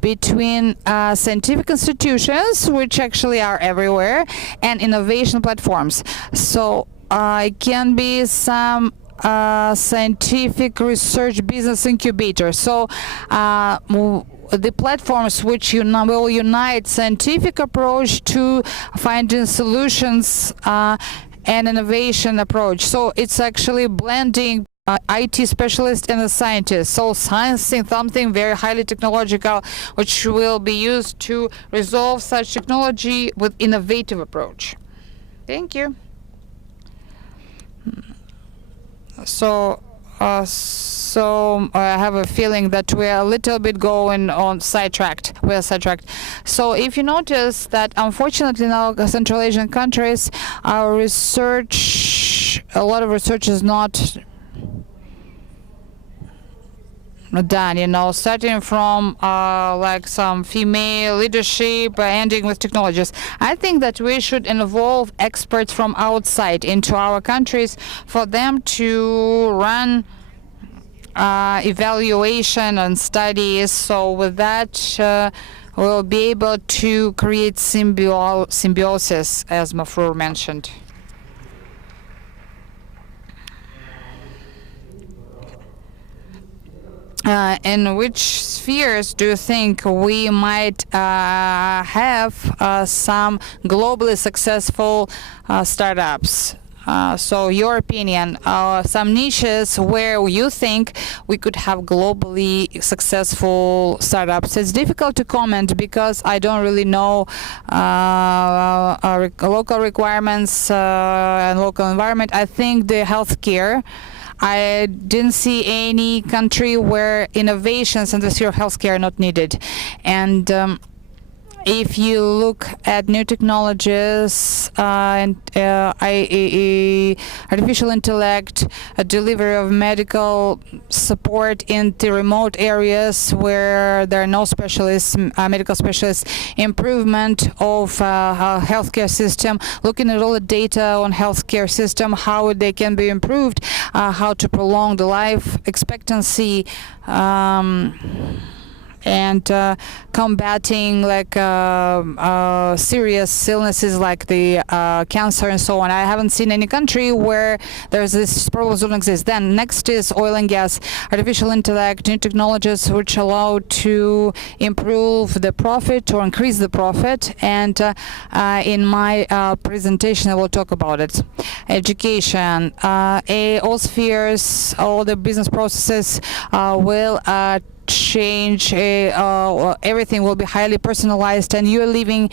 between scientific institutions, which actually are everywhere, and innovation platforms. So it can be some scientific research business incubator. So the platforms which will unite scientific approach to finding solutions and innovation approach. So it's actually blending IT specialist and a scientist. So science is something very highly technological, which will be used to resolve such technology with innovative approach. Thank you. So I have a feeling that we are a little bit going on sidetracked. We are sidetracked. So if you notice that unfortunately now Central Asian countries, our research, a lot of research is not done, starting from like some female leadership, ending with technologies. I think that we should involve experts from outside into our countries for them to run evaluation and studies. So with that, we'll be able to create symbiosis, as Mafrur mentioned. In which spheres do you think we might have some globally successful startups? So your opinion, some niches where you think we could have globally successful startups. It's difficult to comment because I don't really know local requirements and local environment. I think the healthcare, I didn't see any country where innovations in the sphere of healthcare are not needed. And if you look at new technologies and artificial intellect, delivery of medical support in the remote areas where there are no specialists, medical specialists, improvement of healthcare system, looking at all the data on healthcare system, how they can be improved, how to prolong the life expectancy. and combating like serious illnesses like the cancer and so on. I haven't seen any country where there's this problems don't exist. Then next is oil and gas, artificial intellect, new technologies which allow to improve the profit or increase the profit. And in my presentation I will talk about it. Education, all spheres, all the business processes will change. Everything will be highly personalized, and you're living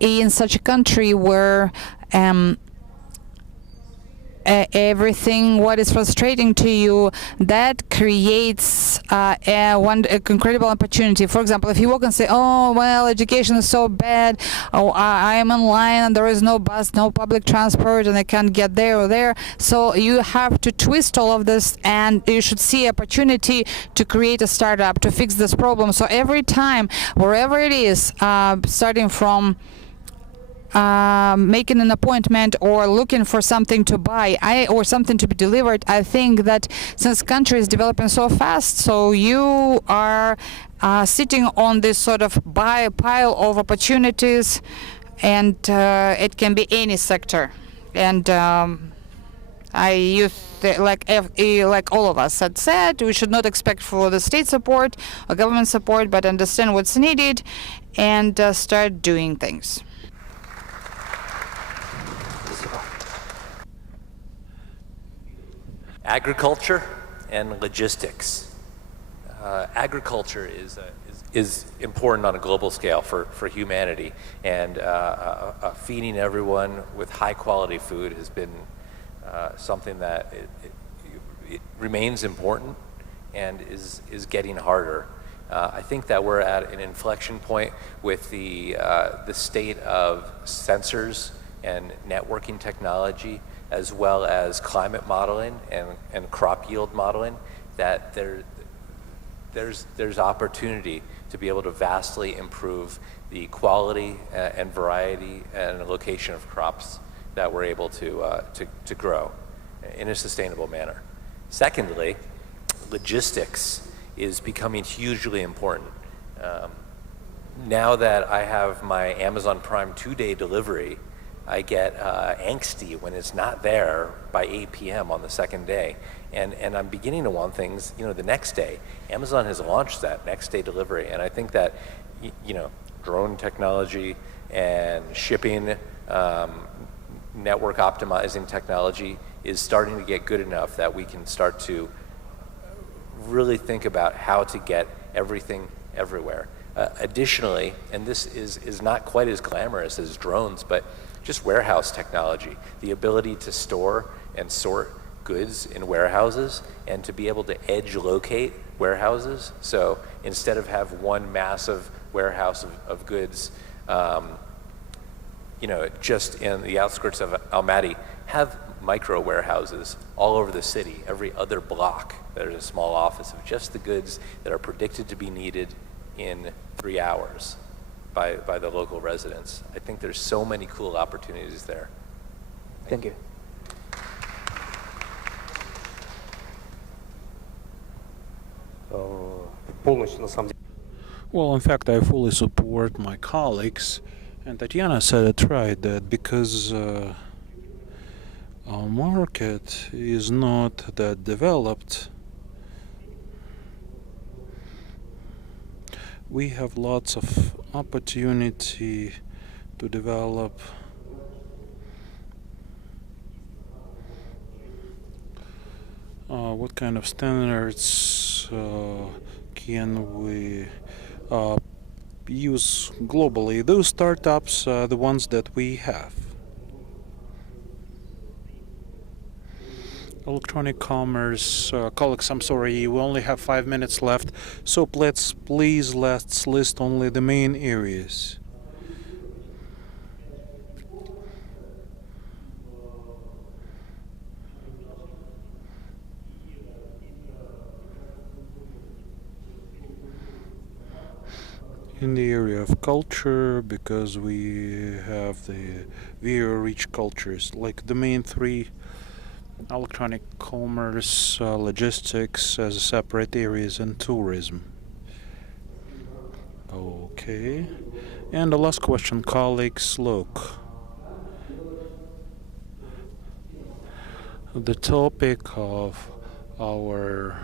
in such a country where everything what is frustrating to you, that creates one incredible opportunity. For example, if you walk and say, oh well, education is so bad, oh I am online and there is no bus, no public transport, and I can't get there or there, so you have to twist all of this, and you should see opportunity to create a startup to fix this problem. So every time, wherever it is, starting from making an appointment or looking for something to buy or something to be delivered, I think that since country is developing so fast, so you are sitting on this sort of pile of opportunities, and it can be any sector. And like all of us had said, we should not expect for the state support or government support, but understand what's needed and start doing things. Agriculture and logistics. Agriculture is important on a global scale for humanity, and feeding everyone with high quality food has been something that it remains important and is getting harder. I think that we're at an inflection point with the state of sensors and networking technology, as well as climate modeling and crop yield modeling, that there's opportunity to be able to vastly improve the quality and variety and location of crops that we're able to grow in a sustainable manner. Secondly, logistics is becoming hugely important. Now that I have my Amazon Prime 2-day delivery, I get angsty when it's not there by 8 p.m. on the second day. And I'm beginning to want things, the next day. Amazon has launched that next day delivery. And I think that, drone technology and shipping, network optimizing technology is starting to get good enough that we can start to really think about how to get everything everywhere. Additionally, and this is not quite as glamorous as drones, but just warehouse technology, the ability to store and sort goods in warehouses and to be able to edge locate warehouses. So instead of have one massive warehouse of goods, just in the outskirts of Almaty, have micro warehouses all over the city. Every other block, there's a small office of just the goods that are predicted to be needed in 3 hours by the local residents. I think there's so many cool opportunities there. Thank you. Well, in fact, I fully support my colleagues, and Tatiana said it right, that because our market is not that developed, we have lots of opportunity to develop what kind of standards can we use globally. Those startups are the ones that we have. Electronic commerce, colleagues, I'm sorry, we only have 5 minutes left, so let's list only the main areas. In the area of culture, because we have the very rich cultures, like the main three: electronic commerce, logistics as separate areas, and tourism. Okay. And the last question, colleague Slok. The topic of our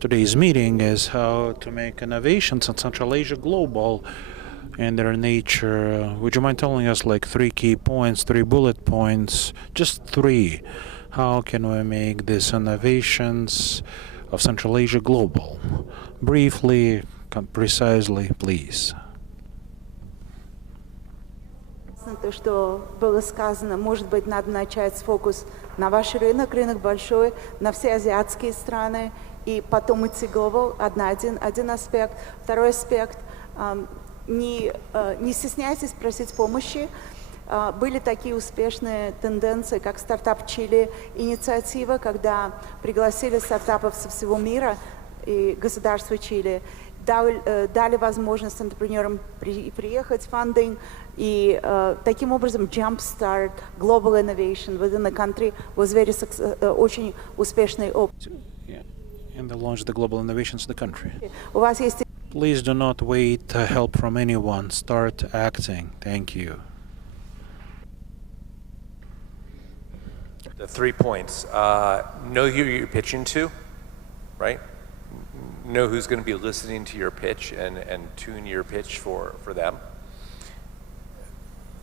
today's meeting is how to make innovations in Central Asia global in their nature. Would you mind telling us like 3 key points, 3 bullet points, just 3? How can we make these innovations of Central Asia global? Briefly, precisely, please. То, что было сказано, может быть, надо начать с фокус на ваш рынок, рынок большой, на все азиатские страны, и потом идти global, один аспект. Второй аспект, не стесняйтесь просить помощи. Были такие успешные тенденции, как стартап Чили инициатива, когда пригласили стартапов со всего мира и государство Чили, дали возможность интерпренерам приехать, фандинг, и таким образом jumpstart global innovation within the country was very очень успешный опыт. And they launched the global innovations in the country. У вас есть... Please do not wait for help from anyone. Start acting. Thank you. The 3 points. Know who you're pitching to, right? Know who's going to be listening to your pitch and tune your pitch for them.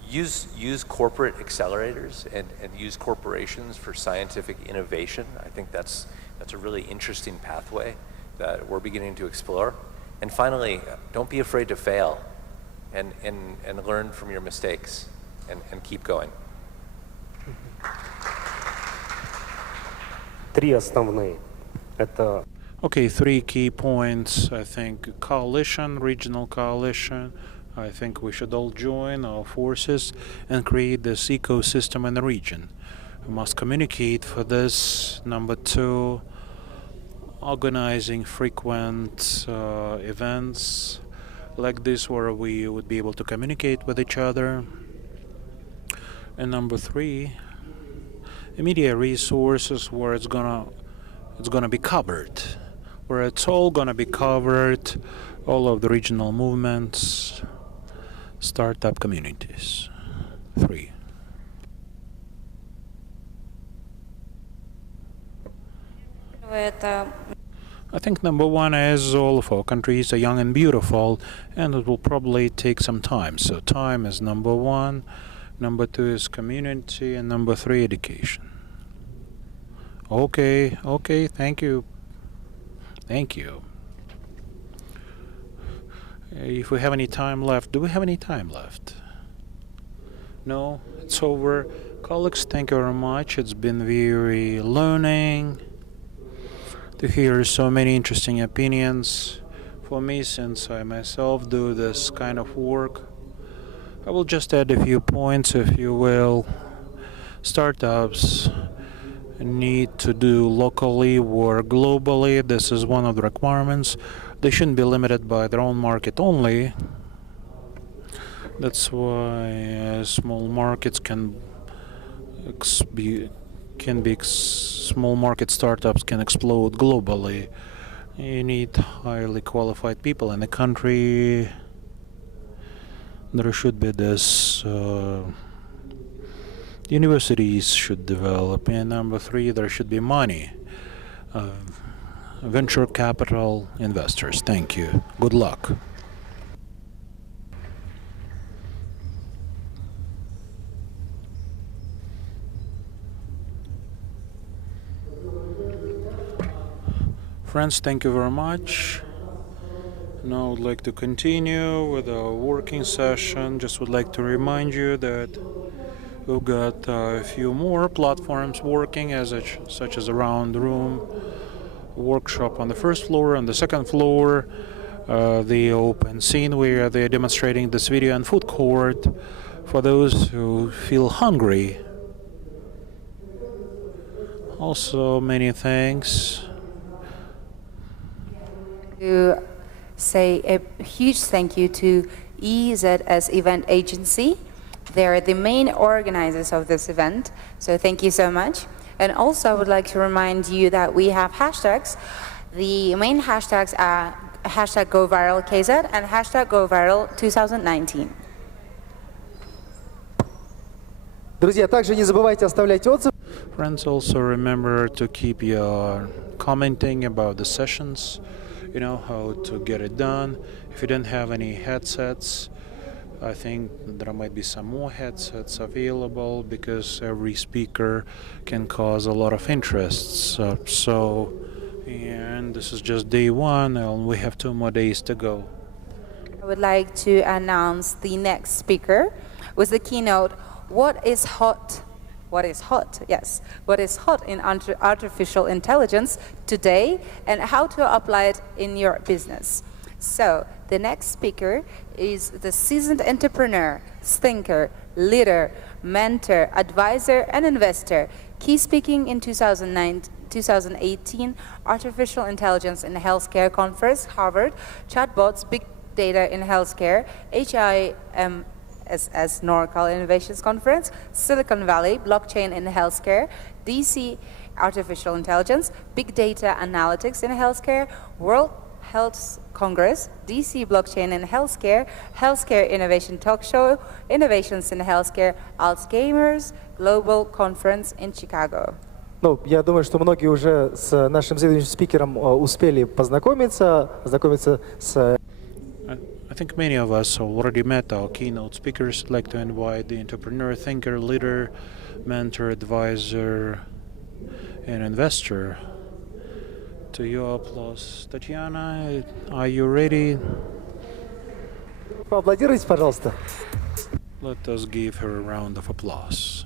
Use corporate accelerators and use corporations for scientific innovation. I think that's a really interesting pathway that we're beginning to explore. And finally, don't be afraid to fail and learn from your mistakes and keep going. 3 основные. Это Okay, 3 key points. I think coalition, regional coalition. I think we should all join our forces and create this ecosystem in the region. We must communicate for this. Number 2, organizing frequent events like this where we would be able to communicate with each other. And number 3, media resources where it's gonna be covered, where it's all gonna be covered, all of the regional movements, startup communities. 3. I think number 1 is all of our countries are young and beautiful, and it will probably take some time. So time is number 1, number 2 is community, and number 3 education. Okay, thank you. Thank you. If we have any time left, do we have any time left? No, it's over. Colleagues, thank you very much. It's been very learning to hear so many interesting opinions. For me, since I myself do this kind of work, I will just add a few points, if you will. Startups need to do locally or globally. This is one of the requirements. They shouldn't be limited by their own market only. That's why small markets small market startups can explode globally. You need highly qualified people in the country. There should be this universities should develop. And number 3, there should be money. Venture capital investors. Thank you. Good luck. Friends, thank you very much. Now I would like to continue with our working session. Just would like to remind you that we've got a few more platforms working, such as a round room workshop on the first floor. On the second floor, the open scene where they're demonstrating this video and food court for those who feel hungry. Also, many thanks. To say a huge thank you to EZS Event Agency. They're the main organizers of this event, so thank you so much. And also I would like to remind you that we have hashtags. The main hashtags are hashtag GoViralKZ and hashtag GoViral2019. Друзья, также не забывайте оставлять отзывы. Friends, also remember to keep your commenting about the sessions, you know, how to get it done. If you don't have any headsets, I think there might be some more headsets available because every speaker can cause a lot of interests. And this is just day one, and we have 2 more days to go. I would like to announce the next speaker with the keynote, What is hot? What is hot? Yes. What is hot in artificial intelligence today and how to apply it in your business? So, the next speaker is the seasoned entrepreneur, thinker, leader, mentor, advisor, and investor. Key speaking in 2018 Artificial Intelligence in Healthcare Conference, Harvard, Chatbots, Big Data in Healthcare, HIMSS NorCal Innovations Conference, Silicon Valley, Blockchain in Healthcare, DC Artificial Intelligence, Big Data Analytics in Healthcare, World Health Congress, DC Blockchain in Healthcare, Healthcare Innovation Talk Show, Innovations in Healthcare, Alzheimer's Global Conference in Chicago. Ну, я думаю, что многие уже с нашим следующим спикером успели познакомиться с... I think many of us already met our keynote speakers. I'd like to invite the entrepreneur, thinker, leader, mentor, advisor, and investor to your applause. Tatiana, are you ready? Поаплодируйте, пожалуйста. Let us give her a round of applause.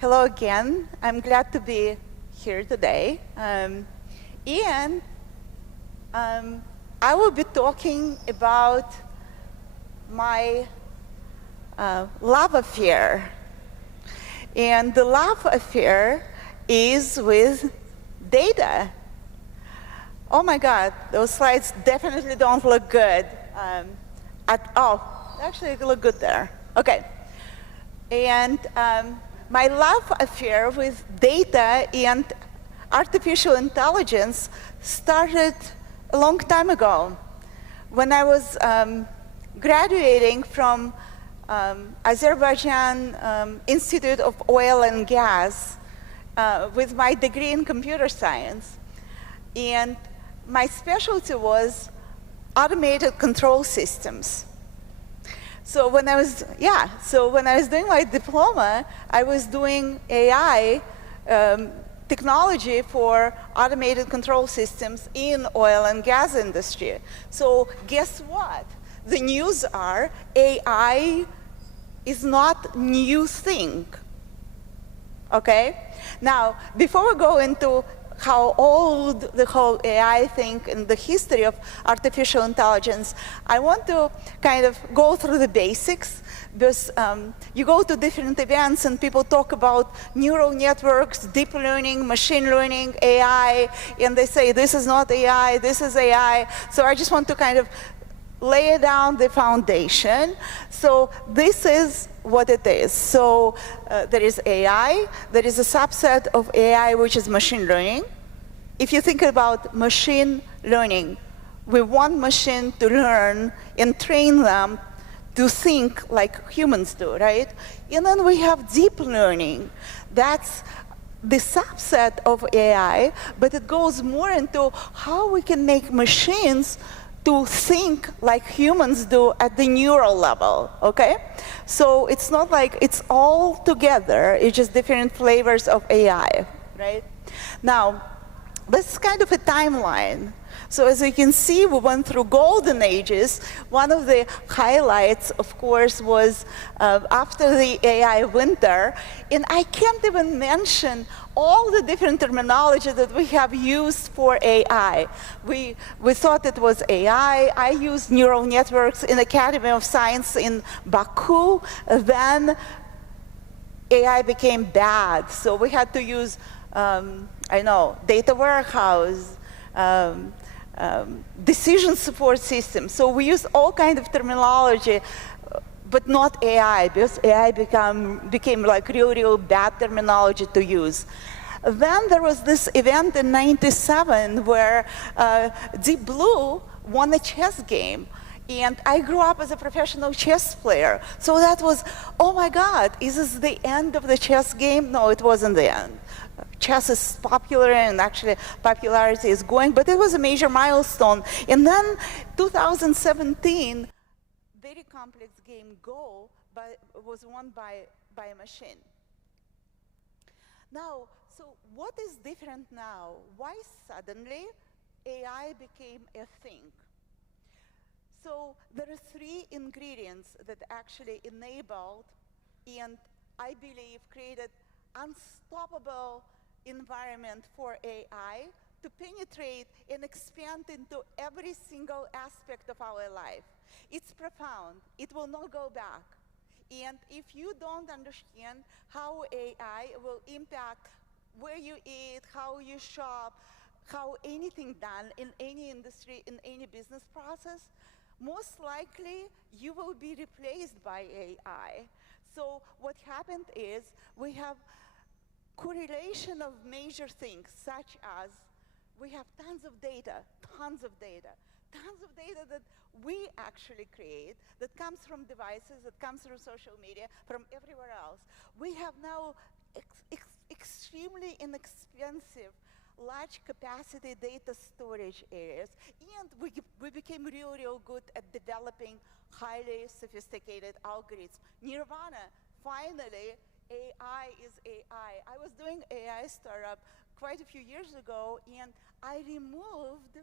Hello again. I'm glad to be here today. I will be talking about my love affair. And the love affair is with data. Oh my God, those slides definitely don't look good at all. Actually, they look good there. Okay. And my love affair with data and artificial intelligence started a long time ago. When I was graduating from Azerbaijan Institute of Oil and Gas with my degree in computer science. And my specialty was automated control systems. So when I was doing my diploma, I was doing AI technology for automated control systems in oil and gas industry. So guess what? The news are AI is not new thing. Okay? Now, before we go into how old the whole AI thing and the history of artificial intelligence, I want to kind of go through the basics, because you go to different events and people talk about neural networks, deep learning, machine learning, AI, and they say this is not AI, this is AI. So I just want to kind of lay down the foundation. So this is what it is. So there is AI, there is a subset of AI which is machine learning. If you think about machine learning, we want machine to learn and train them to think like humans do, right? And then we have deep learning. That's the subset of AI, but it goes more into how we can make machines to think like humans do at the neural level, okay? So it's not like it's all together, it's just different flavors of AI, right? Now, this is kind of a timeline. So as you can see, we went through golden ages. One of the highlights, of course, was after the AI winter. And I can't even mention all the different terminology that we have used for AI. We thought it was AI. I used neural networks in Academy of Science in Baku. Then AI became bad, so we had to use, data warehouse, decision support system. So we used all kinds of terminology, but not AI, because AI became like real bad terminology to use. Then there was this event in '97 where Deep Blue won a chess game. And I grew up as a professional chess player. So that was, oh my God, is this the end of the chess game? No, it wasn't the end. Chess is popular, and actually popularity is going, but it was a major milestone. And then 2017, very complex game Go was won by a machine. Now, so what is different now? Why suddenly AI became a thing? So there are three ingredients that actually enabled and I believe created unstoppable environment for AI to penetrate and expand into every single aspect of our life. It's profound. It will not go back. And if you don't understand how AI will impact where you eat, how you shop, how anything done in any industry, in any business process, most likely you will be replaced by AI. So what happened is we have correlation of major things, such as we have tons of data that we actually create, that comes from devices, that comes from social media, from everywhere else. We have now extremely inexpensive large capacity data storage areas, and we became real good at developing highly sophisticated algorithms. Nirvana, finally, AI is AI. I was doing AI startup quite a few years ago, and I removed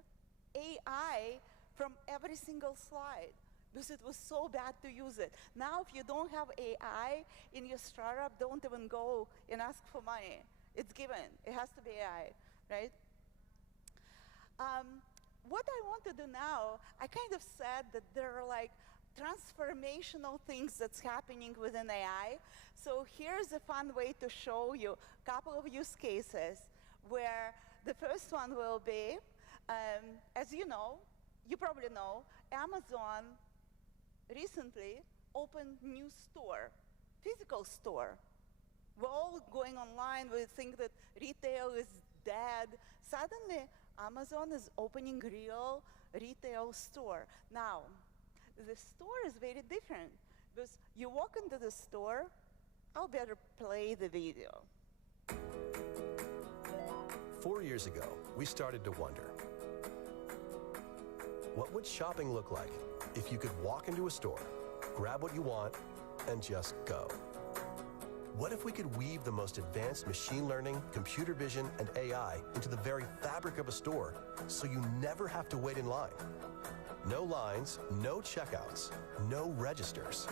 AI from every single slide because it was so bad to use it. Now, if you don't have AI in your startup, don't even go and ask for money. It's given. It has to be AI. Right? What I want to do now, I kind of said that there are like transformational things that's happening within AI. So here's a fun way to show you a couple of use cases where the first one will be, as you know, you probably know, Amazon recently opened new store, physical store. We're all going online, we think that retail is dead. Suddenly, Amazon is opening real retail store. Now, the store is very different because you walk into the store, I'll better play the video. 4 years ago, we started to wonder, what would shopping look like if you could walk into a store, grab what you want, and just go? What if we could weave the most advanced machine learning, computer vision, and AI into the very fabric of a store so you never have to wait in line? No lines, no checkouts, no registers.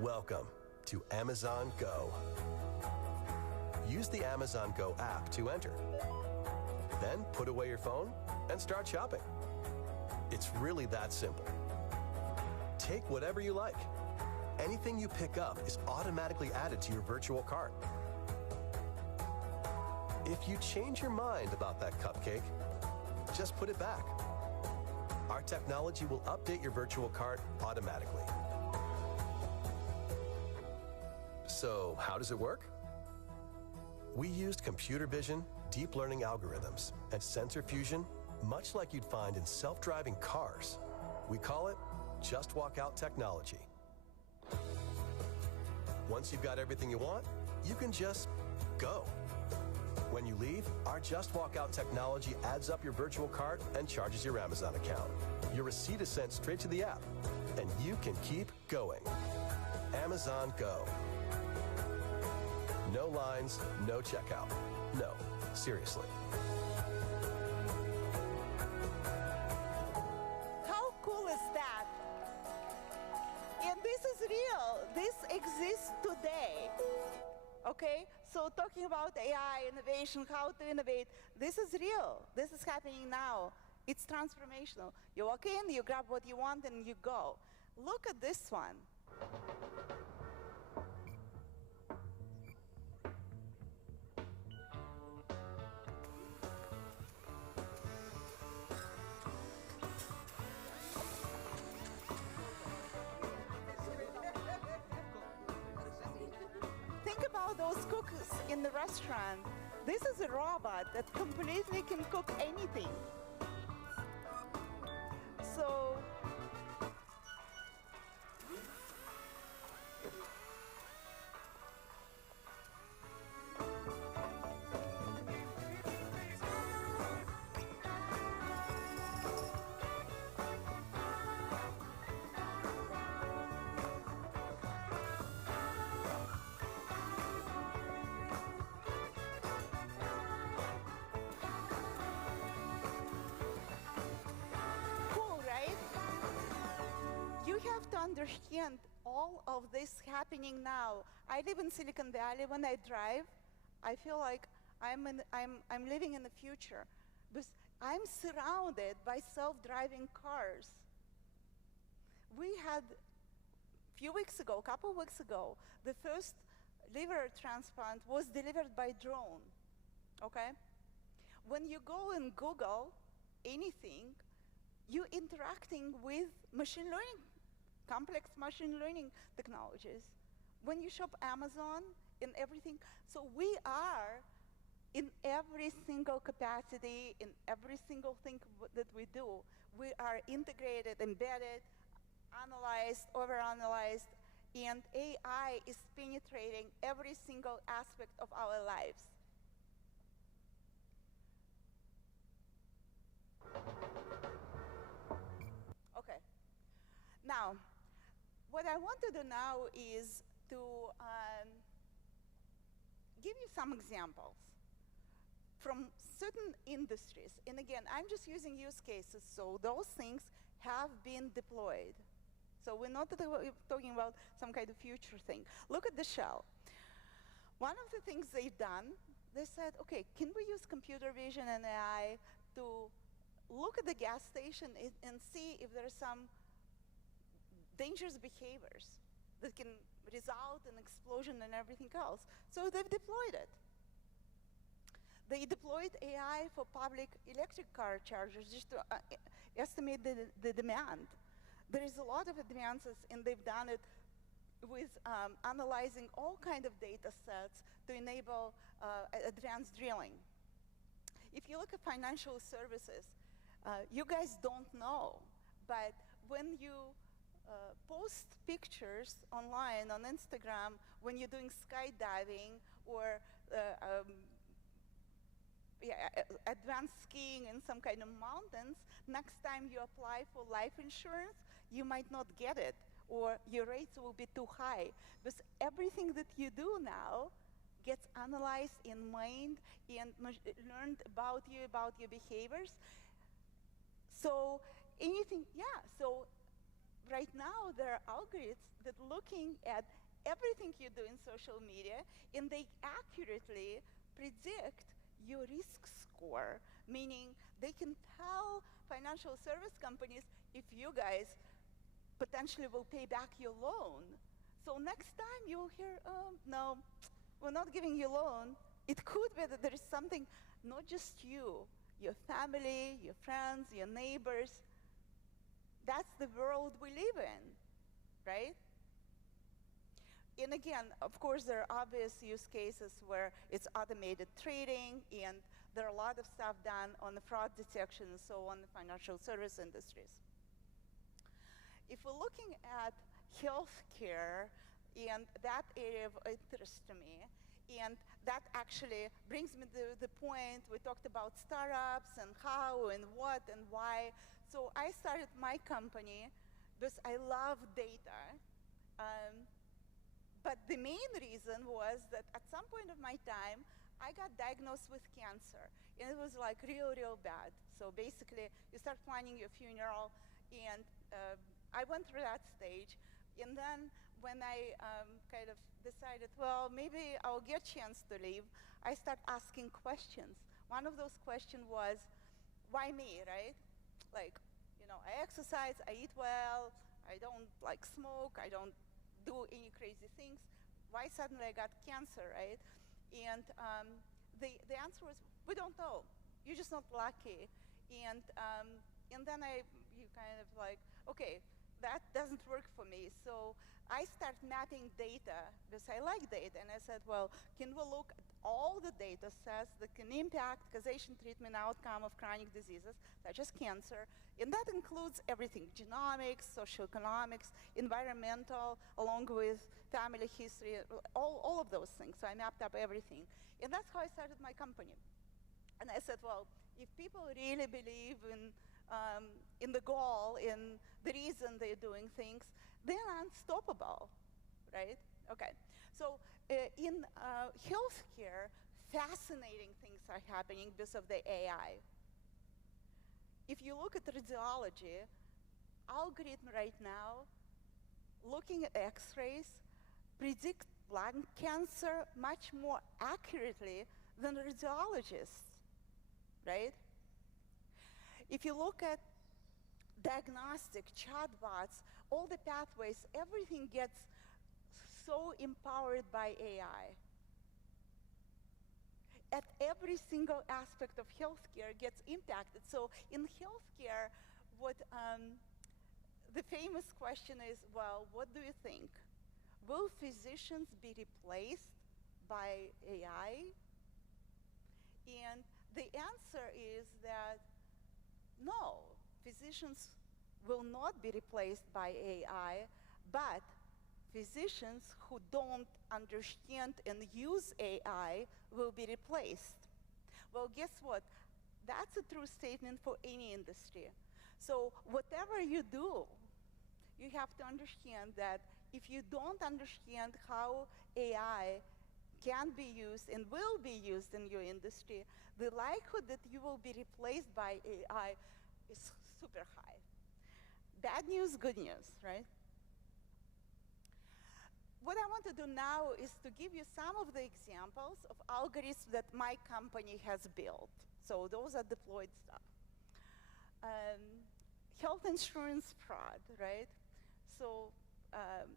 Welcome to Amazon Go. Use the Amazon Go app to enter. Then put away your phone and start shopping. It's really that simple. Take whatever you like. Anything you pick up is automatically added to your virtual cart. If you change your mind about that cupcake, just put it back. Our technology will update your virtual cart automatically. So, how does it work? We used computer vision, deep learning algorithms, and sensor fusion, much like you'd find in self-driving cars. We call it Just Walk Out technology. Once you've got everything you want, you can just go. When you leave, our Just Walk Out technology adds up your virtual cart and charges your Amazon account. Your receipt is sent straight to the app, and you can keep going. Amazon Go. No lines, no checkout. No, seriously. Okay, so talking about AI, innovation, how to innovate, this is real. This is happening now. It's transformational. You walk in, you grab what you want, and you go. Look at this one. Think about those cooks in the restaurant. This is a robot that completely can cook anything. So, cool, right? You have to understand all of this happening now. I live in Silicon Valley. When I drive, I feel like I'm living in the future. Because I'm surrounded by self-driving cars. We had, a few weeks ago, a couple of weeks ago, the first liver transplant was delivered by drone, okay? When you go and Google anything, you're interacting with machine learning, complex machine learning technologies. When you shop Amazon and everything, so we are in every single capacity, in every single thing that we do, we are integrated, embedded, analyzed, overanalyzed, and AI is penetrating every single aspect of our lives. Okay. Now, what I want to do now is to give you some examples from certain industries. And again, I'm just using use cases, so those things have been deployed. So we're not talking about some kind of future thing. Look at the Shell. One of the things they've done, they said, okay, can we use computer vision and AI to look at the gas station and see if there are some dangerous behaviors that can result in explosion and everything else. So they've deployed it. They deployed AI for public electric car chargers just to estimate the demand. There is a lot of advances, and they've done it with analyzing all kinds of data sets to enable advanced drilling. If you look at financial services, you guys don't know, but when you post pictures online on Instagram when you're doing skydiving or advanced skiing in some kind of mountains, next time you apply for life insurance, you might not get it, or your rates will be too high. Because everything that you do now gets analyzed and mined and learned about your behaviors. So anything, so right now there are algorithms that looking at everything you do in social media, and they accurately predict your risk score, meaning they can tell financial service companies if you guys potentially will pay back your loan. So next time you'll hear, no, we're not giving you a loan. It could be that there is something, not just you, your family, your friends, your neighbors. That's the world we live in, right? And again, of course, there are obvious use cases where it's automated trading, and there are a lot of stuff done on the fraud detection and so on in the financial service industries. If we're looking at healthcare, and that area of interest to me, and that actually brings me to the point we talked about startups and how and what and why. So I started my company because I love data. But the main reason was that at some point of my time, I got diagnosed with cancer. And it was like real, real bad. So basically, you start planning your funeral. And I went through that stage. And then when I kind of decided, well, maybe I'll get a chance to leave, I start asking questions. One of those questions was, why me, right? Like, you know, I exercise, I eat well, I don't like smoke, I don't do any crazy things. Why suddenly I got cancer, right? And the answer was, we don't know. You're just not lucky. And then you kind of like, okay, that doesn't work for me. So I start mapping data because I like data. And I said, well, can we look at all the data sets that can impact causation, treatment, outcome of chronic diseases, such as cancer? And that includes everything, genomics, socioeconomics, environmental, along with family history, all of those things. So I mapped up everything. And that's how I started my company. And I said, well, if people really believe in the goal, in the reason they're doing things, they're unstoppable, right? Okay, so in healthcare, fascinating things are happening because of the AI. If you look at radiology, algorithm right now, looking at X-rays, predict lung cancer much more accurately than radiologists, right? If you look at diagnostic, chatbots, all the pathways, everything gets so empowered by AI. At every single aspect of healthcare gets impacted. So in healthcare, what the famous question is, well, what do you think? Will physicians be replaced by AI? And the answer is that no, physicians will not be replaced by AI, but physicians who don't understand and use AI will be replaced. Well, guess what? That's a true statement for any industry. So whatever you do, you have to understand that if you don't understand how AI can be used and will be used in your industry, the likelihood that you will be replaced by AI is super high. Bad news, good news, right? What I want to do now is to give you some of the examples of algorithms that my company has built. So those are deployed stuff. Health insurance fraud, right? So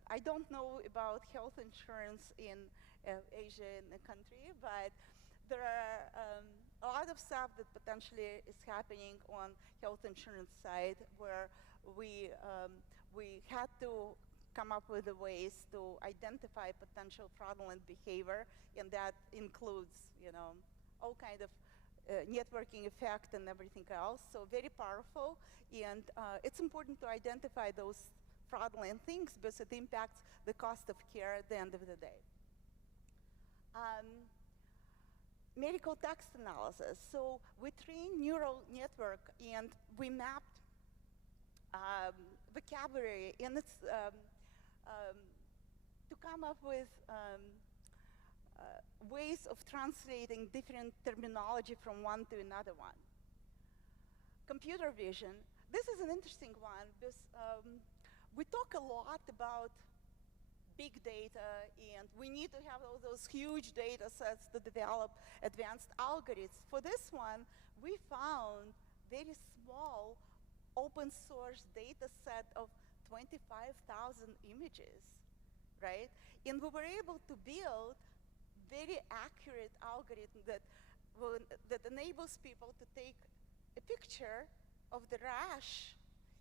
I don't know about health insurance in Asia, in the country, but there are a lot of stuff that potentially is happening on health insurance side where we had to come up with the ways to identify potential fraudulent behavior, and that includes, you know, all kind of networking effect and everything else. So very powerful, and it's important to identify those fraudulent things because it impacts the cost of care at the end of the day. Medical text analysis. So we train neural network and we mapped vocabulary, and it's to come up with ways of translating different terminology from one to another one. Computer vision. This is an interesting one because we talk a lot about big data, and we need to have all those huge data sets to develop advanced algorithms. For this one, we found very small open source data set of 25,000 images, right? And we were able to build very accurate algorithm that enables people to take a picture of the rash.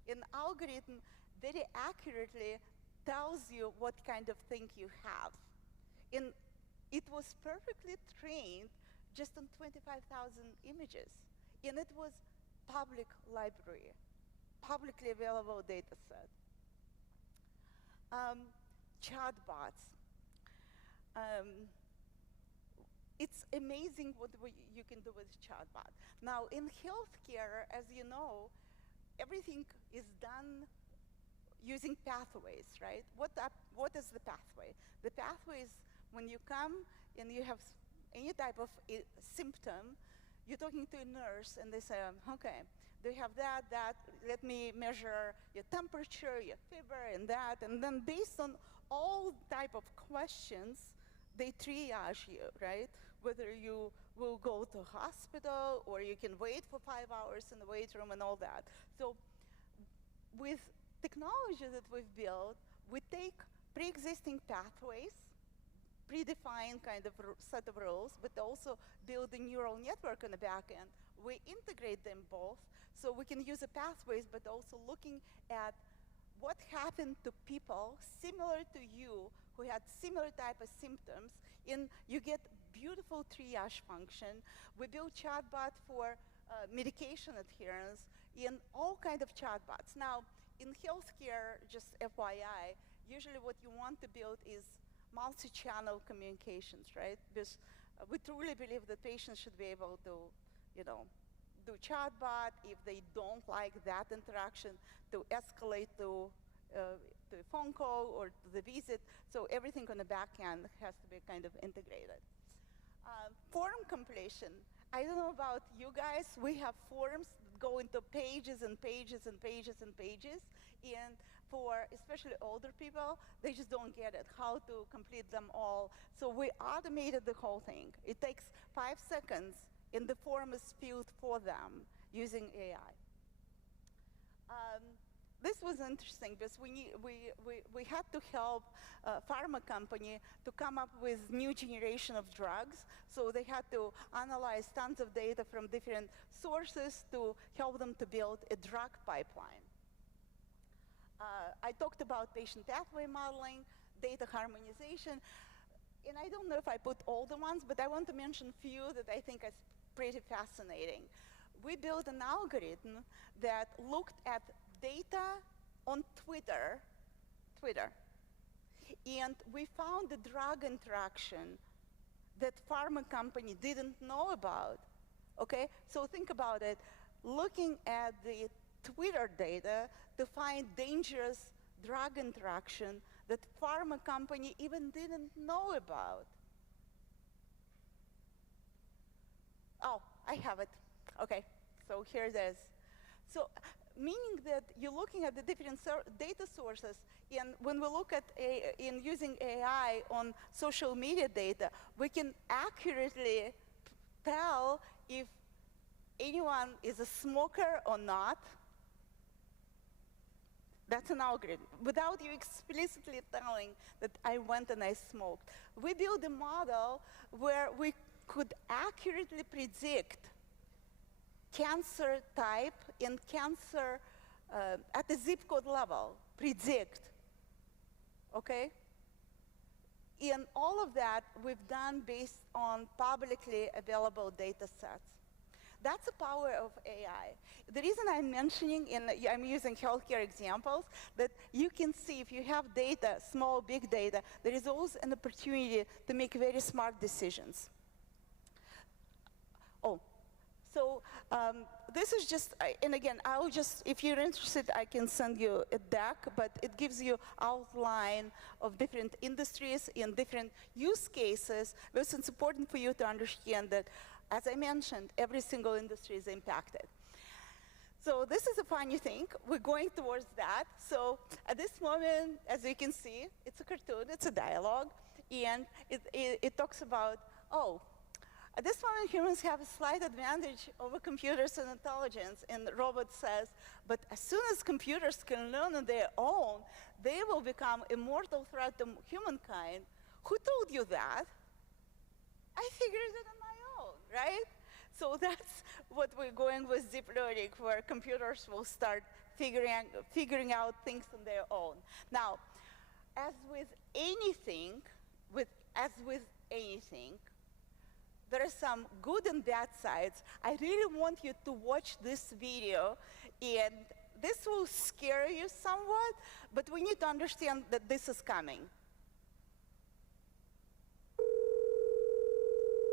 An algorithm very accurately tells you what kind of thing you have. And it was perfectly trained just on 25,000 images. And it was public library, publicly available data set. Chatbots. It's amazing what you can do with chatbot. Now, in healthcare, as you know, everything is done using pathways, right? What is the pathway? The pathway is when you come and you have any type of symptom, you're talking to a nurse and they say, okay, do you have that, let me measure your temperature, your fever, and that. And then based on all type of questions, they triage you, right? Whether you will go to hospital or you can wait for 5 hours in the wait room and all that. So with technology that we've built, we take pre-existing pathways, predefined kind of set of rules, but also build a neural network on the back end. We integrate them both, so we can use the pathways, but also looking at what happened to people similar to you who had similar type of symptoms, and you get beautiful triage function. We build chatbot for medication adherence in all kind of chatbots. Now, in healthcare, just FYI, usually what you want to build is multi-channel communications, right? Because we truly believe that patients should be able to, do chatbot. If they don't like that interaction, to escalate to a phone call or to the visit. So everything on the back end has to be kind of integrated. Form completion. I don't know about you guys. We have forms that go into pages and pages and pages and pages. And for especially older people, they just don't get it, how to complete them all. So we automated the whole thing. It takes 5 seconds, and the form is filled for them using AI. This was interesting because we had to help a pharma company to come up with new generation of drugs. So they had to analyze tons of data from different sources to help them to build a drug pipeline. I talked about patient pathway modeling, data harmonization, and I don't know if I put all the ones, but I want to mention a few that I think is pretty fascinating. We built an algorithm that looked at data on Twitter, and we found the drug interaction that pharma company didn't know about, okay? So think about it, looking at the Twitter data to find dangerous drug interaction that pharma company even didn't know about. Oh, I have it. Okay, so here it is. So, meaning that you're looking at the different data sources, and when we look at in using AI on social media data, we can accurately tell if anyone is a smoker or not. That's an algorithm, without you explicitly telling that I went and I smoked. We built a model where we could accurately predict cancer type and cancer at the zip code level, predict, okay? And all of that we've done based on publicly available data sets. That's the power of AI. The reason I'm mentioning, I'm using healthcare examples, that you can see if you have data, small, big data, there is always an opportunity to make very smart decisions. Oh, so this is just, and again, I'll just, if you're interested, I can send you a deck, but it gives you outline of different industries and different use cases, because it's important for you to understand that, as I mentioned, every single industry is impacted. So this is a funny thing. We're going towards that. So at this moment, as you can see, it's a cartoon, it's a dialogue, and it talks about, oh, at this moment, humans have a slight advantage over computers and intelligence, and the robot says, but as soon as computers can learn on their own, they will become a mortal threat to humankind. Who told you that? I figured it on my own, right? So that's what we're going with deep learning, where computers will start figuring out things on their own. Now, as with anything, there are some good and bad sides. I really want you to watch this video, and this will scare you somewhat, but we need to understand that this is coming.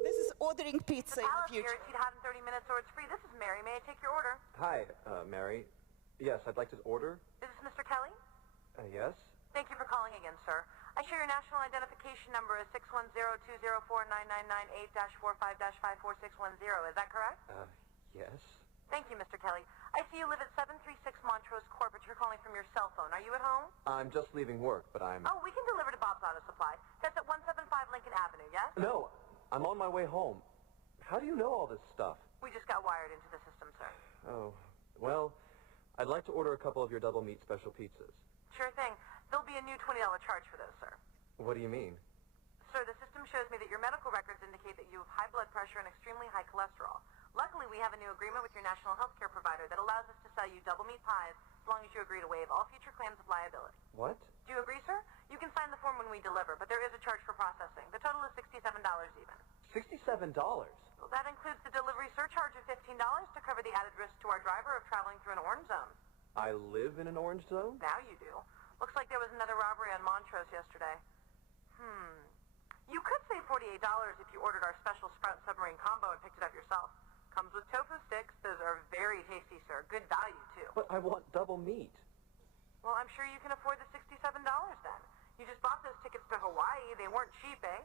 This is ordering pizza in the future. You'd have in 30 minutes or it's free. This is Mary. May I take your order? Hi, Mary. Yes, I'd like to order. Is this Mr. Kelly? Yes. Thank you for calling again, sir. I show your national identification number is 610-204-999-8-45-54610. Is that correct? Yes. Thank you, Mr. Kelly. I see you live at 736 Montrose Court, but you're calling from your cell phone. Are you at home? I'm just leaving work, but I'm... Oh, we can deliver to Bob's Auto Supply. That's at 175 Lincoln Avenue, yes? No, I'm on my way home. How do you know all this stuff? We just got wired into the system, sir. Oh, well, I'd like to order a couple of your double meat special pizzas. Sure thing. There'll be a new $20 charge for those, sir. What do you mean? Sir, the system shows me that your medical records indicate that you have high blood pressure and extremely high cholesterol. Luckily, we have a new agreement with your national health care provider that allows us to sell you double meat pies as long as you agree to waive all future claims of liability. What? Do you agree, sir? You can sign the form when we deliver, but there is a charge for processing. The total is $67 even. $67? Well, that includes the delivery surcharge of $15 to cover the added risk to our driver of traveling through an orange zone. I live in an orange zone? Now you do. Looks like there was another robbery on Montrose yesterday. You could save $48 if you ordered our special Sprout Submarine combo and picked it up yourself. Comes with tofu sticks. Those are very tasty, sir. Good value, too. But I want double meat. Well, I'm sure you can afford the $67 then. You just bought those tickets to Hawaii. They weren't cheap, eh?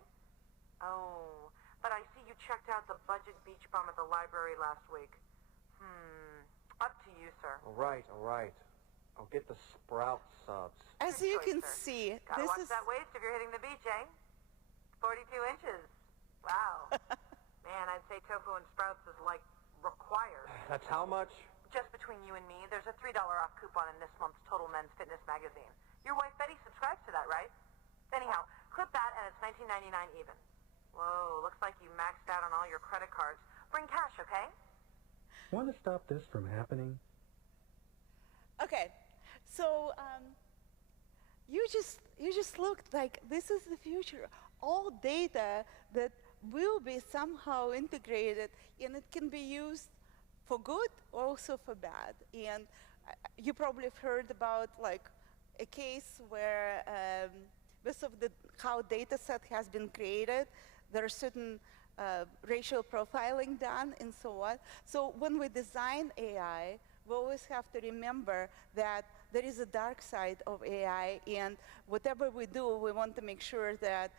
Oh, but I see you checked out the budget beach bum at the library last week. Up to you, sir. All right. I'll get the Sprout subs. As Good you choice, can sir. see, Gotta this watch is that waist if you're hitting the beach, eh? 42 inches. Wow. Man, I'd say tofu and sprouts is like required. That's how much? Just between you and me, there's a $3 off coupon in this month's Total Men's Fitness magazine. Your wife Betty subscribes to that, right? Anyhow, clip that and it's $19.99 even. Whoa, looks like you maxed out on all your credit cards. Bring cash, okay? Want to stop this from happening? okay. So you just looked like this is the future. All data that will be somehow integrated, and it can be used for good, also for bad. And you probably have heard about like a case where because of how data set has been created, there are certain racial profiling done and so on. So when we design AI, we always have to remember that there is a dark side of AI, and whatever we do, we want to make sure that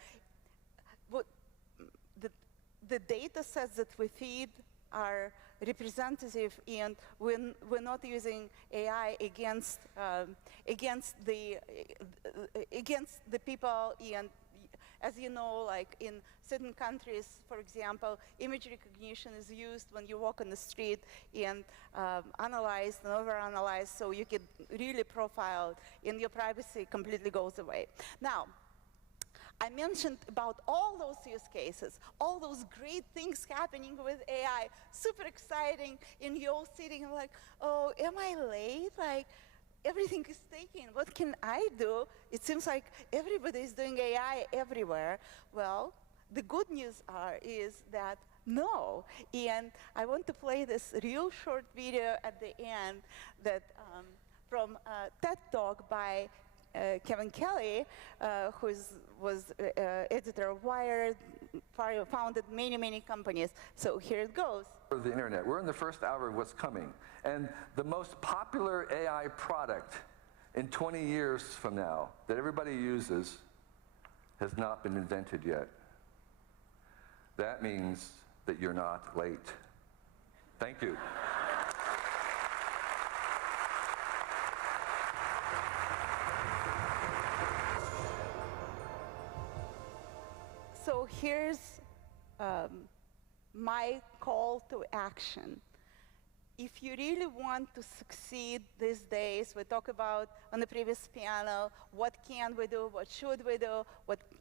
the data sets that we feed are representative, and we're not using AI against the people. And as you know, like in certain countries, for example, image recognition is used when you walk on the street and analyzed and overanalyzed, so you get really profiled, and your privacy completely goes away. Now, I mentioned about all those use cases, all those great things happening with AI, super exciting, and you're all sitting like, oh, am I late? Like, everything is taken. What can I do? It seems like everybody is doing AI everywhere. Well, the good news is that no. And I want to play this real short video at the end that from TED Talk by Kevin Kelly, who was editor of Wired, founded many companies. So here it goes. The internet. We're in the first hour of what's coming. And the most popular AI product in 20 years from now that everybody uses has not been invented yet. That means that you're not late. Thank you. So here's my call to action. If you really want to succeed these days, we talked about on the previous panel, what can we do, what should we do,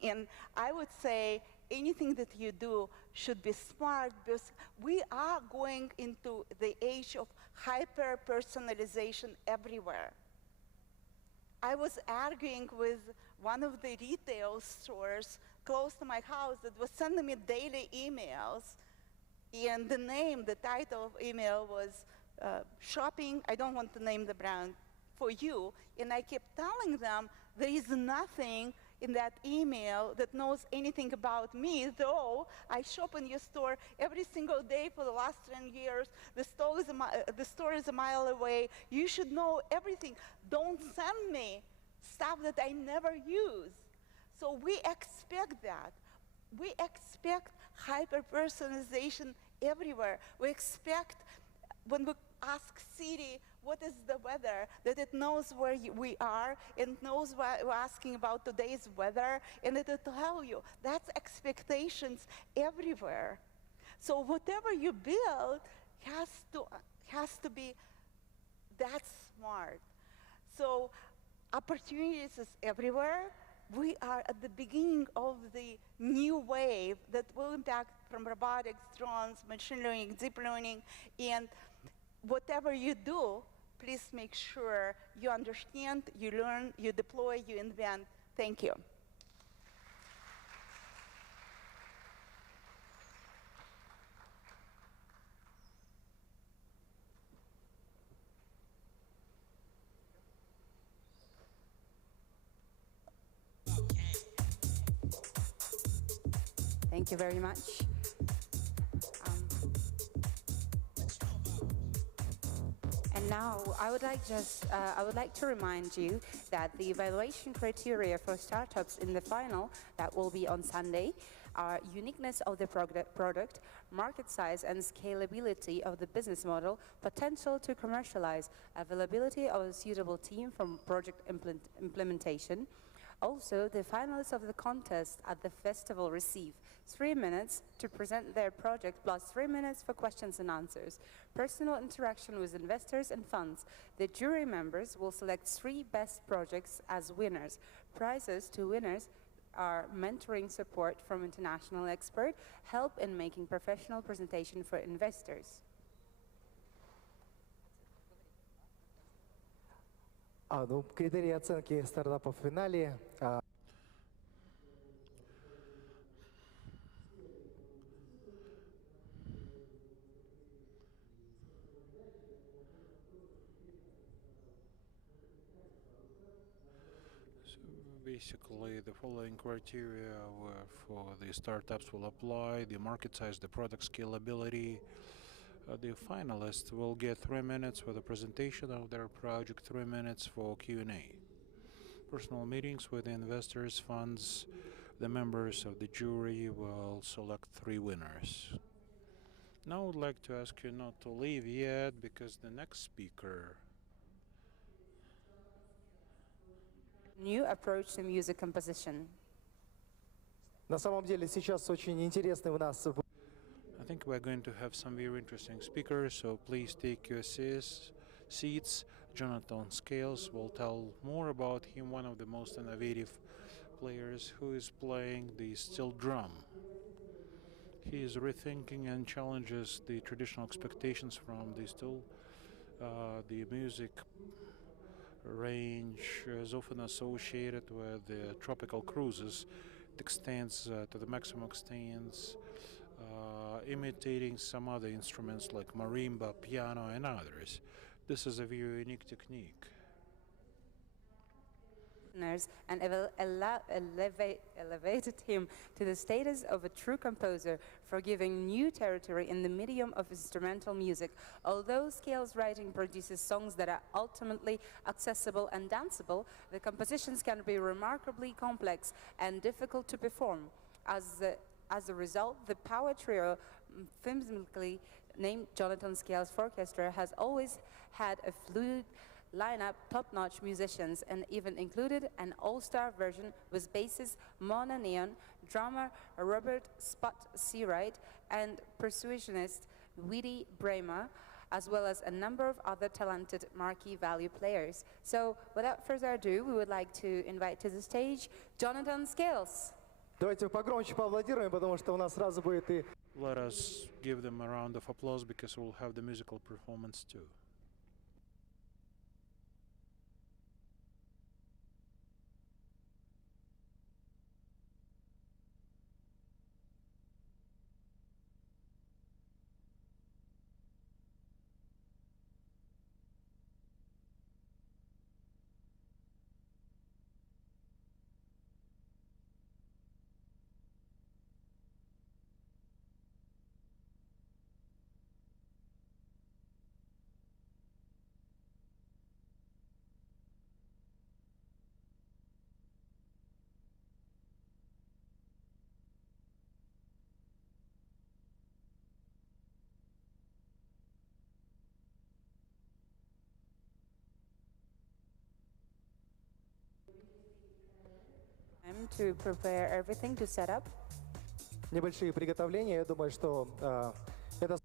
and I would say anything that you do should be smart, because we are going into the age of hyper-personalization everywhere. I was arguing with one of the retail stores close to my house that was sending me daily emails, and the title of email was shopping, I don't want to name the brand, for you. And I kept telling them there is nothing in that email that knows anything about me, though I shop in your store every single day for the last 10 years. The store is a mile away. You should know everything. Don't send me stuff that I never use. So we expect that. We expect hyper-personalization everywhere. We expect when we ask Siri, what is the weather, that it knows where we are and knows what we're asking about today's weather, and it'll tell you. That's expectations everywhere. So whatever you build has to be that smart. So opportunities is everywhere. We are at the beginning of the new wave that will impact from robotics, drones, machine learning, deep learning, and whatever you do, please make sure you understand, you learn, you deploy, you invent. Thank you. Thank you very much. And now I would like to remind you that the evaluation criteria for startups in the final that will be on Sunday are uniqueness of the product, market size and scalability of the business model, potential to commercialize, availability of a suitable team from project implementation. Also, the finalists of the contest at the festival receive 3 minutes to present their project plus 3 minutes for questions and answers. Personal interaction with investors and funds. The jury members will select 3 best projects as winners. Prizes to winners are mentoring support from international experts, help in making professional presentation for investors. Критерии оценки стартапов в финале. Basically, the following criteria for the startups will apply: the market size, the product scalability. The finalists will get 3 minutes for the presentation of their project, 3 minutes for Q&A. Personal meetings with investors, funds, the members of the jury will select 3 winners. Now I would like to ask you not to leave yet, because the next speaker. New approach to music composition. На самом деле сейчас очень интересный у нас. I think we're going to have some very interesting speakers, so please take your seats. Jonathan Scales will tell more about him, one of the most innovative players who is playing the steel drum. He is rethinking and challenges the traditional expectations from the steel. The music range is often associated with the tropical cruises. It extends to the maximum extents, imitating some other instruments like marimba, piano, and others. This is a very unique technique. And elevated him to the status of a true composer, for giving new territory in the medium of instrumental music. Although Scales' writing produces songs that are ultimately accessible and danceable, the compositions can be remarkably complex and difficult to perform. As a result, the power trio, famously named Jonathan Scales Orchestra, has always had a fluid lineup, top-notch musicians, and even included an all-star version with bassist Mona Neon, drummer Robert Spot Seawright, and percussionist Weedy Bremer, as well as a number of other talented marquee value players. So, without further ado, we would like to invite to the stage Jonathan Scales. Давайте погромче поаплодируем, потому что у нас сразу будет и... Let us give them a round of applause, because we'll have the musical performance too. time to prepare everything to set up. Небольшие приготовления, я думаю, что это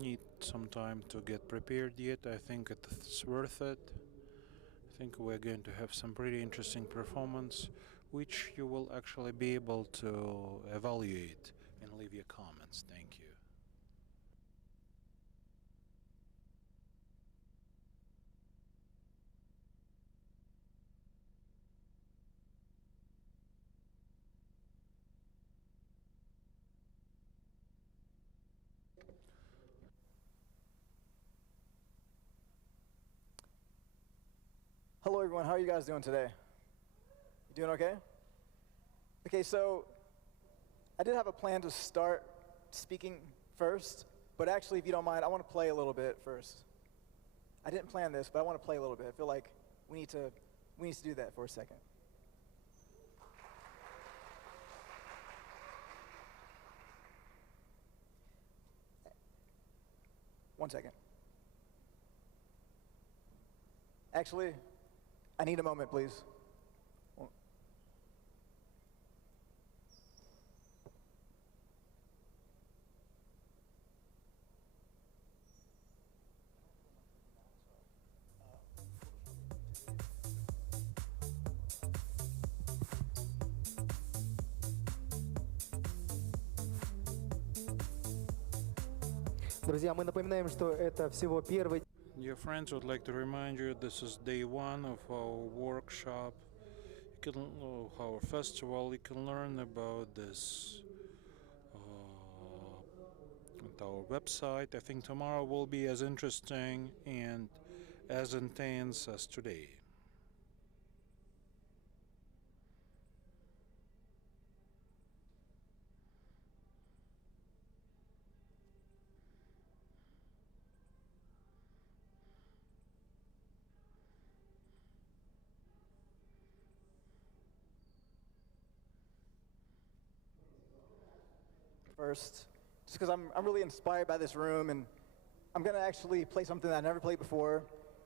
Need some time to get prepared yet. I think it's worth it. I think we're going to have some pretty interesting performance, which you will actually be able to evaluate and leave your comments. Thank you. Hello everyone, how are you guys doing today? You doing okay? Okay, so I did have a plan to start speaking first, but actually, if you don't mind, I want to play a little bit first. I didn't plan this, but I want to play a little bit. I feel like we need to do that for a second. One second. Actually, I need a moment, please. Друзья, мы напоминаем, что это всего первый. Dear friends, I would like to remind you this is day one of our workshop, our festival. You can learn about this at our website. I think tomorrow will be as interesting and as intense as today. First, just because I'm really inspired by this room, and I'm going to actually play something that I never played before.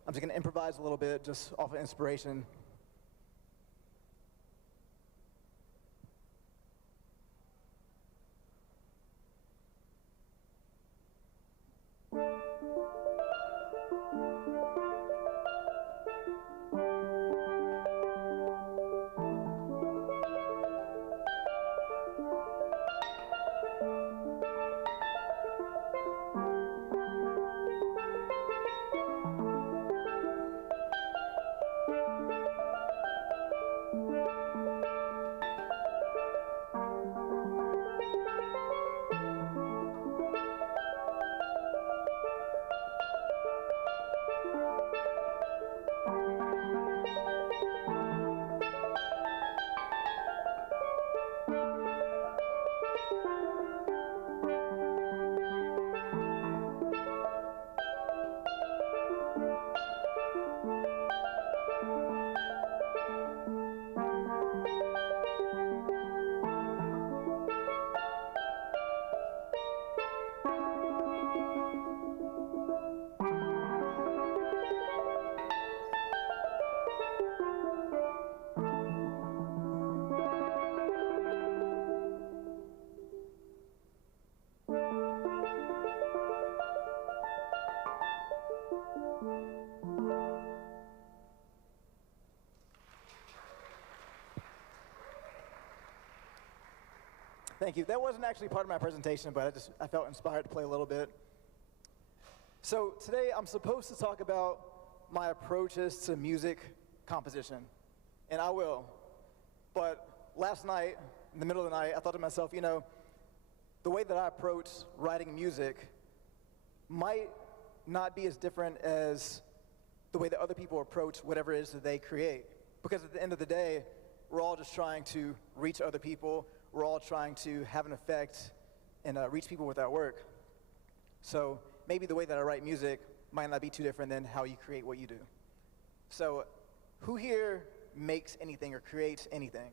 I'm just going to improvise a little bit just off of inspiration. Thank you. That wasn't actually part of my presentation, but I felt inspired to play a little bit. So today I'm supposed to talk about my approaches to music composition, and I will. But last night, in the middle of the night, I thought to myself, you know, the way that I approach writing music might not be as different as the way that other people approach whatever it is that they create. Because at the end of the day, we're all just trying to reach other people. We're all trying to have an effect and reach people with our work. So maybe the way that I write music might not be too different than how you create what you do. So who here makes anything or creates anything?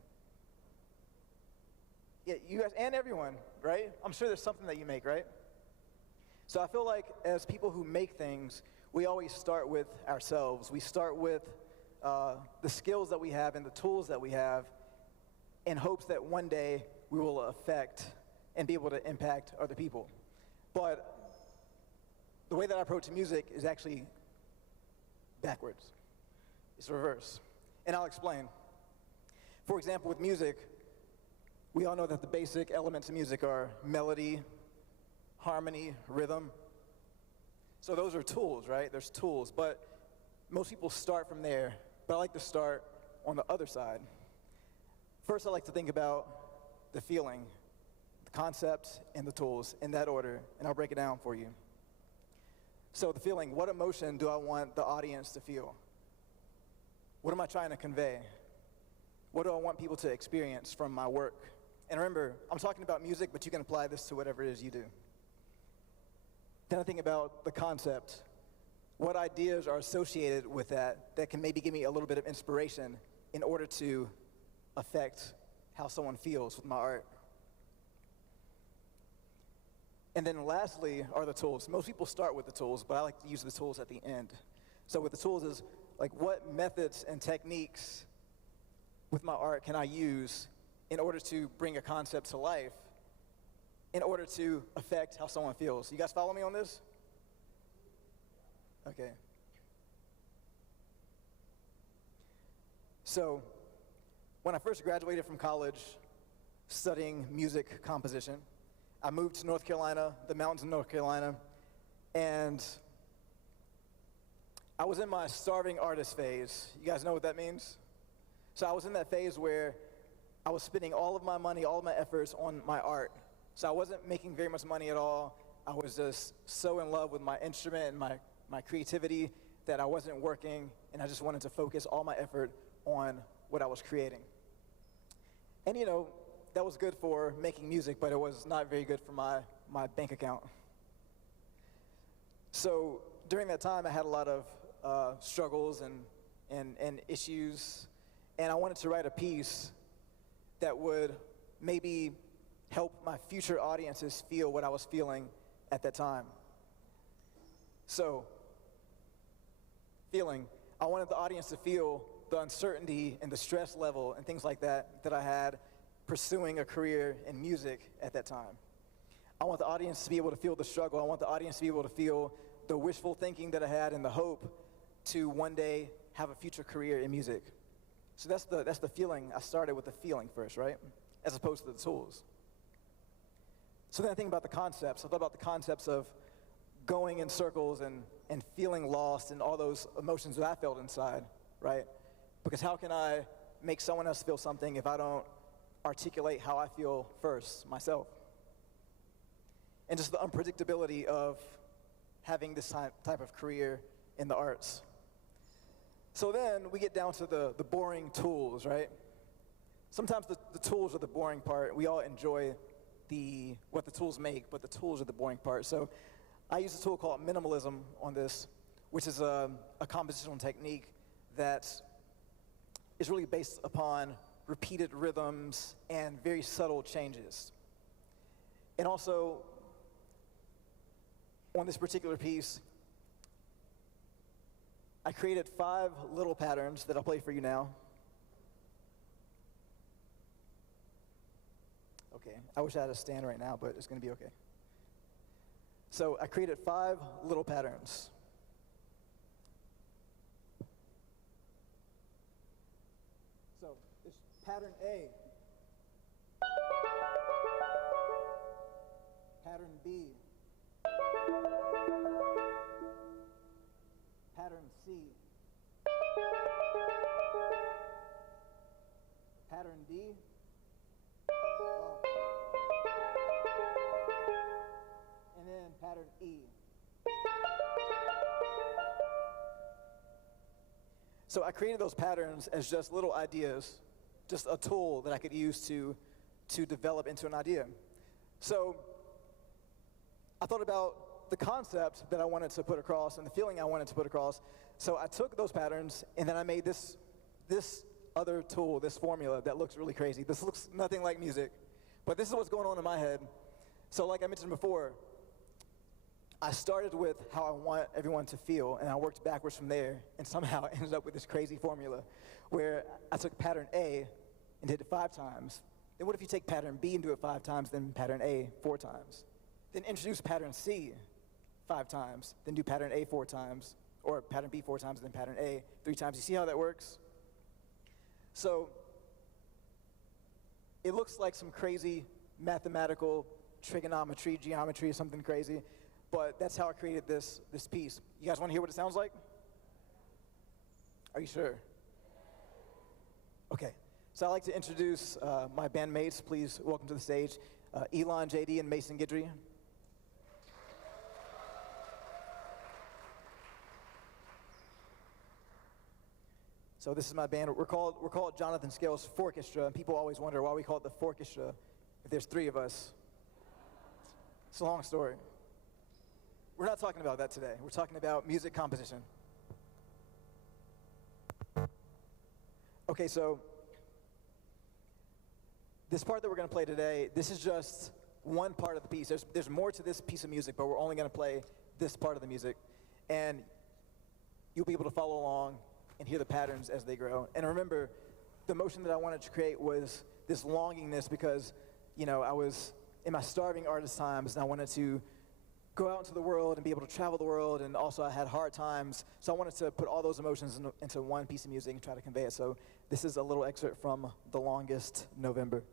Yeah, you guys and everyone, right? I'm sure there's something that you make, right? So I feel like as people who make things, we always start with ourselves. We start with the skills that we have and the tools that we have, in hopes that one day we will affect and be able to impact other people. But the way that I approach music is actually backwards. It's reverse. And I'll explain. For example, with music, we all know that the basic elements of music are melody, harmony, rhythm. So those are tools, right? There's tools, but most people start from there, but I like to start on the other side. First, I like to think about the feeling, the concept, and the tools in that order, and I'll break it down for you. So the feeling, what emotion do I want the audience to feel? What am I trying to convey? What do I want people to experience from my work? And remember, I'm talking about music, but you can apply this to whatever it is you do. Then I think about the concept. What ideas are associated with that can maybe give me a little bit of inspiration in order to affect how someone feels with my art. And then lastly are the tools. Most people start with the tools, but I like to use the tools at the end. So with the tools is like, what methods and techniques with my art can I use in order to bring a concept to life, in order to affect how someone feels? You guys follow me on this? Okay. So when I first graduated from college studying music composition, I moved to North Carolina, the mountains of North Carolina, and I was in my starving artist phase. You guys know what that means? So I was in that phase where I was spending all of my money, all of my efforts on my art. So I wasn't making very much money at all. I was just so in love with my instrument and my creativity that I wasn't working, and I just wanted to focus all my effort on what I was creating. And you know, that was good for making music, but it was not very good for my bank account. So during that time, I had a lot of struggles and issues, and I wanted to write a piece that would maybe help my future audiences feel what I was feeling at that time. So, feeling, I wanted the audience to feel the uncertainty and the stress level and things like that I had pursuing a career in music at that time. I want the audience to be able to feel the struggle. I want the audience to be able to feel the wishful thinking that I had and the hope to one day have a future career in music. So that's the feeling. I started with the feeling first, right? As opposed to the tools. So then I think about the concepts. I thought about the concepts of going in circles and feeling lost and all those emotions that I felt inside, right? Because how can I make someone else feel something if I don't articulate how I feel first myself? And just the unpredictability of having this type of career in the arts. So then we get down to the boring tools, right? Sometimes the tools are the boring part. We all enjoy what the tools make, but the tools are the boring part. So I use a tool called minimalism on this, which is a compositional technique that is really based upon repeated rhythms and very subtle changes. And also, on this particular piece, I created 5 little patterns that I'll play for you now. Okay, I wish I had a stand right now, but it's going to be okay. So I created 5 little patterns. So it's pattern A, pattern B, pattern C, pattern D, and then pattern E. So I created those patterns as just little ideas, just a tool that I could use to develop into an idea. So I thought about the concept that I wanted to put across and the feeling I wanted to put across. So I took those patterns and then I made this other tool, this formula that looks really crazy. This looks nothing like music, but this is what's going on in my head. So like I mentioned before, I started with how I want everyone to feel, and I worked backwards from there, and somehow I ended up with this crazy formula where I took pattern A, and hit it 5 times, then what if you take pattern B and do it 5 times, then pattern A 4 times? Then introduce pattern C 5 times, then do pattern A 4 times, or pattern B 4 times, then pattern A 3 times. You see how that works? So it looks like some crazy mathematical trigonometry, geometry, something crazy, but that's how I created this piece. You guys want to hear what it sounds like? Are you sure? Okay, so I'd like to introduce my bandmates. Please welcome to the stage, Elon, JD, and Mason Guidry. So this is my band. We're called Jonathan Scales Forkestra, and people always wonder why we call it the Forkestra if there's 3 of us. It's a long story. We're not talking about that today. We're talking about music composition. Okay, so this part that we're going to play today, this is just one part of the piece. There's more to this piece of music, but we're only going to play this part of the music. And you'll be able to follow along and hear the patterns as they grow. And remember, the emotion that I wanted to create was this longingness because, you know, I was in my starving artist times and I wanted to go out into the world and be able to travel the world, and also I had hard times. So I wanted to put all those emotions into one piece of music and try to convey it. So this is a little excerpt from The Longest November.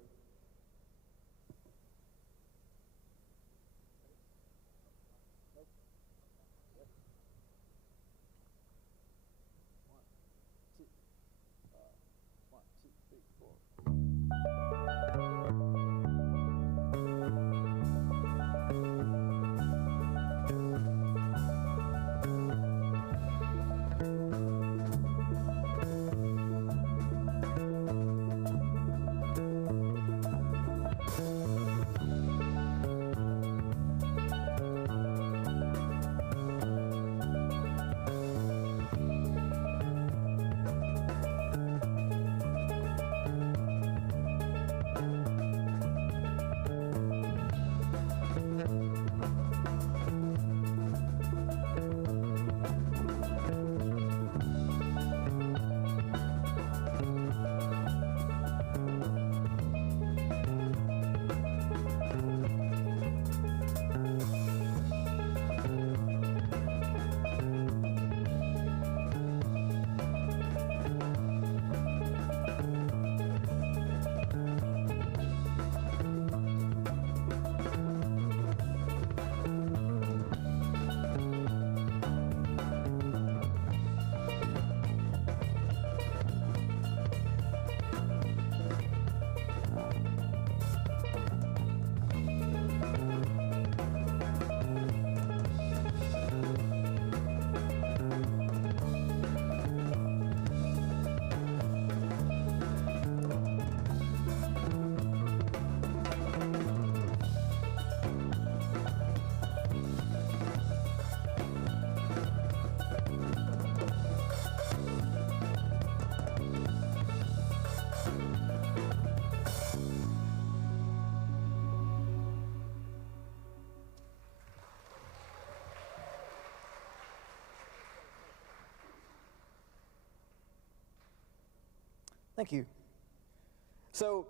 Thank you. So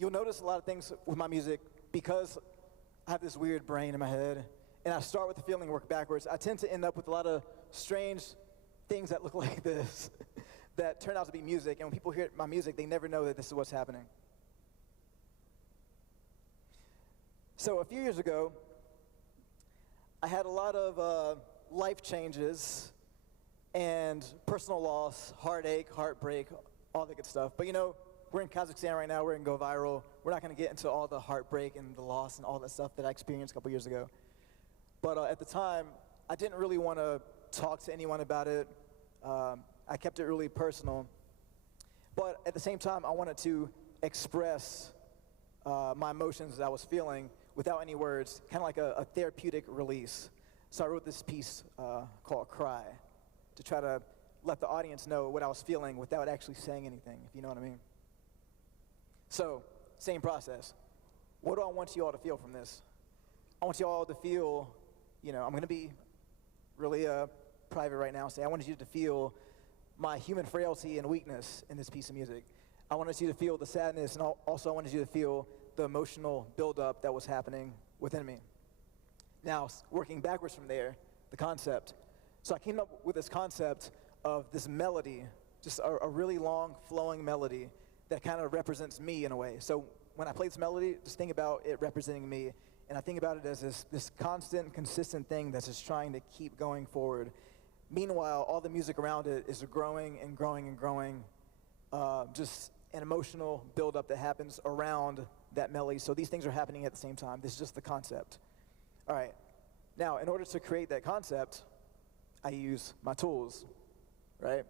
you'll notice a lot of things with my music because I have this weird brain in my head, and I start with the feeling, work backwards. I tend to end up with a lot of strange things that look like this that turn out to be music, and when people hear my music, they never know that this is what's happening. So a few years ago, I had a lot of life changes and personal loss, heartache, heartbreak, all the good stuff. But you know, we're in Kazakhstan right now, we're in Go Viral. We're not gonna get into all the heartbreak and the loss and all that stuff that I experienced a couple years ago. But at the time, I didn't really wanna talk to anyone about it. I kept it really personal. But at the same time, I wanted to express my emotions that I was feeling without any words, kind of like a therapeutic release. So I wrote this piece called Cry to try to let the audience know what I was feeling without actually saying anything, if you know what I mean. So, same process. What do I want you all to feel from this? I want you all to feel, you know, I'm gonna be really private right now and say I wanted you to feel my human frailty and weakness in this piece of music. I wanted you to feel the sadness, and also I wanted you to feel the emotional buildup that was happening within me. Now, working backwards from there, the concept. So I came up with this concept of this melody, just a really long, flowing melody that kind of represents me in a way. So when I play this melody, just think about it representing me, and I think about it as this constant, consistent thing that's just trying to keep going forward. Meanwhile, all the music around it is growing and growing and growing, just an emotional buildup that happens around that melody. So these things are happening at the same time. This is just the concept. All right. Now, in order to create that concept, I use my tools, right?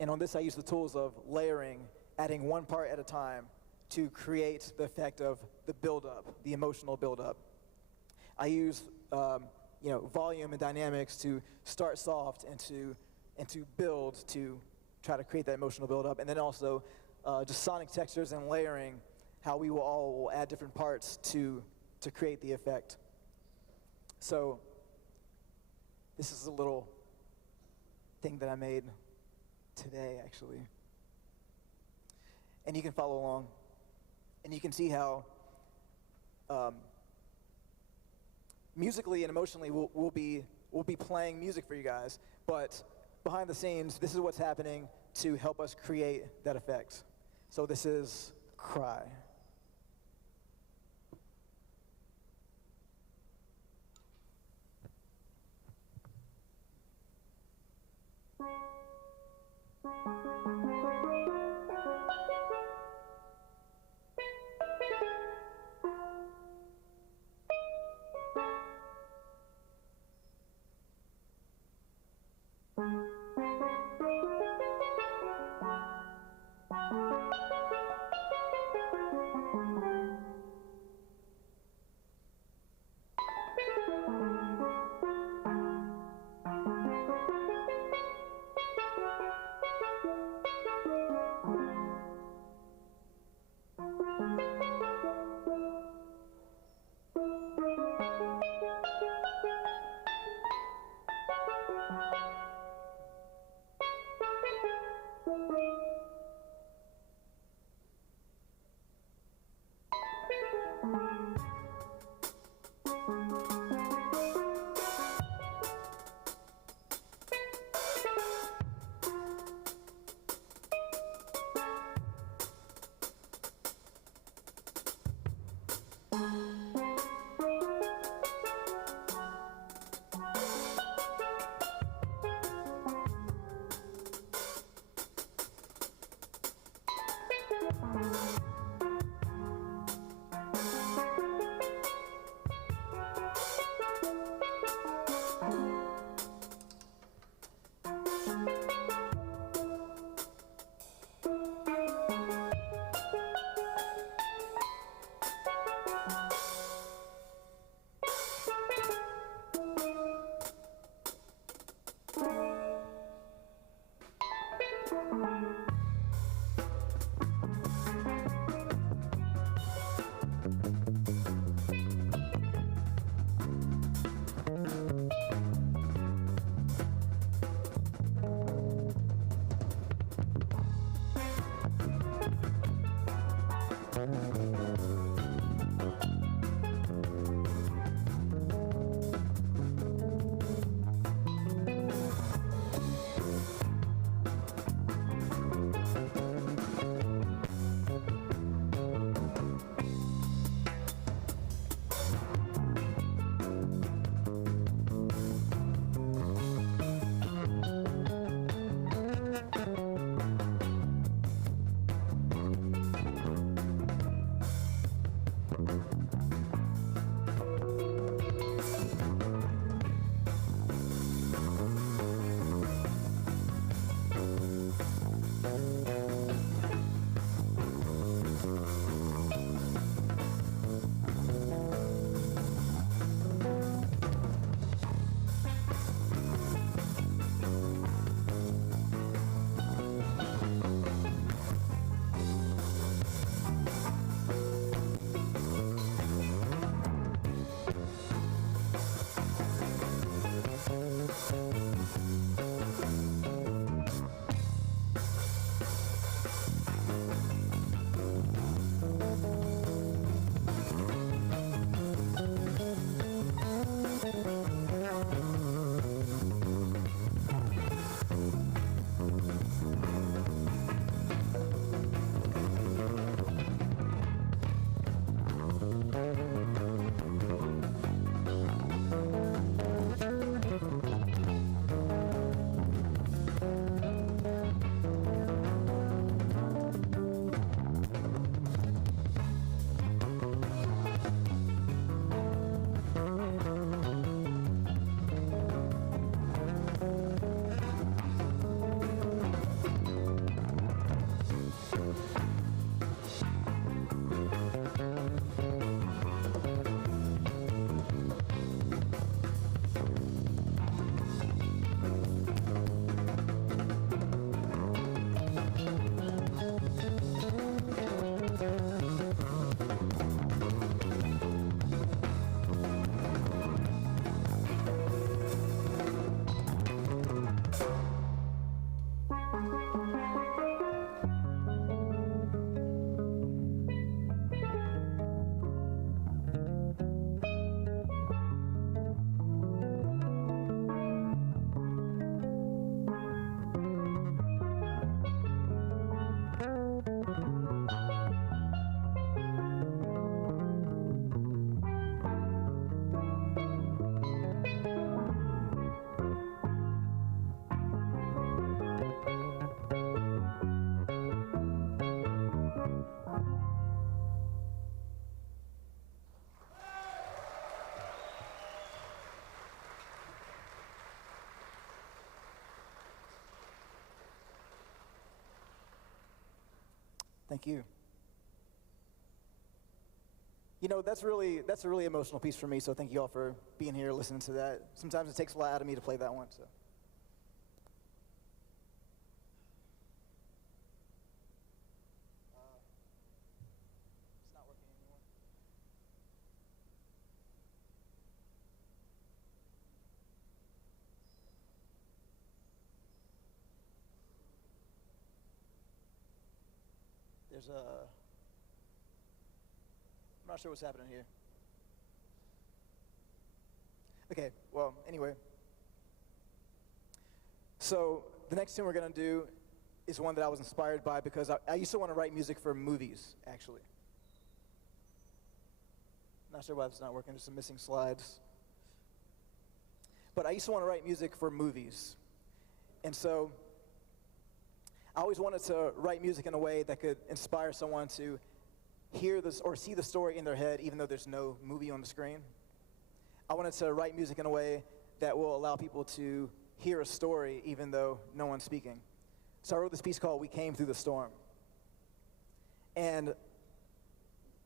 And on this, I use the tools of layering, adding one part at a time to create the effect of the buildup, the emotional buildup. I use volume and dynamics to start soft and to build to try to create that emotional buildup, and then also just sonic textures and layering, how we will add different parts to create the effect. So this is a little thing that I made today, actually. And you can follow along. And you can see how musically and emotionally we'll be playing music for you guys, but behind the scenes, this is what's happening to help us create that effect. So this is Cry. Thank you. You know, that's a really emotional piece for me, so thank you all for being here, listening to that. Sometimes it takes a lot out of me to play that one, so. It's not working anymore. There's a... I'm not sure what's happening here. Okay, well, anyway. So the next thing we're going to do is one that I was inspired by because I used to want to write music for movies, actually. Not sure why it's not working. There's some missing slides. But I used to want to write music for movies. And so I always wanted to write music in a way that could inspire someone to hear this or see the story in their head even though there's no movie on the screen. I wanted to write music in a way that will allow people to hear a story even though no one's speaking. So I wrote this piece called We Came Through the Storm. And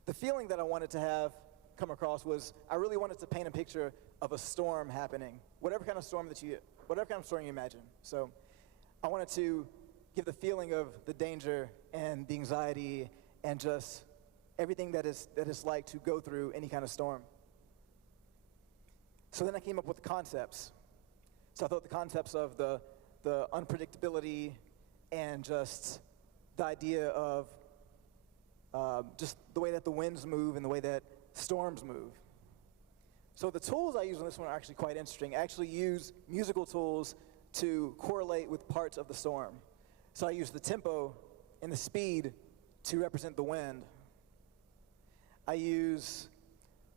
the feeling that I wanted to have come across was I really wanted to paint a picture of a storm happening, whatever kind of storm you imagine. So I wanted to give the feeling of the danger and the anxiety and just everything that is like to go through any kind of storm. So then I came up with concepts. So I thought the concepts of the unpredictability and just the idea of just the way that the winds move and the way that storms move. So the tools I use on this one are actually quite interesting. I actually use musical tools to correlate with parts of the storm. So I use the tempo and the speed to represent the wind. I use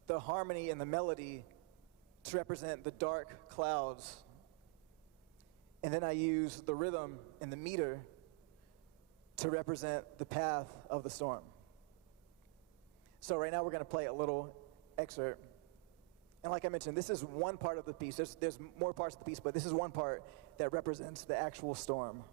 the harmony and the melody to represent the dark clouds. And then I use the rhythm and the meter to represent the path of the storm. So right now we're going to play a little excerpt. And like I mentioned, this is one part of the piece. There's more parts of the piece, but this is one part that represents the actual storm.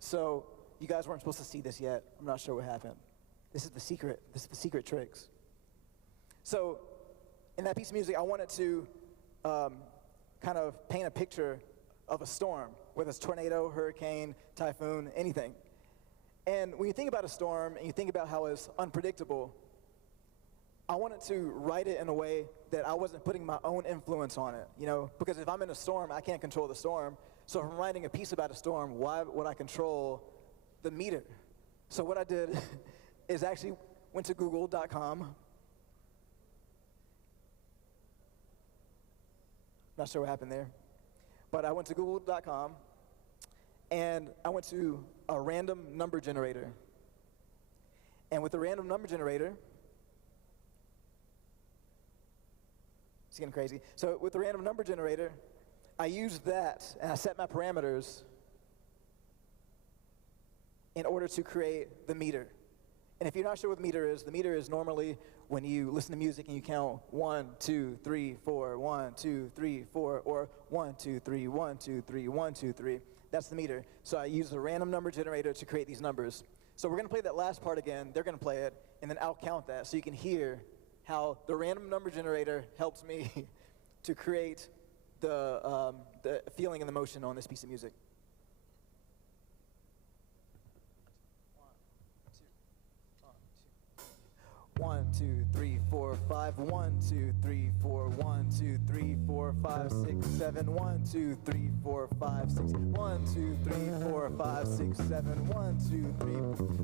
So you guys weren't supposed to see this yet. I'm not sure what happened. This is the secret. This is the secret tricks. So in that piece of music, I wanted to kind of paint a picture of a storm, whether it's tornado, hurricane, typhoon, anything. And when you think about a storm and you think about how it's unpredictable, I wanted to write it in a way that I wasn't putting my own influence on it, you know, because if I'm in a storm, I can't control the storm. So if I'm writing a piece about a storm, why would I control the meter? So what I did is actually went to google.com. Not sure what happened there. But I went to google.com and I went to a random number generator. And with the random number generator, it's getting crazy. So with the random number generator, I used that and I set my parameters in order to create the meter. And if you're not sure what the meter is normally when you listen to music and you count 1, 2, 3, 4, 1, 2, 3, 4, or 1, 2, 3, 1, 2, 3, 1, 2, 3. That's the meter. So I use a random number generator to create these numbers. So we're going to play that last part again. They're going to play it, and then I'll count that so you can hear how the random number generator helps me to create the feeling and the motion on this piece of music. 1, 2, 3, 4, 5. 1, 2, 3, 4. 1, 2, 3, 4, 5, 6, 7. 1, 2, 3, 4, 5, 6. 1, 2, 3, 4, 5, 6, 7. 1, 2, 3.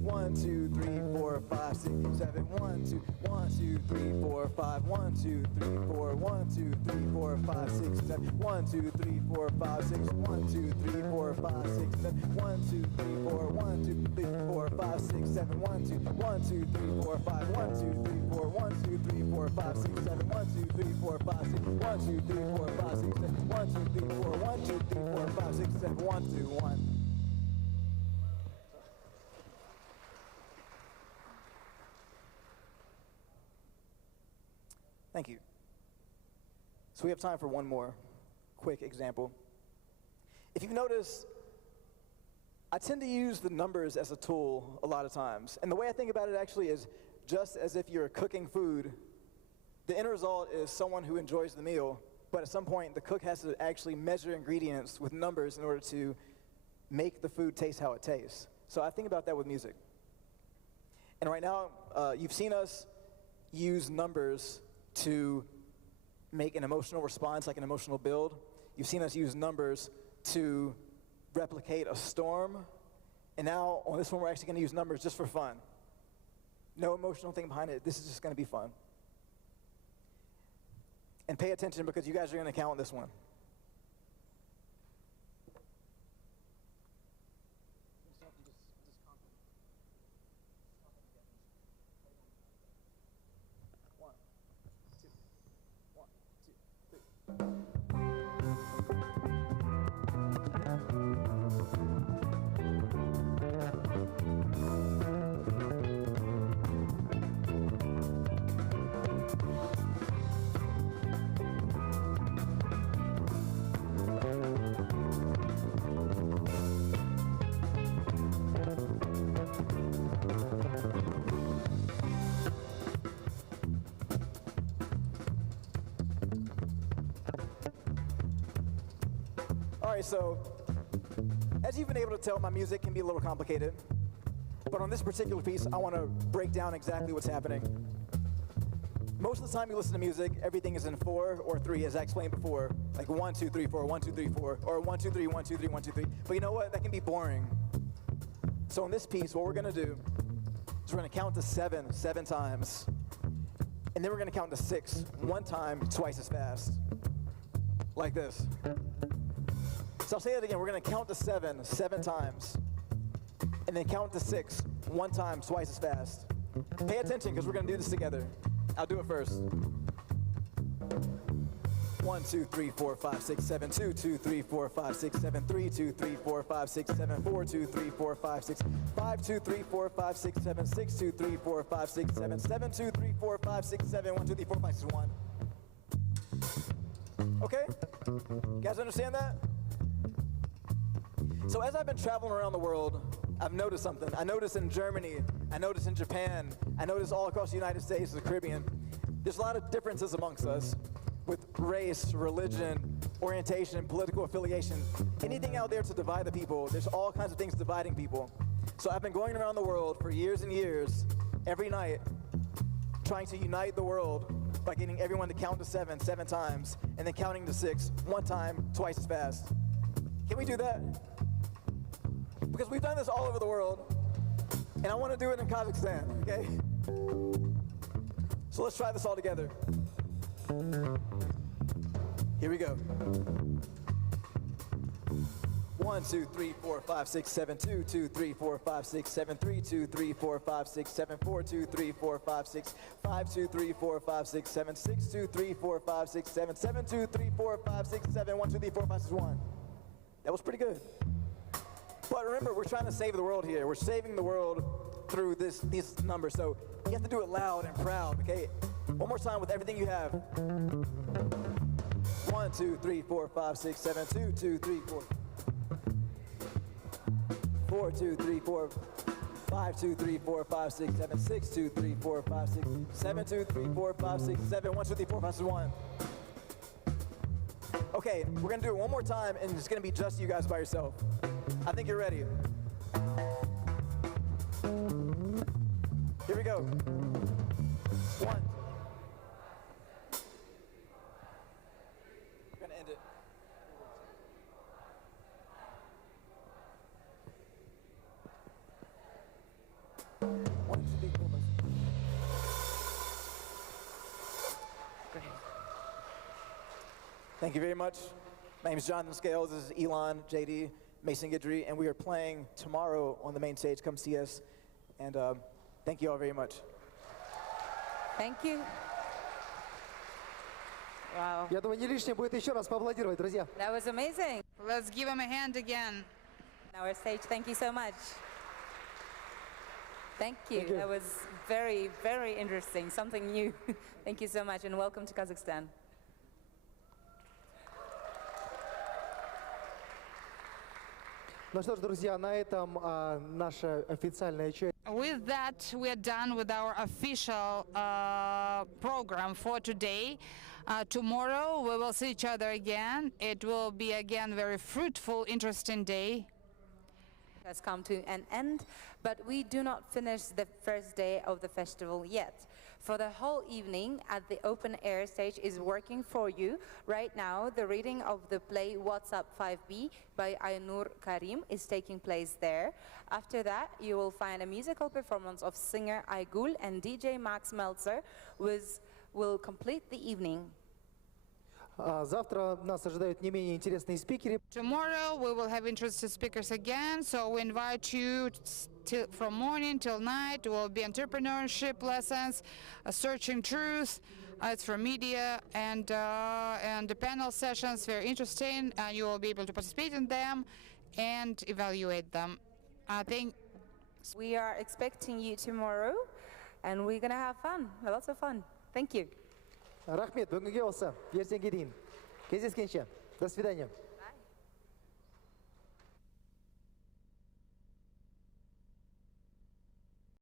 1, 2, 3, 4, 5, 6, 7. 1, 2, 1, 2, 3, 4, 5. 1, 2, 3, 4. 1, 2, 3, 4, 5, 6, 7. 1, 2, 3, 4, 5, 6. 1, 2, 3, 4, 5, 6, 7. 1, 2, 3, 4. 1, 2, 3, 4, 5, 6, 7. 1, 2, 1, 2, 3, 4, 5. 1, 2, 3, 4, 1, 2, 3, 4, 5, 6, 7, 1, 2, 3, 4, 5, 6, 1, 2, 3, 4, 5, 6, 7, 1, 2, 3, 4, 1, 2, 3, 4, 5, 6, 7, 1, 2, 1. Thank you. So we have time for one more quick example. If you've noticed, I tend to use the numbers as a tool a lot of times. And the way I think about it actually is just as if you're cooking food, the end result is someone who enjoys the meal, but at some point the cook has to actually measure ingredients with numbers in order to make the food taste how it tastes. So I think about that with music. And right now, you've seen us use numbers to make an emotional response, like an emotional build. You've seen us use numbers to replicate a storm. And now on this one, we're actually going to use numbers just for fun. No emotional thing behind it. This is just going to be fun. And pay attention because you guys are going to count this one. All right, so as you've been able to tell, my music can be a little complicated. But on this particular piece, I want to break down exactly what's happening. Most of the time you listen to music, everything is in 4 or 3, as I explained before. Like 1, 2, 3, 4, 1, 2, 3, 4, or 1, 2, 3, 1, 2, 3, 1, 2, 3. But you know what? That can be boring. So in this piece, what we're going to do is we're going to count to 7 times. And then we're going to count to 6 one time, twice as fast. Like this. So I'll say that again. We're going to count to 7 times. And then count to 6 one time, twice as fast. Pay attention because we're going to do this together. I'll do it first. 1, 2, 3, 4, 5, 6, 7, 2, 2, 3, 4, 5, 6, 7, 3, 2, 3, 4, 5, 6, 7, 4, 2, 3, 4, 5, 6, 5, 2, 3, 4, 5, 6, 7, 6, 2, 3, 4, 5, 6, 7, 7, 2, 3, 4, 5, 6, 7, 1, 2, 3, 4, 5, 6, 1. Okay? You guys understand that? So as I've been traveling around the world, I've noticed something. I noticed in Germany, I noticed in Japan, I noticed all across the United States, the Caribbean, there's a lot of differences amongst us with race, religion, orientation, political affiliation, anything out there to divide the people. There's all kinds of things dividing people. So I've been going around the world for years and years, every night, trying to unite the world by getting everyone to count to 7 times, and then counting to 6 one time, twice as fast. Can we do that? Because we've done this all over the world, and I want to do it in Kazakhstan, okay? So let's try this all together. Here we go. 1, 2, 3, 4, 5, 6, 7, 2, 2, 3, 4, 5, 6, 7, 3, 2, 3, 4, 5, 6, 7, 4, 2, 3, 4, 5, 6, 5, 2, 3, 4, 5, 6, 7, 6, 2, 3, 4, 5, 6, 7, 7, 2, 3, 4, 5, 6, 7, 1, 2, 3, 4, 5, 6, 1. That was pretty good. But remember, we're trying to save the world here. We're saving the world through these numbers. So you have to do it loud and proud, okay? One more time with everything you have. 1, 2, 3, 4, 5, 6, 7, 2, 2, 3, 4. 4, 2, 3, 4, 5, 2, 3, 4, 5, 6, 7, 6, 2, 3, 4, 5, 6, 7, 2, 3, 4, 5, 6, 7, 1, 2, 3, 4, 5, 6, 1. Okay, we're gonna do it one more time, and it's gonna be just you guys by yourself. I think you're ready. Here we go. 1. We're gonna end it. Thank you very much. My name is Jonathan Scales. This is Elon, JD, Mason Guidry, and we are playing tomorrow on the main stage. Come see us. And thank you all very much. Thank you. Wow. Я думаю, не лишним будет еще раз поаплодировать, друзья. That was amazing. Let's give him a hand again. Our stage, thank you so much. Thank you. Thank you. That was very, very interesting. Something new. Thank you so much, and welcome to Kazakhstan. Ну что ж, друзья, на этом наша официальная часть. With that, we are done with our official program for today. Tomorrow, we will see each other again. It will be again very fruitful, interesting day. Has come to an end, but we do not finish the first day of the festival yet. For the whole evening at the open air stage is working for you. Right now, the reading of the play What's Up 5B by Aynur Karim is taking place there. After that, you will find a musical performance of singer Aygul and DJ Max Meltzer, which will complete the evening. Завтра нас ожидают не менее интересные спикеры. Tomorrow we will have interested speakers again, so we invite you from morning till night. There will be entrepreneurship lessons, searching truth. It's for media and the panel sessions, very interesting, and you will be able to participate in them and evaluate them. I think we are expecting you tomorrow, and we're gonna have fun, lots of fun. Thank you. Рахмет, бүгінге осы. Ертеңге дейін. Кездескенше. До свидания.